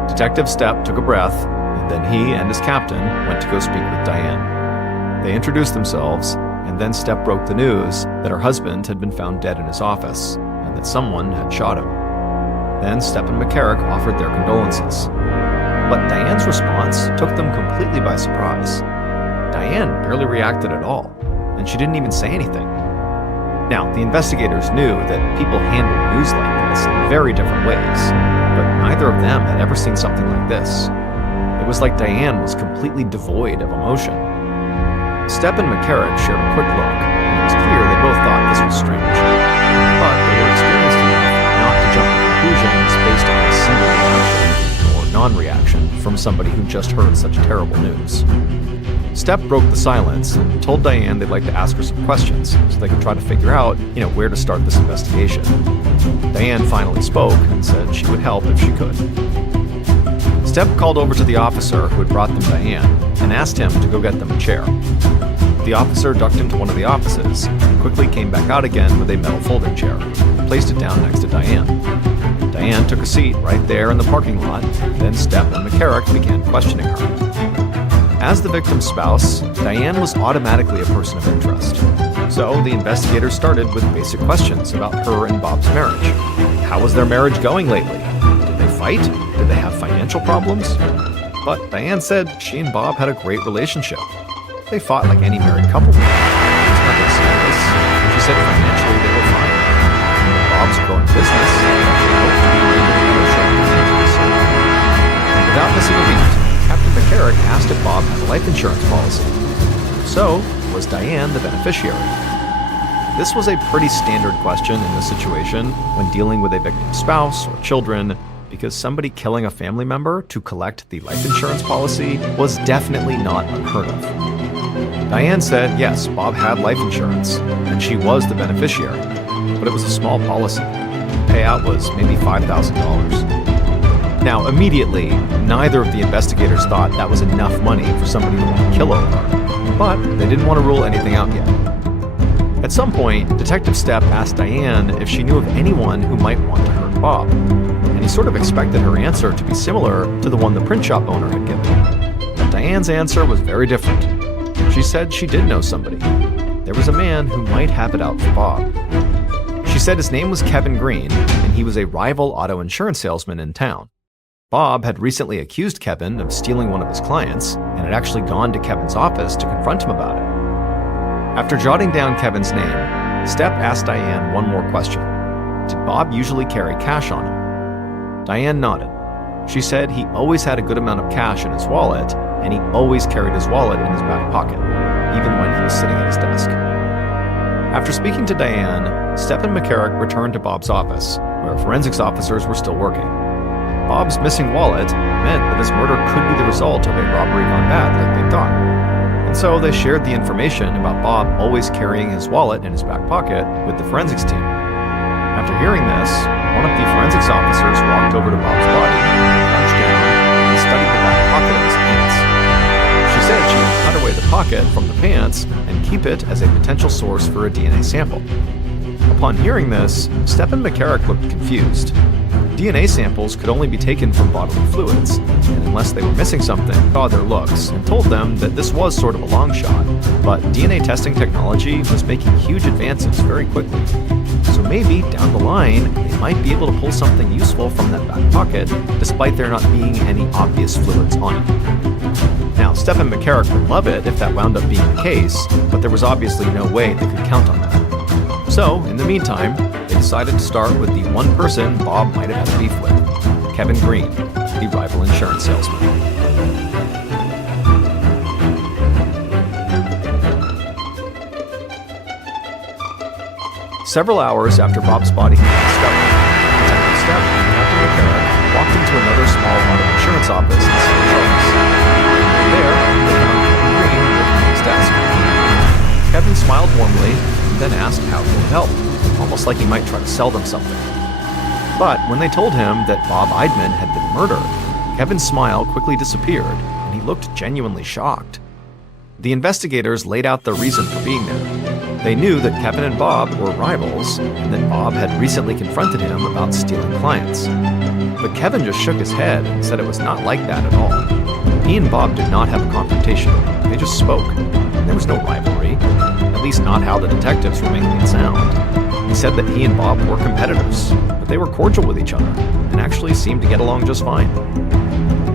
Detective Stepp took a breath, and then he and his captain went to go speak with Diane. They introduced themselves, and then Stepp broke the news that her husband had been found dead in his office, and that someone had shot him. Then Stepp and McCarrick offered their condolences. But Diane's response took them completely by surprise. Diane barely reacted at all, and she didn't even say anything. Now, the investigators knew that people handled news like this in very different ways, but neither of them had ever seen something like this. It was like Diane was completely devoid of emotion. Stepp and McCarrick shared a quick look, and it was clear they both thought this was strange. But they were experienced enough not to jump to conclusions based on a single reaction or non-reaction from somebody who just heard such terrible news. Stepp broke the silence and told Diane they'd like to ask her some questions so they could try to figure out, where to start this investigation. Diane finally spoke and said she would help if she could. Stepp called over to the officer who had brought them Diane and asked him to go get them a chair. The officer ducked into one of the offices and quickly came back out again with a metal folding chair and placed it down next to Diane. Diane took a seat right there in the parking lot, then Stepp and McCarrick began questioning her. As the victim's spouse, Diane was automatically a person of interest. So the investigators started with basic questions about her and Bob's marriage. How was their marriage going lately? Did they fight? Did they have financial problems? But Diane said she and Bob had a great relationship. They fought like any married couple would. It was nothing serious. She said financially they were fine. And Bob's growing business actually hoped to be able to negotiate financially soon. Without missing a beat, Captain McCarrick asked if Bob had a life insurance policy. So, was Diane the beneficiary? This was a pretty standard question in this situation when dealing with a victim's spouse or children, because somebody killing a family member to collect the life insurance policy was definitely not unheard of. Diane said yes, Bob had life insurance, and she was the beneficiary, but it was a small policy. The payout was maybe $5,000. Now, immediately, neither of the investigators thought that was enough money for somebody to want to kill over, but they didn't want to rule anything out yet. At some point, Detective Stepp asked Diane if she knew of anyone who might want to hurt Bob, and he sort of expected her answer to be similar to the one the print shop owner had given. But Diane's answer was very different. She said she did know somebody. There was a man who might have it out for Bob. She said his name was Kevin Green, and he was a rival auto insurance salesman in town. Bob had recently accused Kevin of stealing one of his clients, and had actually gone to Kevin's office to confront him about it. After jotting down Kevin's name, Stepp asked Diane one more question. Did Bob usually carry cash on him? Diane nodded. She said he always had a good amount of cash in his wallet, and he always carried his wallet in his back pocket, even when he was sitting at his desk. After speaking to Diane, Stepp and McCarrick returned to Bob's office, where forensics officers were still working. Bob's missing wallet meant that his murder could be the result of a robbery gone bad, like they thought. And so they shared the information about Bob always carrying his wallet in his back pocket with the forensics team. After hearing this, one of the forensics officers walked over to Bob's body, crouched down, and studied the back pocket of his pants. She said she would cut away the pocket from the pants and keep it as a potential source for a DNA sample. Upon hearing this, Stepp and McCarrick looked confused. DNA samples could only be taken from bodily fluids, and unless they were missing something, saw their looks and told them that this was sort of a long shot, but DNA testing technology was making huge advances very quickly. So maybe, down the line, they might be able to pull something useful from that back pocket, despite there not being any obvious fluids on it. Now, Stepp and McCarrick would love it if that wound up being the case, but there was obviously no way they could count on that. So, in the meantime, they decided to start with the one person Bob might have had beef with, Kevin Green, the rival insurance salesman. Several hours after Bob's body had been discovered, Detective Stepp and Captain McCarrick walked into another small auto insurance office in St. Charles. There, they found Kevin Green working at his desk. Kevin smiled warmly and then asked how he could help, almost like he might try to sell them something. But when they told him that Bob Eidman had been murdered, Kevin's smile quickly disappeared, and he looked genuinely shocked. The investigators laid out their reason for being there. They knew that Kevin and Bob were rivals, and that Bob had recently confronted him about stealing clients. But Kevin just shook his head and said it was not like that at all. He and Bob did not have a confrontation. They just spoke. There was no rivalry, at least not how the detectives were making it sound. He said that he and Bob were competitors, but they were cordial with each other and actually seemed to get along just fine.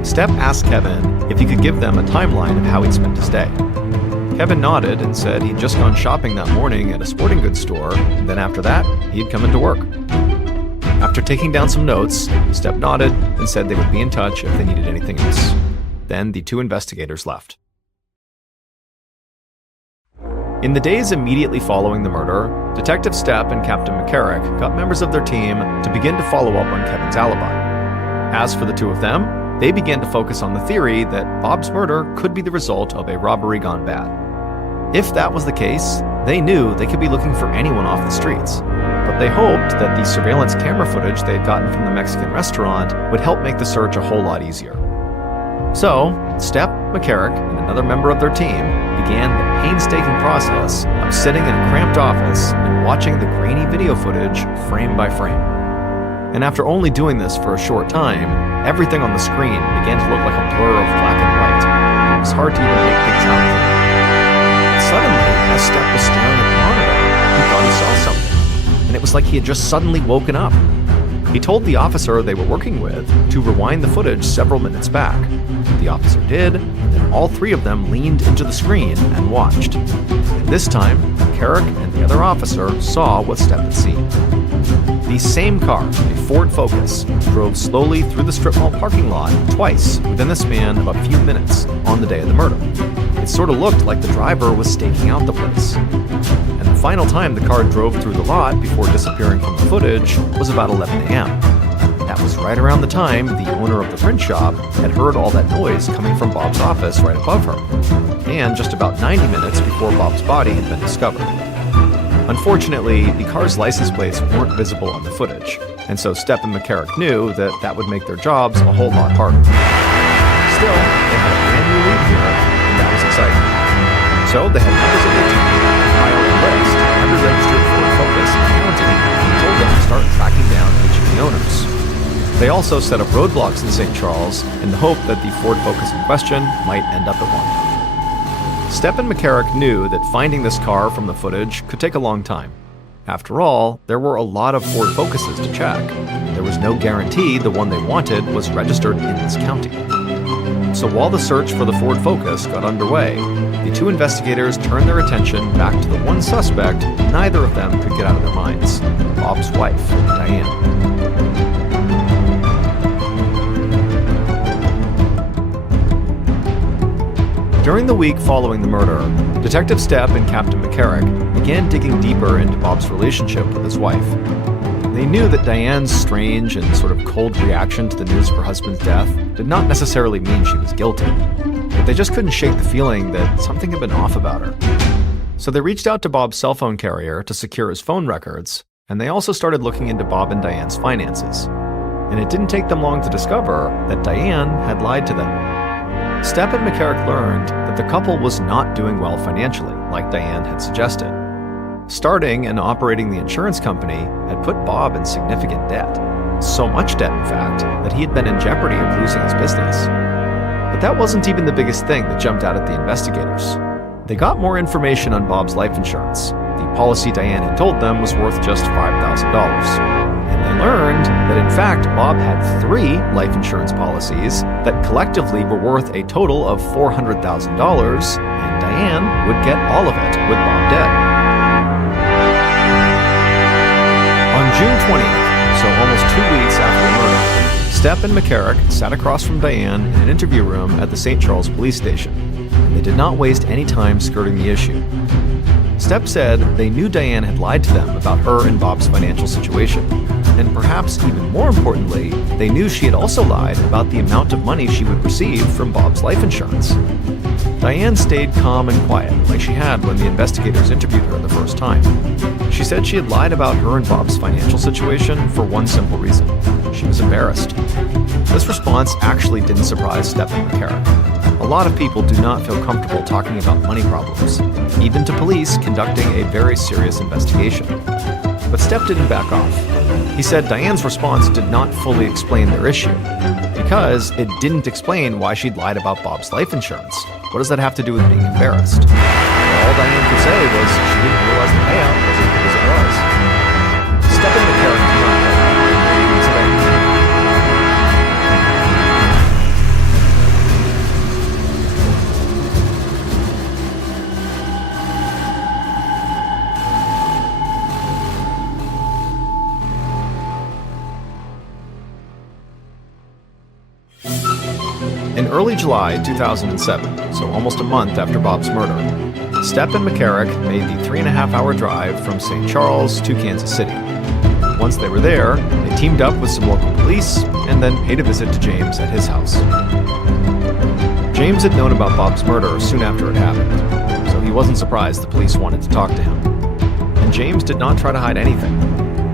Stepp asked Kevin if he could give them a timeline of how he'd spent his day. Kevin nodded and said he'd just gone shopping that morning at a sporting goods store, and then after that, he'd come into work. After taking down some notes, Stepp nodded and said they would be in touch if they needed anything else. Then the two investigators left. In the days immediately following the murder, Detective Stepp and Captain McCarrick got members of their team to begin to follow up on Kevin's alibi. As for the two of them, they began to focus on the theory that Bob's murder could be the result of a robbery gone bad. If that was the case, they knew they could be looking for anyone off the streets, but they hoped that the surveillance camera footage they had gotten from the Mexican restaurant would help make the search a whole lot easier. So, Stepp, McCarrick, and another member of their team began the painstaking process of sitting in a cramped office and watching the grainy video footage frame by frame. And after only doing this for a short time, everything on the screen began to look like a blur of black and white. It was hard to even make things out clear. And suddenly, as Stepp was staring at the monitor, he thought he saw something, and it was like he had just suddenly woken up. He told the officer they were working with to rewind the footage several minutes back. The officer did, and then all three of them leaned into the screen and watched. And this time, Carrick and the other officer saw what Stepp had seen. The same car, a Ford Focus, drove slowly through the strip mall parking lot twice within the span of a few minutes on the day of the murder. It sort of looked like the driver was staking out the place. And the final time the car drove through the lot before disappearing from the footage was about 11 a.m. That was right around the time the owner of the print shop had heard all that noise coming from Bob's office right above her, and just about 90 minutes before Bob's body had been discovered. Unfortunately, the car's license plates weren't visible on the footage, and so Stepp and McCarrick knew that would make their jobs a whole lot harder. Still, they had a brand new lead here, and that was exciting. So they had members of their team compile a list of under-registered Ford Focus in the county and told them to start tracking down each of the owners. They also set up roadblocks in St. Charles in the hope that the Ford Focus in question might end up at one. Stepp and McCarrick knew that finding this car from the footage could take a long time. After all, there were a lot of Ford Focuses to check. There was no guarantee the one they wanted was registered in this county. So while the search for the Ford Focus got underway, the two investigators turned their attention back to the one suspect neither of them could get out of their minds: Bob's wife, Diane. During the week following the murder, Detective Stepp and Captain McCarrick began digging deeper into Bob's relationship with his wife. They knew that Diane's strange and sort of cold reaction to the news of her husband's death did not necessarily mean she was guilty, but they just couldn't shake the feeling that something had been off about her. So they reached out to Bob's cell phone carrier to secure his phone records, and they also started looking into Bob and Diane's finances. And it didn't take them long to discover that Diane had lied to them. Stepp and McCarrick learned that the couple was not doing well financially, like Diane had suggested. Starting and operating the insurance company had put Bob in significant debt. So much debt, in fact, that he had been in jeopardy of losing his business. But that wasn't even the biggest thing that jumped out at the investigators. They got more information on Bob's life insurance. The policy Diane had told them was worth just $5,000. And they learned that, in fact, Bob had 3 life insurance policies that collectively were worth a total of $400,000, and Diane would get all of it with Bob dead. On June 20th, so almost 2 weeks after the murder, Stepp and McCarrick sat across from Diane in an interview room at the St. Charles police station, and they did not waste any time skirting the issue. Stepp said they knew Diane had lied to them about her and Bob's financial situation, and perhaps even more importantly, they knew she had also lied about the amount of money she would receive from Bob's life insurance. Diane stayed calm and quiet, like she had when the investigators interviewed her the first time. She said she had lied about her and Bob's financial situation for one simple reason: she was embarrassed. This response actually didn't surprise Stepp and McCarrick. A lot of people do not feel comfortable talking about money problems, even to police conducting a very serious investigation. But Stepp didn't back off. He said Diane's response did not fully explain their issue, because it didn't explain why she'd lied about Bob's life insurance. What does that have to do with being embarrassed? All Diane could say was she didn't realize the payout was as big as it was. Stepp and McCarrick did not know that. In early July 2007, so almost a month after Bob's murder, Stepp and McCarrick made the 3.5-hour drive from St. Charles to Kansas City. Once they were there, they teamed up with some local police and then paid a visit to James at his house. James had known about Bob's murder soon after it happened, so he wasn't surprised the police wanted to talk to him. And James did not try to hide anything.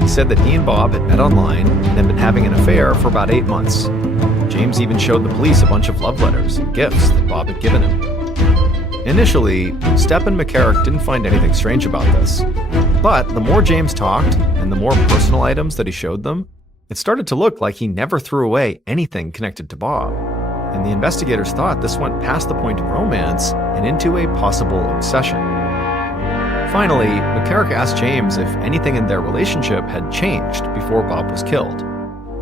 He said that he and Bob had met online and had been having an affair for about 8 months. James even showed the police a bunch of love letters and gifts that Bob had given him. Initially, Stepp and McCarrick didn't find anything strange about this. But the more James talked, and the more personal items that he showed them, it started to look like he never threw away anything connected to Bob. And the investigators thought this went past the point of romance and into a possible obsession. Finally, McCarrick asked James if anything in their relationship had changed before Bob was killed.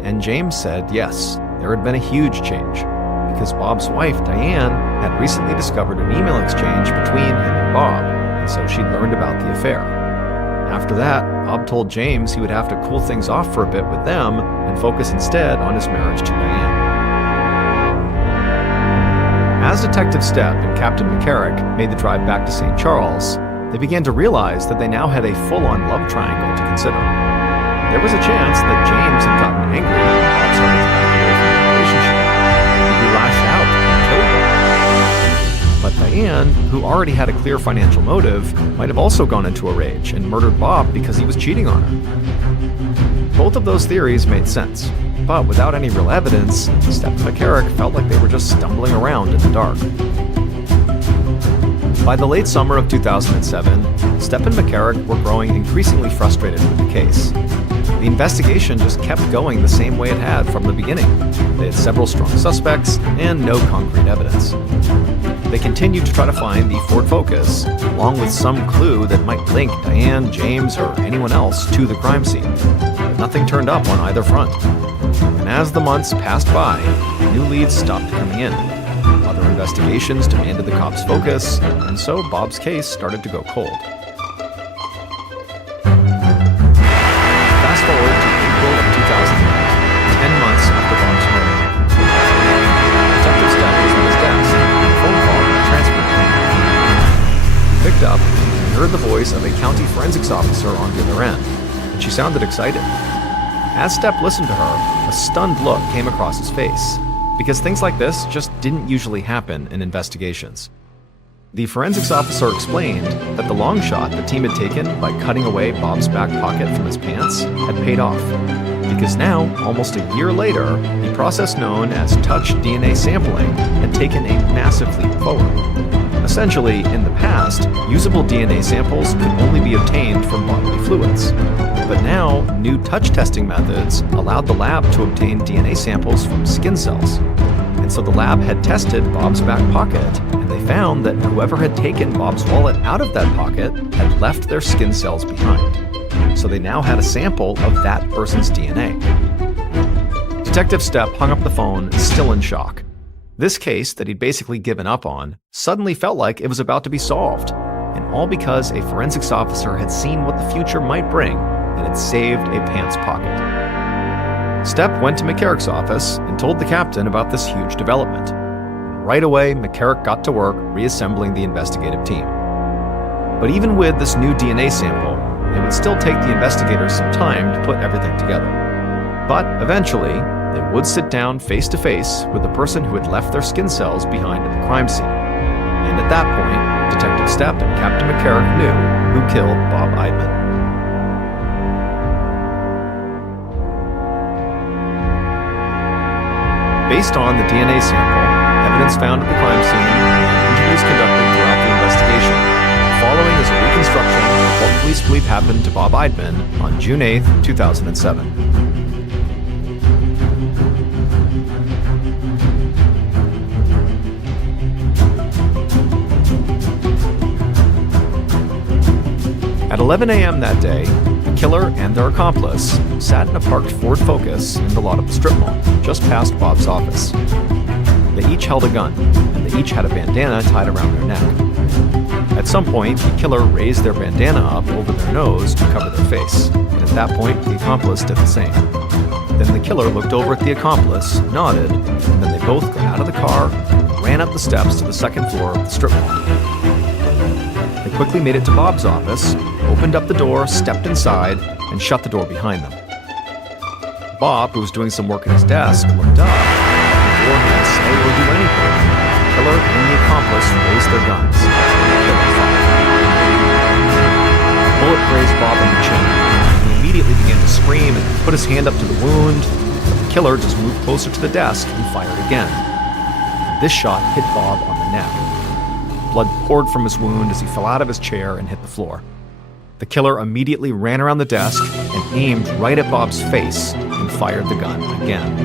And James said yes. There had been a huge change, because Bob's wife, Diane, had recently discovered an email exchange between him and Bob, and so she'd learned about the affair. After that, Bob told James he would have to cool things off for a bit with them and focus instead on his marriage to Diane. As Detective Stepp and Captain McCarrick made the drive back to St. Charles, they began to realize that they now had a full-on love triangle to consider. There was a chance that James had gotten angry Bob started to back away from the relationship. He lashed out and killed Bob. But Diane, who already had a clear financial motive, might have also gone into a rage and murdered Bob because he was cheating on her. Both of those theories made sense, but without any real evidence, Stepp and McCarrick felt like they were just stumbling around in the dark. By the late summer of 2007, Stepp and McCarrick were growing increasingly frustrated with the case. The investigation just kept going the same way it had from the beginning. They had several strong suspects and no concrete evidence. They continued to try to find the Ford Focus, along with some clue that might link Diane, James, or anyone else to the crime scene. But nothing turned up on either front. And as the months passed by, new leads stopped coming in. Other investigations demanded the cops' focus, and so Bob's case started to go cold. Fast forward to April of 2008, 10 months after Bob's murder. Detective Stepp was at his desk when a phone call got transferred to him. He picked up and heard the voice of a county forensics officer on the other end, and she sounded excited. As Stepp listened to her, a stunned look came across his face, because things like this just didn't usually happen in investigations. The forensics officer explained that the long shot the team had taken by cutting away Bob's back pocket from his pants had paid off, because now, almost a year later, the process known as touch DNA sampling had taken a massive leap forward. Essentially, in the past, usable DNA samples could only be obtained from bodily fluids. But now, new touch testing methods allowed the lab to obtain DNA samples from skin cells. And so the lab had tested Bob's back pocket, and they found that whoever had taken Bob's wallet out of that pocket had left their skin cells behind. So they now had a sample of that person's DNA. Detective Stepp hung up the phone, still in shock. This case that he'd basically given up on suddenly felt like it was about to be solved, and all because a forensics officer had seen what the future might bring and had saved a pants pocket. Stepp went to McCarrick's office and told the captain about this huge development. And right away, McCarrick got to work reassembling the investigative team. But even with this new DNA sample, it would still take the investigators some time to put everything together. But eventually, they would sit down face to face with the person who had left their skin cells behind at the crime scene. And at that point, Detective Stepp and Captain McCarrick knew who killed Bob Eidman. Based on the DNA sample, evidence found at the crime scene, and interviews conducted throughout the investigation, the following is a reconstruction of what police believe happened to Bob Eidman on June 8, 2007. At 11 a.m. that day, the killer and their accomplice sat in a parked Ford Focus in the lot of the strip mall, just past Bob's office. They each held a gun, and they each had a bandana tied around their neck. At some point, the killer raised their bandana up over their nose to cover their face, and at that point, the accomplice did the same. Then the killer looked over at the accomplice, nodded, and then they both got out of the car and ran up the steps to the second floor of the strip mall. They quickly made it to Bob's office, opened up the door, stepped inside, and shut the door behind them. Bob, who was doing some work at his desk, looked up, before he could say or do anything. The killer and the accomplice raised their guns. The killer fired. The bullet grazed Bob on the chin. He immediately began to scream and put his hand up to the wound, but the killer just moved closer to the desk and fired again. This shot hit Bob on the neck. Blood poured from his wound as he fell out of his chair and hit the floor. The killer immediately ran around the desk and aimed right at Bob's face and fired the gun again,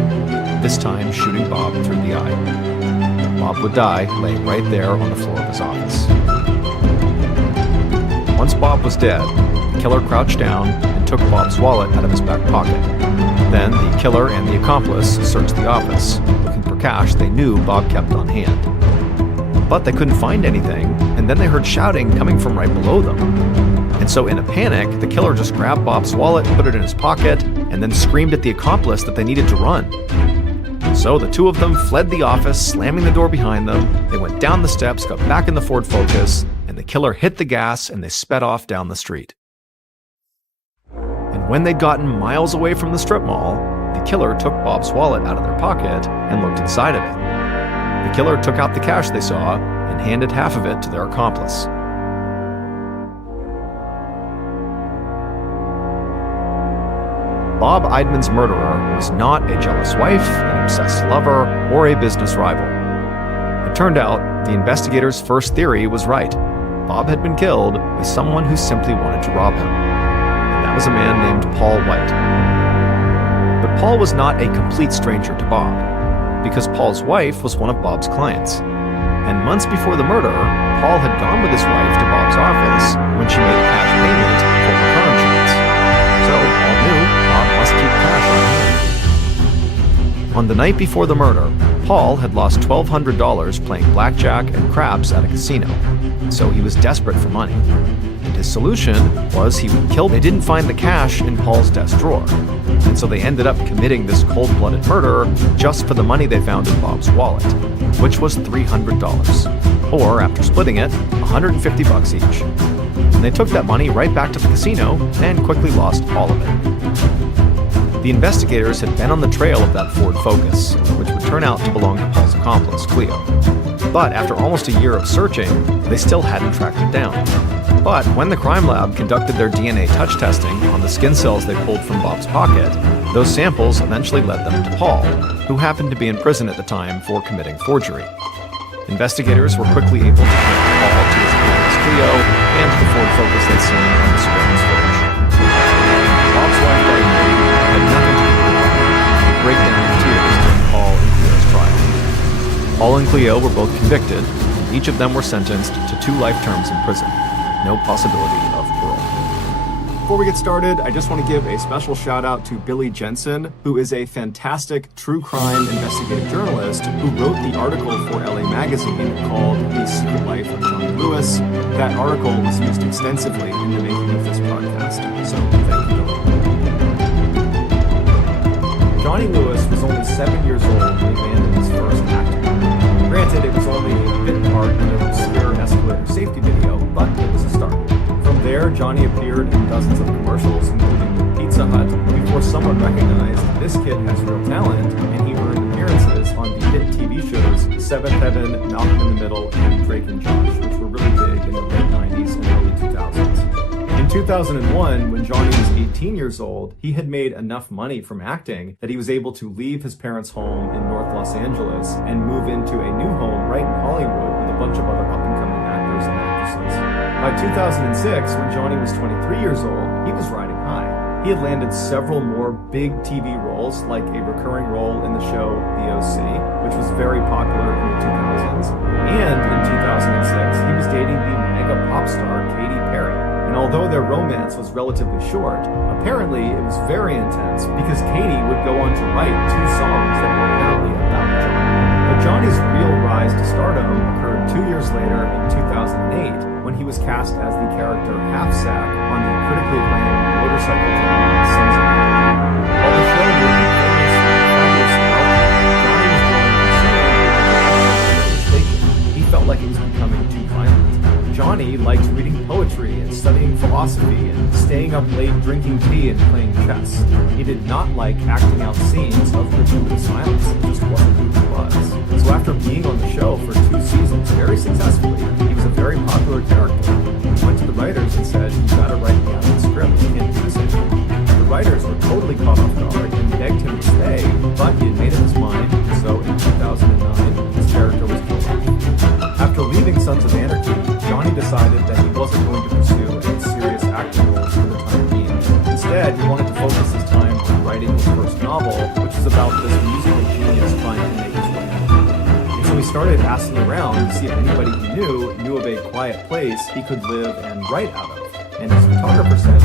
this time shooting Bob through the eye. Bob would die laying right there on the floor of his office. Once Bob was dead, the killer crouched down and took Bob's wallet out of his back pocket. Then the killer and the accomplice searched the office, looking for cash they knew Bob kept on hand. But they couldn't find anything, and then they heard shouting coming from right below them. And so in a panic, the killer just grabbed Bob's wallet, put it in his pocket, and then screamed at the accomplice that they needed to run. So the two of them fled the office, slamming the door behind them. They went down the steps, got back in the Ford Focus, and the killer hit the gas and they sped off down the street. And when they'd gotten miles away from the strip mall, the killer took Bob's wallet out of their pocket and looked inside of it. The killer took out the cash they saw and handed half of it to their accomplice. Bob Eidman's murderer was not a jealous wife, an obsessed lover, or a business rival. It turned out the investigators' first theory was right. Bob had been killed by someone who simply wanted to rob him. And that was a man named Paul White. But Paul was not a complete stranger to Bob, because Paul's wife was one of Bob's clients. And months before the murder, Paul had gone with his wife to Bob's office when she made a cash payment for her car insurance. So Paul knew Bob must keep cash on hand. On the night before the murder, Paul had lost $1,200 playing blackjack and craps at a casino, so he was desperate for money. And his solution was he would kill. They didn't find the cash in Paul's desk drawer, and so they ended up committing this cold-blooded murder just for the money they found in Bob's wallet, which was $300, or after splitting it, $150 each. And they took that money right back to the casino and quickly lost all of it. The investigators had been on the trail of that Ford Focus, which would turn out to belong to Paul's accomplice, Cleo. But after almost a year of searching, they still hadn't tracked it down. But when the crime lab conducted their DNA touch testing on the skin cells they pulled from Bob's pocket, those samples eventually led them to Paul, who happened to be in prison at the time for committing forgery. Investigators were quickly able to connect Paul to his accomplice Cleo and to the Ford Focus they'd seen on the surveillance footage. Bob's wife Diane had nothing to do with it. She'd break down in tears during Paul and Cleo's trial. Paul and Cleo were both convicted, and each of them were sentenced to 2 life terms in prison. No possibility of parole. Before we get started, I just want to give a special shout out to Billy Jensen, who is a fantastic true crime investigative journalist who wrote the article for LA Magazine called The Secret Life of Johnny Lewis. That article was used extensively in the making of this podcast, so thank you, Billy. Johnny Lewis was only 7 years old when he landed his first acting role. Granted, it was only a bit part in an obscure escalator safety video, but it was a start. From there, Johnny appeared in dozens of commercials, including Pizza Hut, before someone recognized this kid has real talent, and he earned appearances on the hit TV shows Seventh Heaven, Malcolm in the Middle, and Drake and Josh, which were really big in the late 90s and early 2000s. In 2001, when Johnny was 18 years old, he had made enough money from acting that he was able to leave his parents' home in North Los Angeles and move into a new home right in Hollywood with a bunch of other up-and-coming actors and actresses. By 2006, when Johnny was 23 years old, he was riding high. He had landed several more big TV roles, like a recurring role in the show The O.C., which was very popular in the 2000s. And in 2006, he was dating the mega pop star Katy Perry. And although their romance was relatively short, apparently it was very intense because Katy would go on to write 2 songs that were apparently about Johnny. But Johnny's real rise to stardom occurred 2 years later in 2008 when he was cast as the character Half Sack on the critically acclaimed motorcycle drama Sons of Anarchy. While the show would be famous for fabulous output, Johnny was growing concerned with the direction it was taking. He felt like it was becoming too violent. Johnny liked reading poetry and studying philosophy and staying up late drinking tea and playing chess. He did not like acting out scenes of gratuitous violence. It just wasn't who he was. So after being on the show for 2 seasons very successfully, he was a very popular character. He went to the writers and said, "You gotta write me out of the script, I can't do this anymore." The writers were totally caught off guard and begged him to stay, but he had made up his mind, so in 2009, his character was killed off. After leaving Sons of Anarchy, Johnny decided that he wasn't going to pursue any serious acting roles for the time being. Instead, he wanted to focus his time on writing his first novel, which was about this musical genius trying to make his way in. And so he started asking around to see if anybody he knew of a quiet place he could live and write out of. And his photographer said,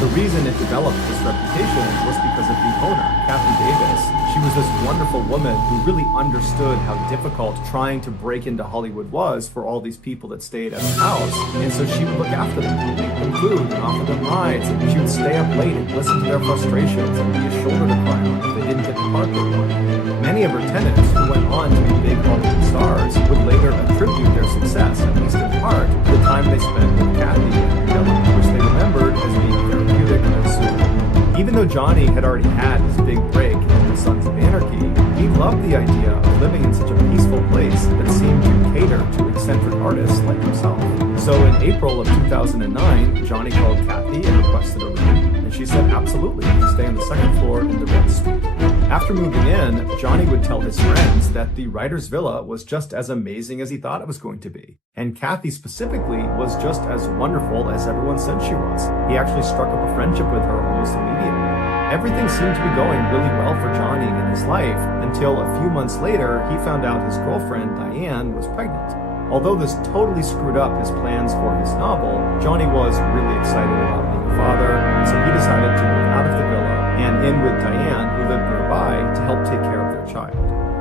the reason it developed this reputation was because of the owner, Kathy Davis. She was this wonderful woman who really understood how difficult trying to break into Hollywood was for all these people that stayed at her house. And so she would look after them, make them food, and offer them rides. And she would stay up late and listen to their frustrations and be a shoulder to cry on if they didn't get the part they wanted. Many of her tenants, who went on to be big Hollywood stars, would later attribute their success, at least in part, to the time they spent with Kathy and Dylan, which they remembered as being therapeutic and soothing. Even though Johnny had already had his big break in The Sons of Anarchy, he loved the idea of living in such a peaceful place that seemed to cater to eccentric artists like himself. So in April of 2009, Johnny called Kathy and requested a room, and she said absolutely, he could stay on the second floor in the Red Suite. After moving in, Johnny would tell his friends that the writer's villa was just as amazing as he thought it was going to be. And Kathy specifically was just as wonderful as everyone said she was. He actually struck up a friendship with her almost immediately. Everything seemed to be going really well for Johnny in his life until a few months later, he found out his girlfriend, Diane, was pregnant. Although this totally screwed up his plans for his novel, Johnny was really excited about being a father, so he decided to move out of the villa and in with Diane, who lived nearby, to help take care of their child.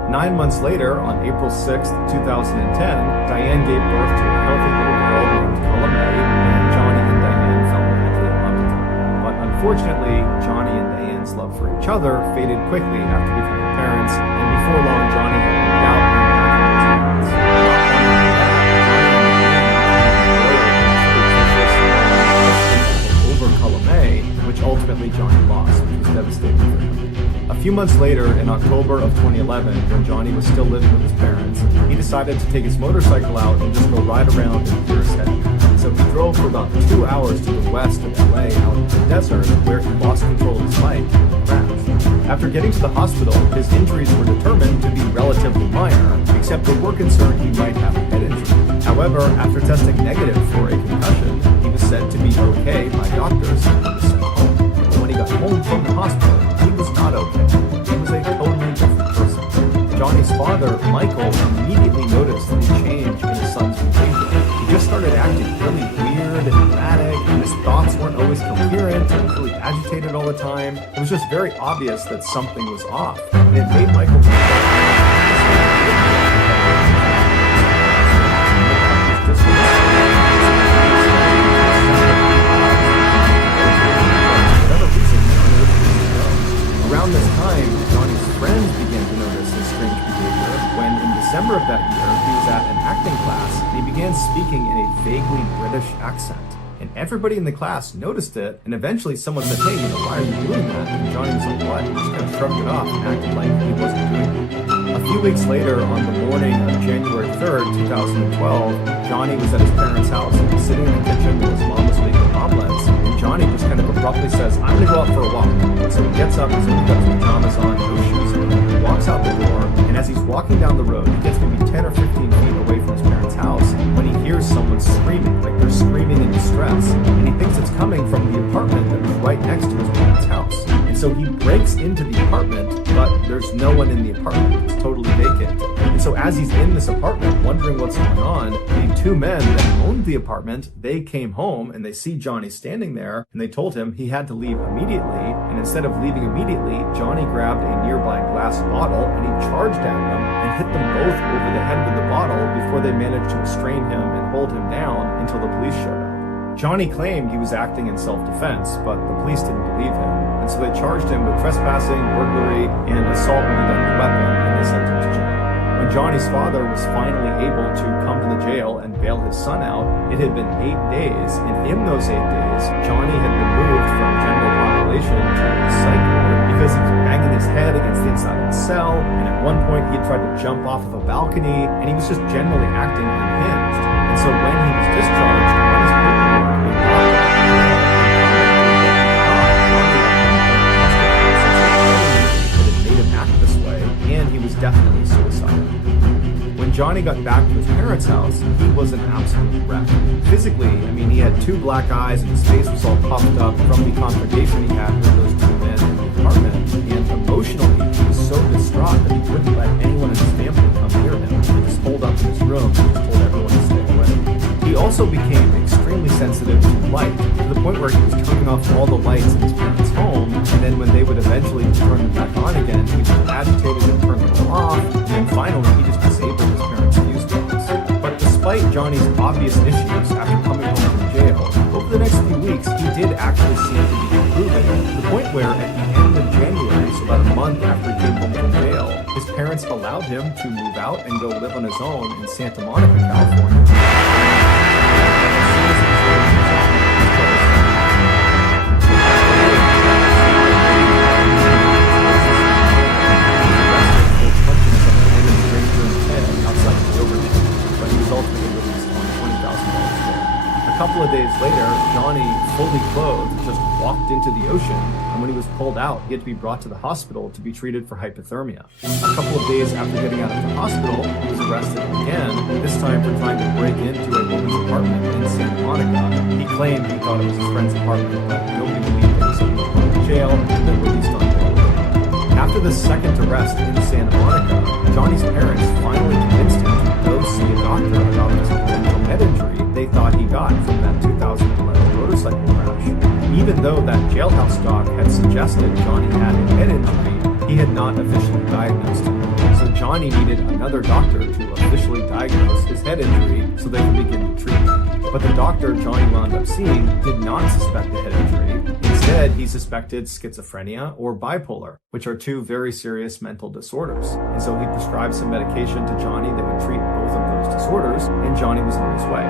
9 months later, on April 6th, 2010, Diane gave birth to a healthy little girl named Column, and Johnny and Diane fell madly in love with her. But unfortunately, Johnny and Diane's love for each other faded quickly after becoming parents, and before long, Johnny had moved out and back in his parents. Over Column, which ultimately Johnny lost, which was devastating for him. A few months later, in October of 2011, when Johnny was still living with his parents, he decided to take his motorcycle out and just go ride around in Pierce Head. So he drove for about 2 hours to the west of LA out in the desert, where he lost control of his bike and crashed. After getting to the hospital, his injuries were determined to be relatively minor, except there were concerned he might have a head injury. However, after testing negative for a concussion, he was said to be okay by doctors and was sent home. But when he got home from the hospital, he was not okay. He was a totally different person. Johnny's father, Michael, immediately noticed the change in his son's behavior. He just started acting really weird and erratic, and his thoughts weren't always coherent, and he was really agitated all the time. It was just very obvious that something was off, and it made Michael Around this time, Johnny's friends began to notice his strange behavior when, in December of that year, he was at an acting class and he began speaking in a vaguely British accent. And everybody in the class noticed it, and eventually someone said, "Hey, why are you doing that?" And Johnny was like, "What?" He just kind of shrugged it off and acted like he wasn't doing it. A few weeks later, on the morning of January 3rd, 2012, Johnny was at his parents' house and was sitting in the kitchen while his mom was making omelets. And Johnny just kind of abruptly says, "I'm going to go out for a walk." And so he gets up, he's got his pajamas on, no shoes on, he walks out the door, and as he's walking down the road, he gets maybe 10 or 15 feet away from his parents' house when he hears someone screaming, like they're screaming in distress, and he thinks it's coming from the apartment that was right next to his parents' house. And so he breaks into the apartment, but there's no one in the apartment. It's totally vacant. And so as he's in this apartment, wondering what's going on, the two men that owned the apartment, they came home and they see Johnny standing there, and they told him he had to leave immediately. And instead of leaving immediately, Johnny grabbed a nearby glass bottle and he charged at them and hit them both over the head with the bottle before they managed to restrain him and hold him down until the police showed up. Johnny claimed he was acting in self-defense, but the police didn't believe him, and so they charged him with trespassing, burglary, and assault with a deadly weapon, and they sent him to jail. When Johnny's father was finally able to come to the jail and bail his son out, it had been 8 days, and in those 8 days, Johnny had been moved from general population to a psych ward because he was banging his head against the inside of the cell, and at one point he had tried to jump off of a balcony, and he was just generally acting unhinged. And so when he was discharged, on his paperwork, a doctor made him act this way, and he was definitely suicidal. When Johnny got back to his parents' house, he was an absolute wreck. Physically, he had 2 black eyes and his face was all puffed up from the confrontation he had with those 2 men in the apartment. And emotionally, he was so distraught that he wouldn't let anyone in his family come near him. He just holed up in his room and just told everyone to stay away. He also became extremely sensitive to light, to the point where he was turning off all the lights in his parents' home, and then when they would eventually turn them back on again, he was agitated and turned them all off, and then finally he just disabled his parents' fuse box. But despite Johnny's obvious issues after coming home from jail, over the next few weeks he did actually seem to be improving, to the point where at the end of January, so about a month after he came home from jail, his parents allowed him to move out and go live on his own in Santa Monica, California. A couple of days later, Johnny, fully clothed, just walked into the ocean, and when he was pulled out, he had to be brought to the hospital to be treated for hypothermia. A couple of days after getting out of the hospital, he was arrested again, this time for trying to break into a woman's apartment in Santa Monica. He claimed he thought it was his friend's apartment, but nobody believed him, so he was brought to jail and then released on bail. After the second arrest in Santa Monica, Johnny's parents finally convinced him to go see a doctor about this potential head injury they thought he got from that 2011 motorcycle crash. Even though that jailhouse doc had suggested Johnny had a head injury, he had not officially diagnosed him. So Johnny needed another doctor to officially diagnose his head injury so they could begin to treat him. But the doctor Johnny wound up seeing did not suspect a head injury. Instead, he suspected schizophrenia or bipolar, which are two very serious mental disorders. And so he prescribed some medication to Johnny that would treat both of those disorders, and Johnny was on his way.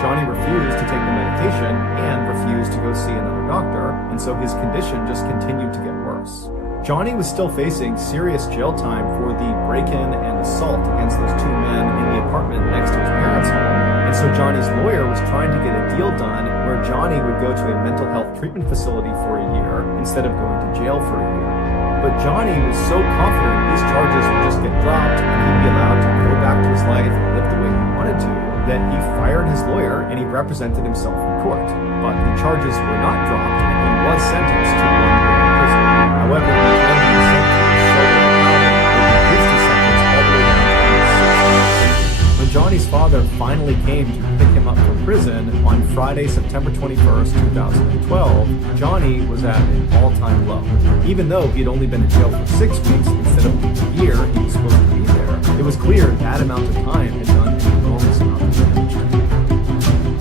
Johnny refused to take the medication and refused to go see another doctor, and so his condition just continued to get worse. Johnny was still facing serious jail time for the break-in and assault against those two men in the apartment next to his parents' home. And so Johnny's lawyer was trying to get a deal done where Johnny would go to a mental health treatment facility for a year instead of going to jail for a year. But Johnny was so confident these charges would just get dropped and he'd be allowed to go back to his life and live the way he wanted to, that he fired his lawyer and he represented himself in court. But the charges were not dropped and he was sentenced to 1 year in prison. However, the time he was sentenced was so overcrowded that he reduced his sentence all the way down to 6 months. When Johnny's father finally came to pick him up from prison on Friday, September 21st, 2012, Johnny was at an all-time low. Even though he had only been in jail for 6 weeks instead of a year he was supposed to be there, it was clear that amount of time had done an enormous amount of damage to him.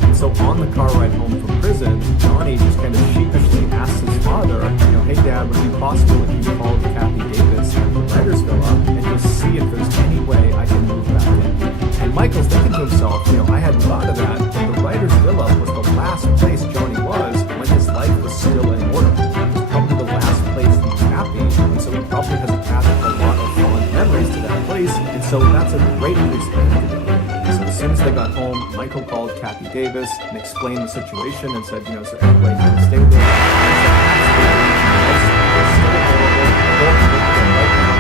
And so on the car ride home from prison, Johnny just kind of sheepishly asked his father, hey Dad, would it be possible if you called Kathy Davis at the writers villa and just see if there's any way I can move back in? And Michael's thinking to himself, I hadn't thought of that, but the writers villa was the last place Johnny was when his life was still in order. It was probably the last place he was happy, and so he probably has attached a lot of fond memories to that place, and so that's a great place for him to go. So as soon as they got home, Michael called Kathy Davis and explained the situation and said, is there any way he can stay there? And said, absolutely, it's still available. Go and look at them right now.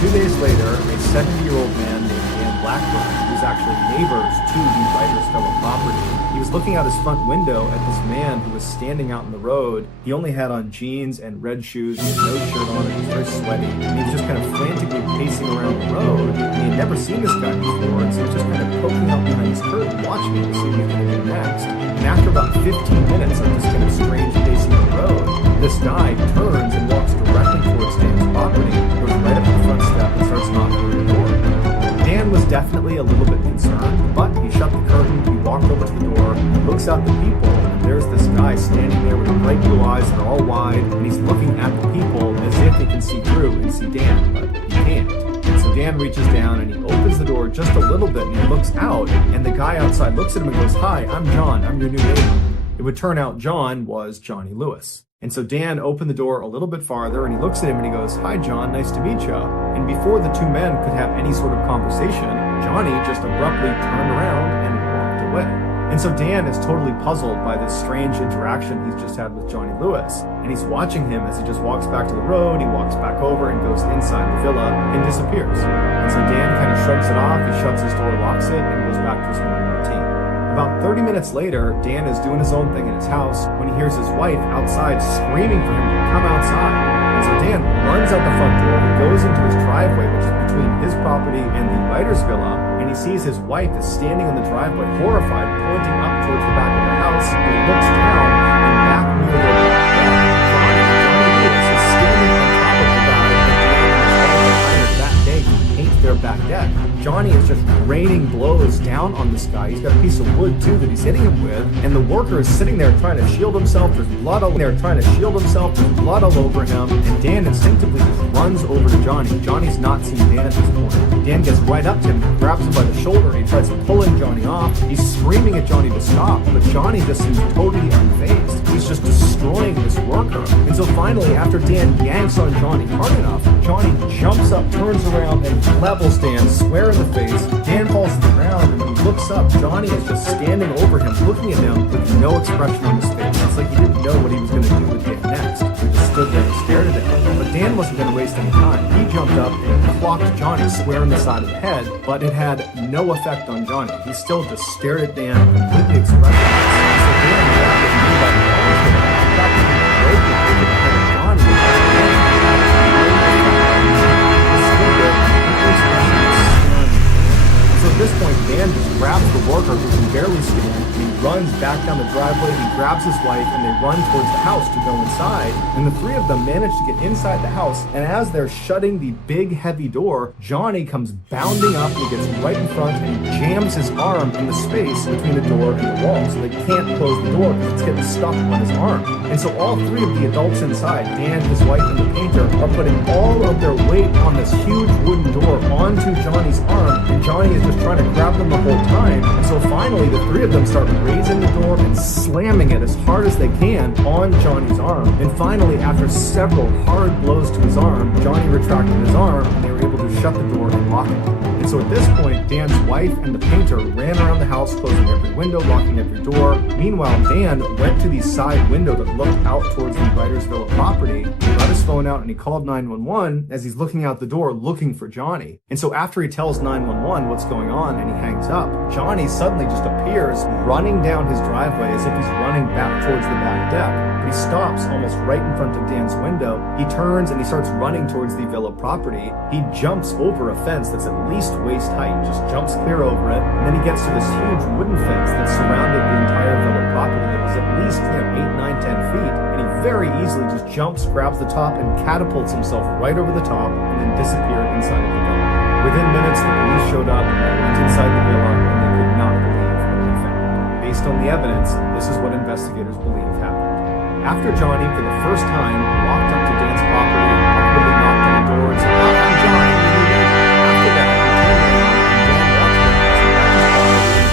2 days later, a 70-year-old man named Dan Blackburn, who was actually neighbors to the writers villa property, he was looking out his front window at this man who was standing out in the road. He only had on jeans and red shoes, he had no shirt on, and he was very sweaty, and he was just kind of frantically pacing around the road, and he had never seen this guy before, and so he was just kind of poking out behind his curtain, watching him to see what he was going to do next. And after about 15 minutes of this kind of strange pacing of the road, this guy turns and walks directly towards Dan's property, goes right up to the front step and starts knocking on the door. Dan was definitely a little bit concerned, but he shut the curtain, he walked over to the door, he looks out the people, and there's this guy standing there with bright blue eyes that are all wide, and he's looking at the people as if he can see through and see Dan, but he can't. And so Dan reaches down and he opens the door just a little bit and he looks out, and the guy outside looks at him and goes, "Hi, I'm John, I'm your new neighbor." It would turn out John was Johnny Lewis. And so Dan opened the door a little bit farther and he looks at him and he goes, "Hi John, nice to meet you." And before the two men could have any sort of conversation, Johnny just abruptly turned around and walked away. And so Dan is totally puzzled by this strange interaction he's just had with Johnny Lewis. And he's watching him as he just walks back to the road, he walks back over and goes inside the villa and disappears. And so Dan kind of shrugs it off, he shuts his door, locks it, and goes back to his morning routine. About 30 minutes later, Dan is doing his own thing in his house when he hears his wife outside screaming for him to come outside. And so Dan runs out the front door, he goes into his driveway, which is between his property and the writer's villa, and he sees his wife is standing in the driveway, horrified, pointing up towards the back of their house. And he looks down, and back near their Johnny Lewis is standing on top of the guy that day to paint their back deck. Johnny is just raining blows down on this guy. He's got a piece of wood too that he's hitting him with, and the worker is sitting there trying to shield himself. There's blood all over him, and Dan instinctively just runs over to Johnny. Johnny's not seen Dan at this point. Dan gets right up to him, grabs him by the shoulder, and he tries pulling Johnny off. He's screaming at Johnny to stop, but Johnny just seems totally unfazed. He's just destroying this worker. And so finally, after Dan yanks on Johnny hard enough, Johnny jumps up, turns around, and levels Dan square in the face. Dan falls to the ground, and when he looks up, Johnny is just standing over him, looking at him with no expression on his face. It's like he didn't know what he was going to do with Dan next. He just stood there and stared at him. But Dan wasn't going to waste any time. He jumped up and clocked Johnny square in the side of the head, but it had no effect on Johnny. He still just stared at Dan, completely expressionless. So Dan grabbed him by the arms, and practically broke it over the head of Johnny. So at this point, Dan just grabs the worker who can barely stand. He runs back down the driveway, he grabs his wife, and they run towards the house to go inside. And the three of them manage to get inside the house, and as they're shutting the big, heavy door, Johnny comes bounding up, and he gets right in front, and he jams his arm in the space between the door and the wall, so they can't close the door because it's getting stuck on his arm. And so all three of the adults inside, Dan, his wife, and the painter, are putting all of their weight on this huge wooden door onto Johnny's arm, and Johnny is just trying to grab them the whole time. And so finally, the three of them start raising the door and slamming it as hard as they can on Johnny's arm. And finally, after several hard blows to his arm, Johnny retracted his arm, and they were able to shut the door and lock it. And so at this point, Dan's wife and the painter ran around the house, closing every window, locking every door. Meanwhile, Dan went to the side window that looked out towards the writer's villa property. He got his phone out and he called 911 as he's looking out the door looking for Johnny. And so after he tells 911 what's going on and he hangs up, Johnny suddenly just appears running down his driveway as if he's running back towards the back deck. But he stops almost right in front of Dan's window. He turns and he starts running towards the villa property. He jumps over a fence that's at least waist height, just jumps clear over it, and then he gets to this huge wooden fence that surrounded the entire villa property that was at least 8, 9, 10 feet, and he very easily just jumps, grabs the top, and catapults himself right over the top, and then disappeared inside of the villa. Within minutes, the police showed up and went inside the villa, and they could not believe what they found. Based on the evidence, this is what investigators believe happened. After Johnny, for the first time, walked up to Dan's property, awkwardly knocked on the door and said, "I'm Johnny." After that, he turned around and Dan watched him as he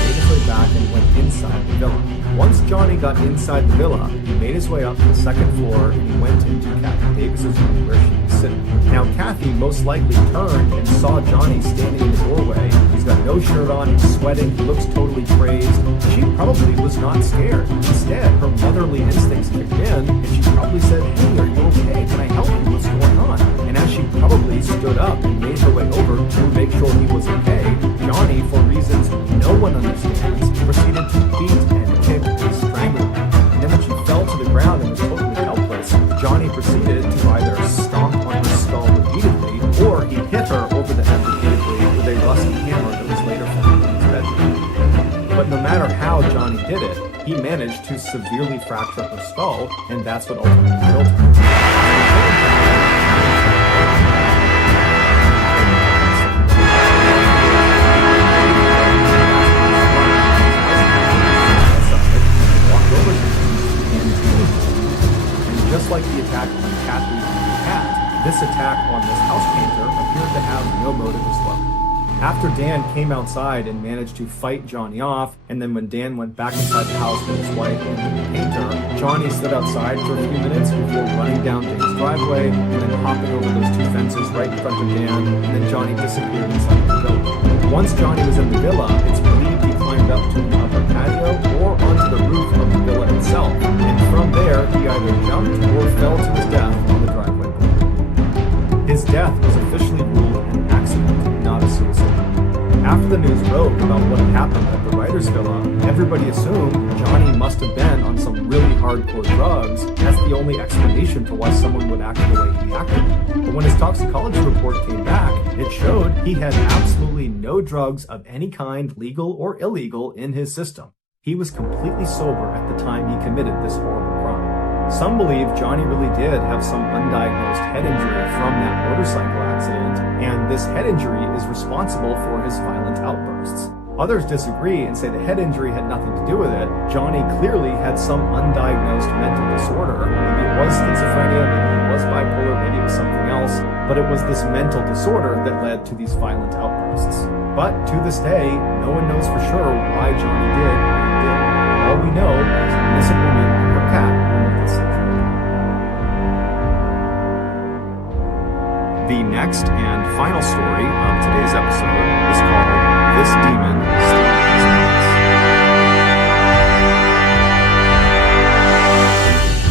made his way back and went inside the villa. Once Johnny got inside the villa, he made his way up to the second floor and he went into Kathy Davis's room where she was sitting. Now, Kathy most likely turned and saw Johnny standing in the doorway. He's got no shirt on, he's sweating, he looks totally crazed. She probably was not scared. Instead, her motherly instincts kicked in and she probably said, "Hey, are you okay? Can I help you? What's going on?" And as she probably stood up and made her way over to make sure he was okay, Johnny, for reasons no one understands, proceeded to beat and kick and strangle her. And then when she fell to the ground and was totally helpless, Johnny proceeded to either stomp on her skull repeatedly, or he hit her over the head repeatedly with a rusty hammer that was later found in his bedroom. But no matter how Johnny did it, he managed to severely fracture her skull, and that's what ultimately killed her. Just like the attack on Kathy and the cat, this attack on this house painter appeared to have no motive as well. After Dan came outside and managed to fight Johnny off, and then when Dan went back inside the house with his wife and the painter, Johnny stood outside for a few minutes before running down Dan's driveway and then hopping over those two fences right in front of Dan, and then Johnny disappeared inside the villa. Once Johnny was in the villa, it's believed he climbed up to the upper patio or onto the roof of the villa itself, and from there he either jumped or fell to his death on the driveway. His death was officially ruled an accident, not a suicide. After the news broke about what had happened at the writer's villa, everybody assumed Johnny must have been on some really hardcore drugs, as the only explanation for why someone would act the way he acted. But when his toxicology report came back, it showed he had absolutely no drugs of any kind, legal or illegal, in his system. He was completely sober at the time he committed this horrible crime. Some believe Johnny really did have some undiagnosed head injury from that motorcycle accident, and this head injury is responsible for his violent outbursts. Others disagree and say the head injury had nothing to do with it. Johnny clearly had some undiagnosed mental disorder. Maybe it was schizophrenia, maybe he was bipolar, maybe it was something else, but it was this mental disorder that led to these violent outbursts. But to this day, no one knows for sure why Johnny did what he did. All we know is an innocent woman and her cat were with us. The next and final story of today's episode is called This Demon Still Has Nuts.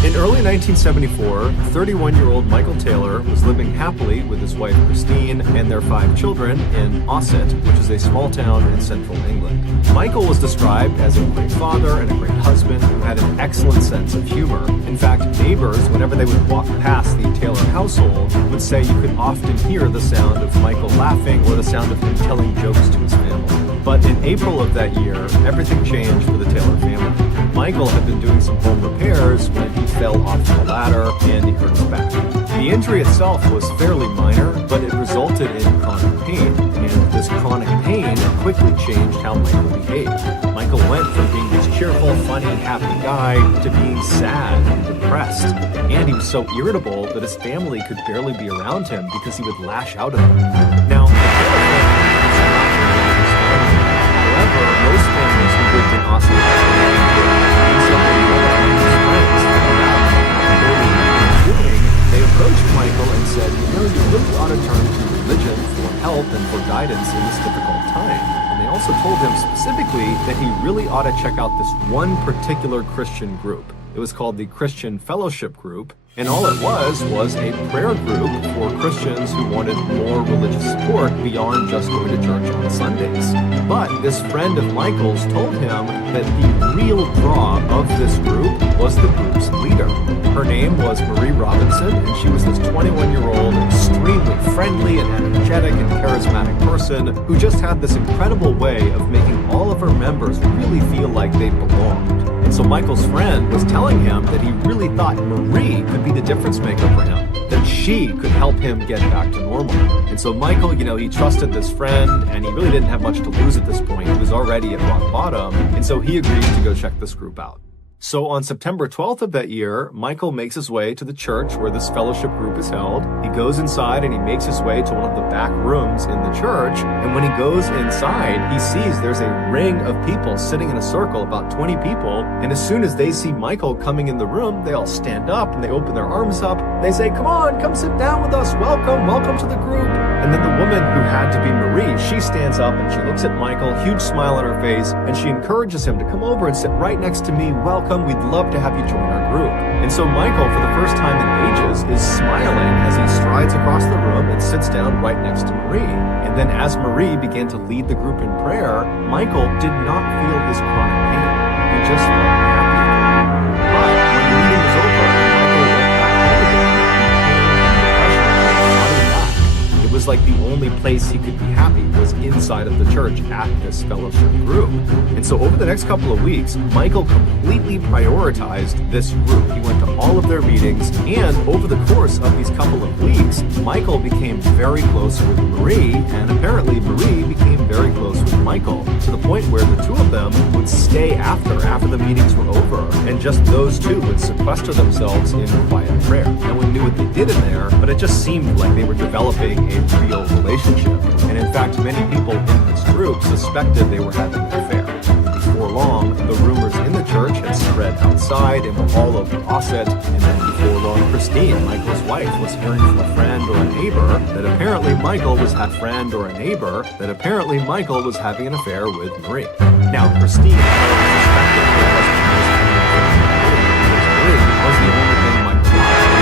In early 1974, 31-year-old Michael Taylor was living happily with his wife Christine and their 5 children in Ossett, which is a small town in central England. Michael was described as a great father and a great husband who had an excellent sense of humor. In fact, neighbors, whenever they would walk past the Taylor household, would say you could often hear the sound of Michael laughing or the sound of him telling jokes to his family. But in April of that year, everything changed for the Taylor family. Michael had been doing some home repairs when he fell off the ladder and he hurt his back. The injury itself was fairly minor, but it resulted in chronic pain, and this chronic pain quickly changed how Michael behaved. Michael went from being this cheerful, funny, happy guy to being sad and depressed, and he was so irritable that his family could barely be around him because he would lash out at them. Now, the Taylor family was not really his family. However, most families who lived in Austin approached Michael and said, you really ought to turn to religion for help and for guidance in this difficult time. And they also told him specifically that he really ought to check out this one particular Christian group. It was called the Christian Fellowship Group, and all it was a prayer group for Christians who wanted more religious support beyond just going to church on Sundays. But this friend of Michael's told him that the real draw of this group was the group's leader. Her name was Marie Robinson, and she was this 21-year-old, extremely friendly and energetic and charismatic person who just had this incredible way of making all of her members really feel like they belonged. And so Michael's friend was telling him that he really thought Marie could be the difference maker for him, that she could help him get back to normal. And so Michael, he trusted this friend, and he really didn't have much to lose at this point. He was already at rock bottom, and so he agreed to go check this group out. So on September 12th of that year, Michael makes his way to the church where this fellowship group is held. He goes inside and he makes his way to one of the back rooms in the church. And when he goes inside, he sees there's a ring of people sitting in a circle, about 20 people. And as soon as they see Michael coming in the room, they all stand up and they open their arms up. They say, come on, come sit down with us. Welcome to the group. And then the woman who had to be Marie, she stands up and she looks at Michael, huge smile on her face, and she encourages him to come over and sit right next to me. Welcome, we'd love to have you join our group. And so Michael, for the first time in ages, is smiling as he strides across the room and sits down right next to Marie. And then as Marie began to lead the group in prayer, Michael did not feel his chronic pain. He just felt happy again. But when the meeting was over and Michael went back home again, the pain and depression was flooding back. It was like the only place he could be happy was inside of the church at this fellowship group. And so over the next couple of weeks, Michael completely prioritized this group. He went to all of their meetings, and over the course of these couple of weeks, Michael became very close with Marie, and apparently Marie became very close with Michael, to the point where the two of them would stay after the meetings were over, and just those two would sequester themselves in quiet prayer. No one knew what they did in there, but it just seemed like they were developing a real relationship. And in fact, many people in this group suspected they were having an affair. Before long, the rumors in the church had spread outside and were all over Ossett, and then before long, Christine, Michael's wife, was hearing from a friend or a neighbor that apparently Michael was having an affair with Marie. Now, Christine suspected her husband was having an affair with Marie because Marie was the only thing Michael liked.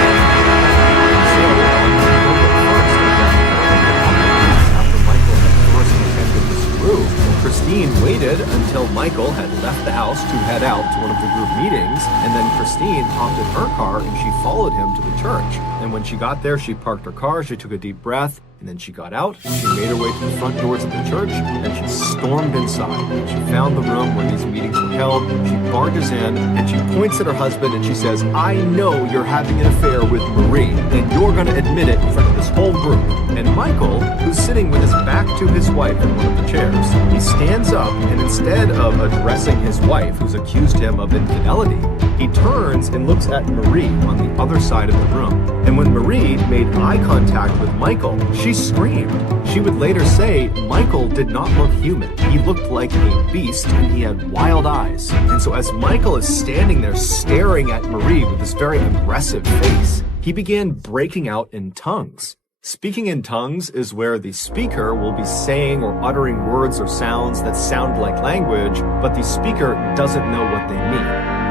So, on October 1st of that year, after Michael had first attended this group, Christine waited until Michael Michael had left the house to head out to one of the group meetings, and then Christine hopped in her car and she followed him to the church. And when she got there, she parked her car, she took a deep breath, and then she got out, she made her way to the front doors of the church, and she stormed inside. She found the room where these meetings were held, she barges in, and she points at her husband and she says, "I know you're having an affair with Marie, and you're gonna admit it in front of this whole group." And Michael, who's sitting with his back to his wife in one of the chairs, he stands up, and instead of addressing his wife, who's accused him of infidelity, he turns and looks at Marie on the other side of the room. And when Marie made eye contact with Michael, she screamed. She would later say Michael did not look human. He looked like a beast and he had wild eyes. And so as Michael is standing there staring at Marie with this very aggressive face, he began breaking out in tongues. Speaking in tongues is where the speaker will be saying or uttering words or sounds that sound like language, but the speaker doesn't know what they mean.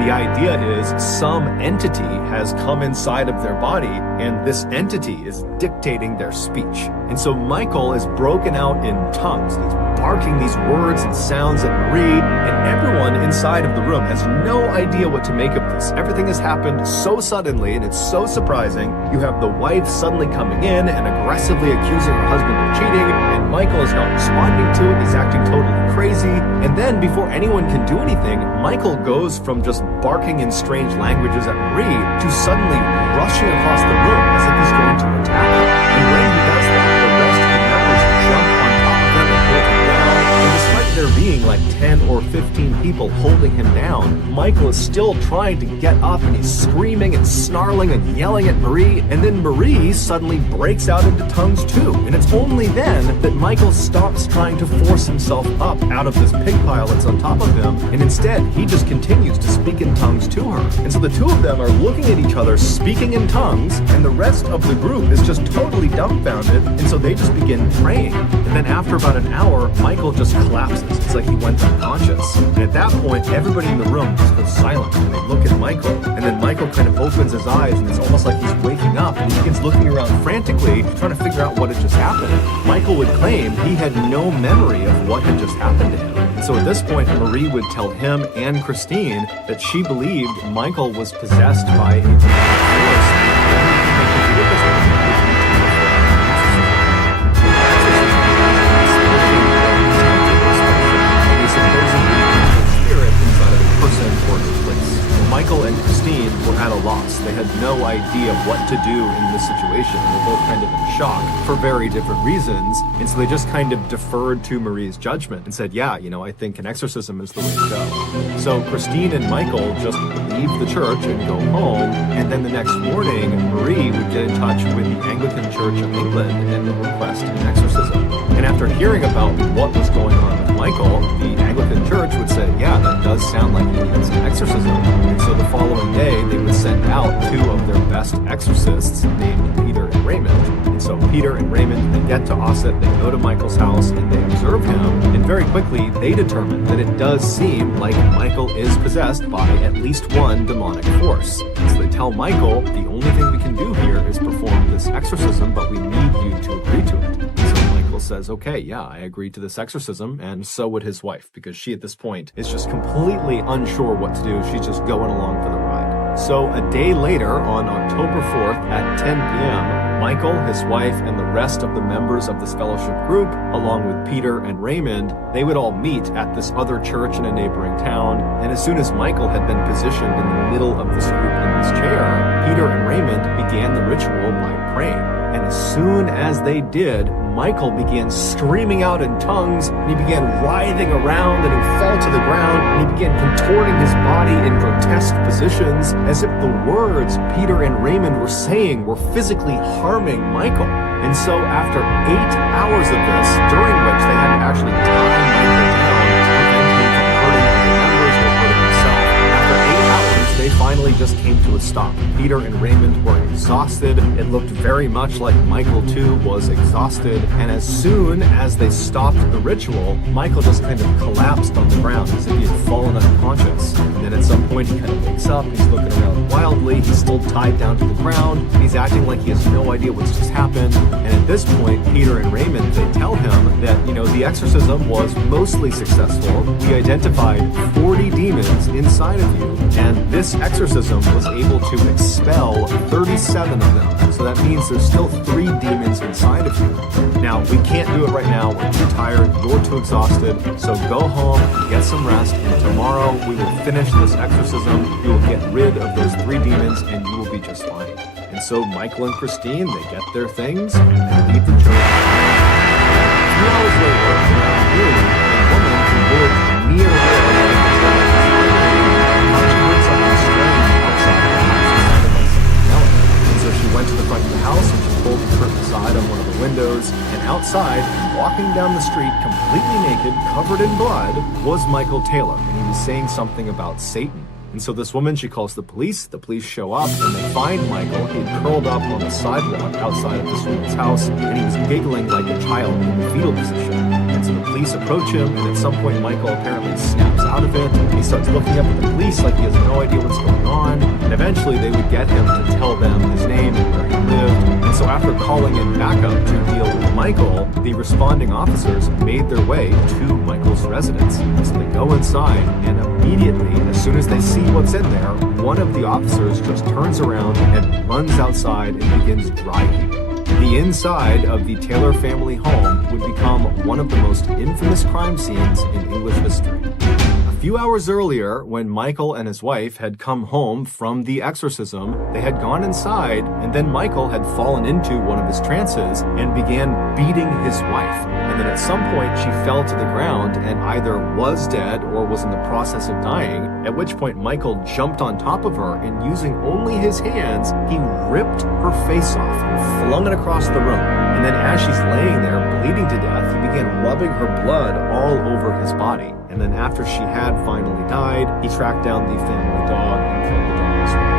The idea is some entity has come inside of their body and this entity is dictating their speech. And so Michael is broken out in tongues. He's barking these words and sounds at Marie, and everyone inside of the room has no idea what to make of this. Everything has happened so suddenly and it's so surprising. You have the wife suddenly coming in and aggressively accusing her husband of cheating, and Michael is not responding to it. He's acting totally crazy. And then before anyone can do anything, Michael goes from just barking in strange languages at Marie to suddenly rushing across the room as if he's going to attack her. And when he does that, the rest of the members jump on top of him and hold him down. And despite there being like 10 or 15 people holding him down, Michael is still trying to get up, and he's screaming and snarling and yelling at Marie. And then Marie suddenly breaks out into tongues too. And it's only then that Michael stops trying to force himself up out of this pig pile that's on top of him, and instead he just continues to speak in tongues to her. And so the two of them are looking at each other speaking in tongues, and the rest of the group is just totally dumbfounded, and so they just begin praying. And then after about an hour, Michael just collapses. It's like he went unconscious. And at that point, everybody in the room just goes silent, and they look at Michael, and then Michael kind of opens his eyes, and it's almost like he's waking up, and he begins looking around frantically, trying to figure out what had just happened. Michael would claim he had no memory of what had just happened to him. And so at this point, Marie would tell him and Christine that she believed Michael was possessed by a demonic force. Michael and Christine were at a loss. They had no idea what to do in this situation. They were both kind of in shock for very different reasons. And so they just kind of deferred to Marie's judgment and said, yeah, I think an exorcism is the way to go. So Christine and Michael just leave the church and go home. And then the next morning, Marie would get in touch with the Anglican Church of England and request an exorcism. And after hearing about what was going on with Michael, the Anglican Church would say, yeah, that does sound like he needs an exorcism. And so the following day, they would send out two of their best exorcists named Peter and Raymond. And so Peter and Raymond, they get to Ossett, they go to Michael's house, and they observe him. And very quickly, they determine that it does seem like Michael is possessed by at least one demonic force. And so they tell Michael, the only thing we can do here is perform this exorcism, but we need you to agree to it. Says, okay, yeah, I agree to this exorcism, and so would his wife, because she at this point is just completely unsure what to do. She's just going along for the ride. So a day later, on October 4th at 10 p.m., Michael, his wife, and the rest of the members of this fellowship group, along with Peter and Raymond, they would all meet at this other church in a neighboring town. And as soon as Michael had been positioned in the middle of this group in this chair, Peter and Raymond began the ritual by praying. And as soon as they did, Michael began screaming out in tongues, and he began writhing around, and he fell to the ground, and he began contorting his body in grotesque positions, as if the words Peter and Raymond were saying were physically harming Michael. And so after 8 hours of this, during which they had to actually tie Michael down to prevent him from hurting other members or hurting himself, after 8 hours, they finally just came to a stop. Peter and Raymond were exhausted. It looked very much like Michael too was exhausted. And as soon as they stopped the ritual, Michael just kind of collapsed on the ground as if he had fallen unconscious. And then at some point he kind of wakes up, he's looking around wildly, he's still tied down to the ground, he's acting like he has no idea what's just happened. And at this point, Peter and Raymond, they tell him that, the exorcism was mostly successful. We identified 40 demons inside of you, and this exorcism was able to expel 37 of them. So that means there's still 3 demons inside of you. Now, we can't do it right now. We're too tired. You're too exhausted. So go home, get some rest, and tomorrow we will finish this exorcism. You will get rid of those 3 demons, and you will be just fine. And so Michael and Christine, they get their things, and they leave the church. A few hours later, around noon, a woman who lived near where thought she heard something strange outside of the house. It sounded like something yelling. And so she went to the front of the house and she pulled the curtain aside on one of the windows. And outside, walking down the street, completely naked, covered in blood, was Michael Taylor. And he was saying something about Satan. And so this woman, she calls the police show up, and they find Michael. He had curled up on the sidewalk outside of this woman's house, and he was giggling like a child in the fetal position. And so the police approach him, and at some point Michael apparently snaps out of it. He starts looking up at the police like he has no idea what's going on, and eventually they would get him to tell them his name and where he lived. And so after calling in backup to deal with Michael, the responding officers made their way to Michael's residence. So they go inside, and immediately, as soon as they see what's in there, one of the officers just turns around and runs outside and begins dry heaving. The inside of the Taylor family home would become one of the most infamous crime scenes in English history. A few hours earlier, when Michael and his wife had come home from the exorcism, they had gone inside, and then Michael had fallen into one of his trances and began beating his wife. And then at some point, she fell to the ground and either was dead or was in the process of dying, at which point Michael jumped on top of her, and using only his hands, he ripped her face off and flung it across the room. And then as she's laying there, bleeding to death, he began rubbing her blood all over his body. And then after she had finally died, he tracked down the family dog and killed the dog as well.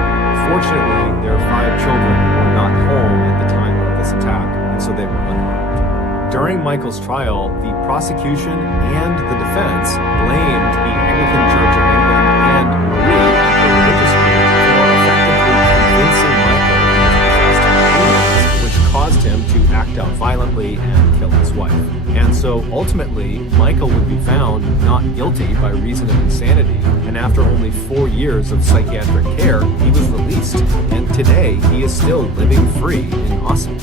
Fortunately, their 5 children were not home at the time of this attack, and so they were unharmed. During Michael's trial, the prosecution and the defense blamed the Anglican Church of England and Marie, the religious group, for effectively convincing Michael he was possessed by demons, which caused him to act out violently and kill his wife. And so ultimately, Michael would be found not guilty by reason of insanity, and after only 4 years of psychiatric care, he was released. And today, he is still living free in Austin.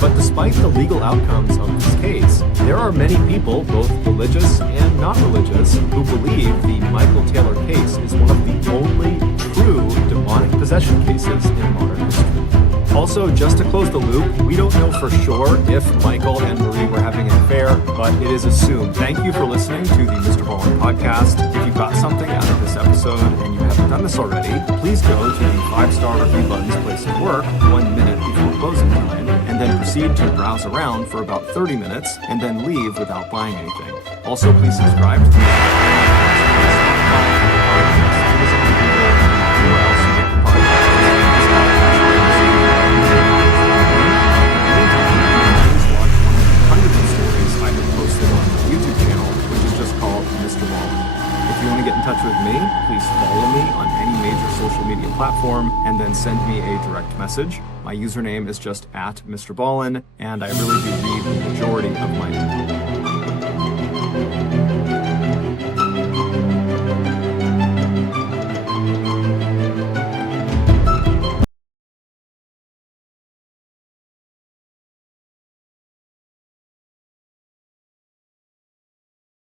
But despite the legal outcomes of this case, there are many people, both religious and not religious, who believe the Michael Taylor case is one of the only true demonic possession cases in modern history. Also, just to close the loop, we don't know for sure if Michael and Marie were having an affair, but it is assumed. Thank you for listening to the MrBallen Podcast. If you got something out of this episode and you haven't done this already, please go to the 5-star review button's place of work 1 minute before closing time, and then proceed to browse around for about 30 minutes, and then leave without buying anything. Also, please subscribe to the touch with me, please follow me on any major social media platform and then send me a direct message. My username is just @MrBallen, and I really do read the majority of my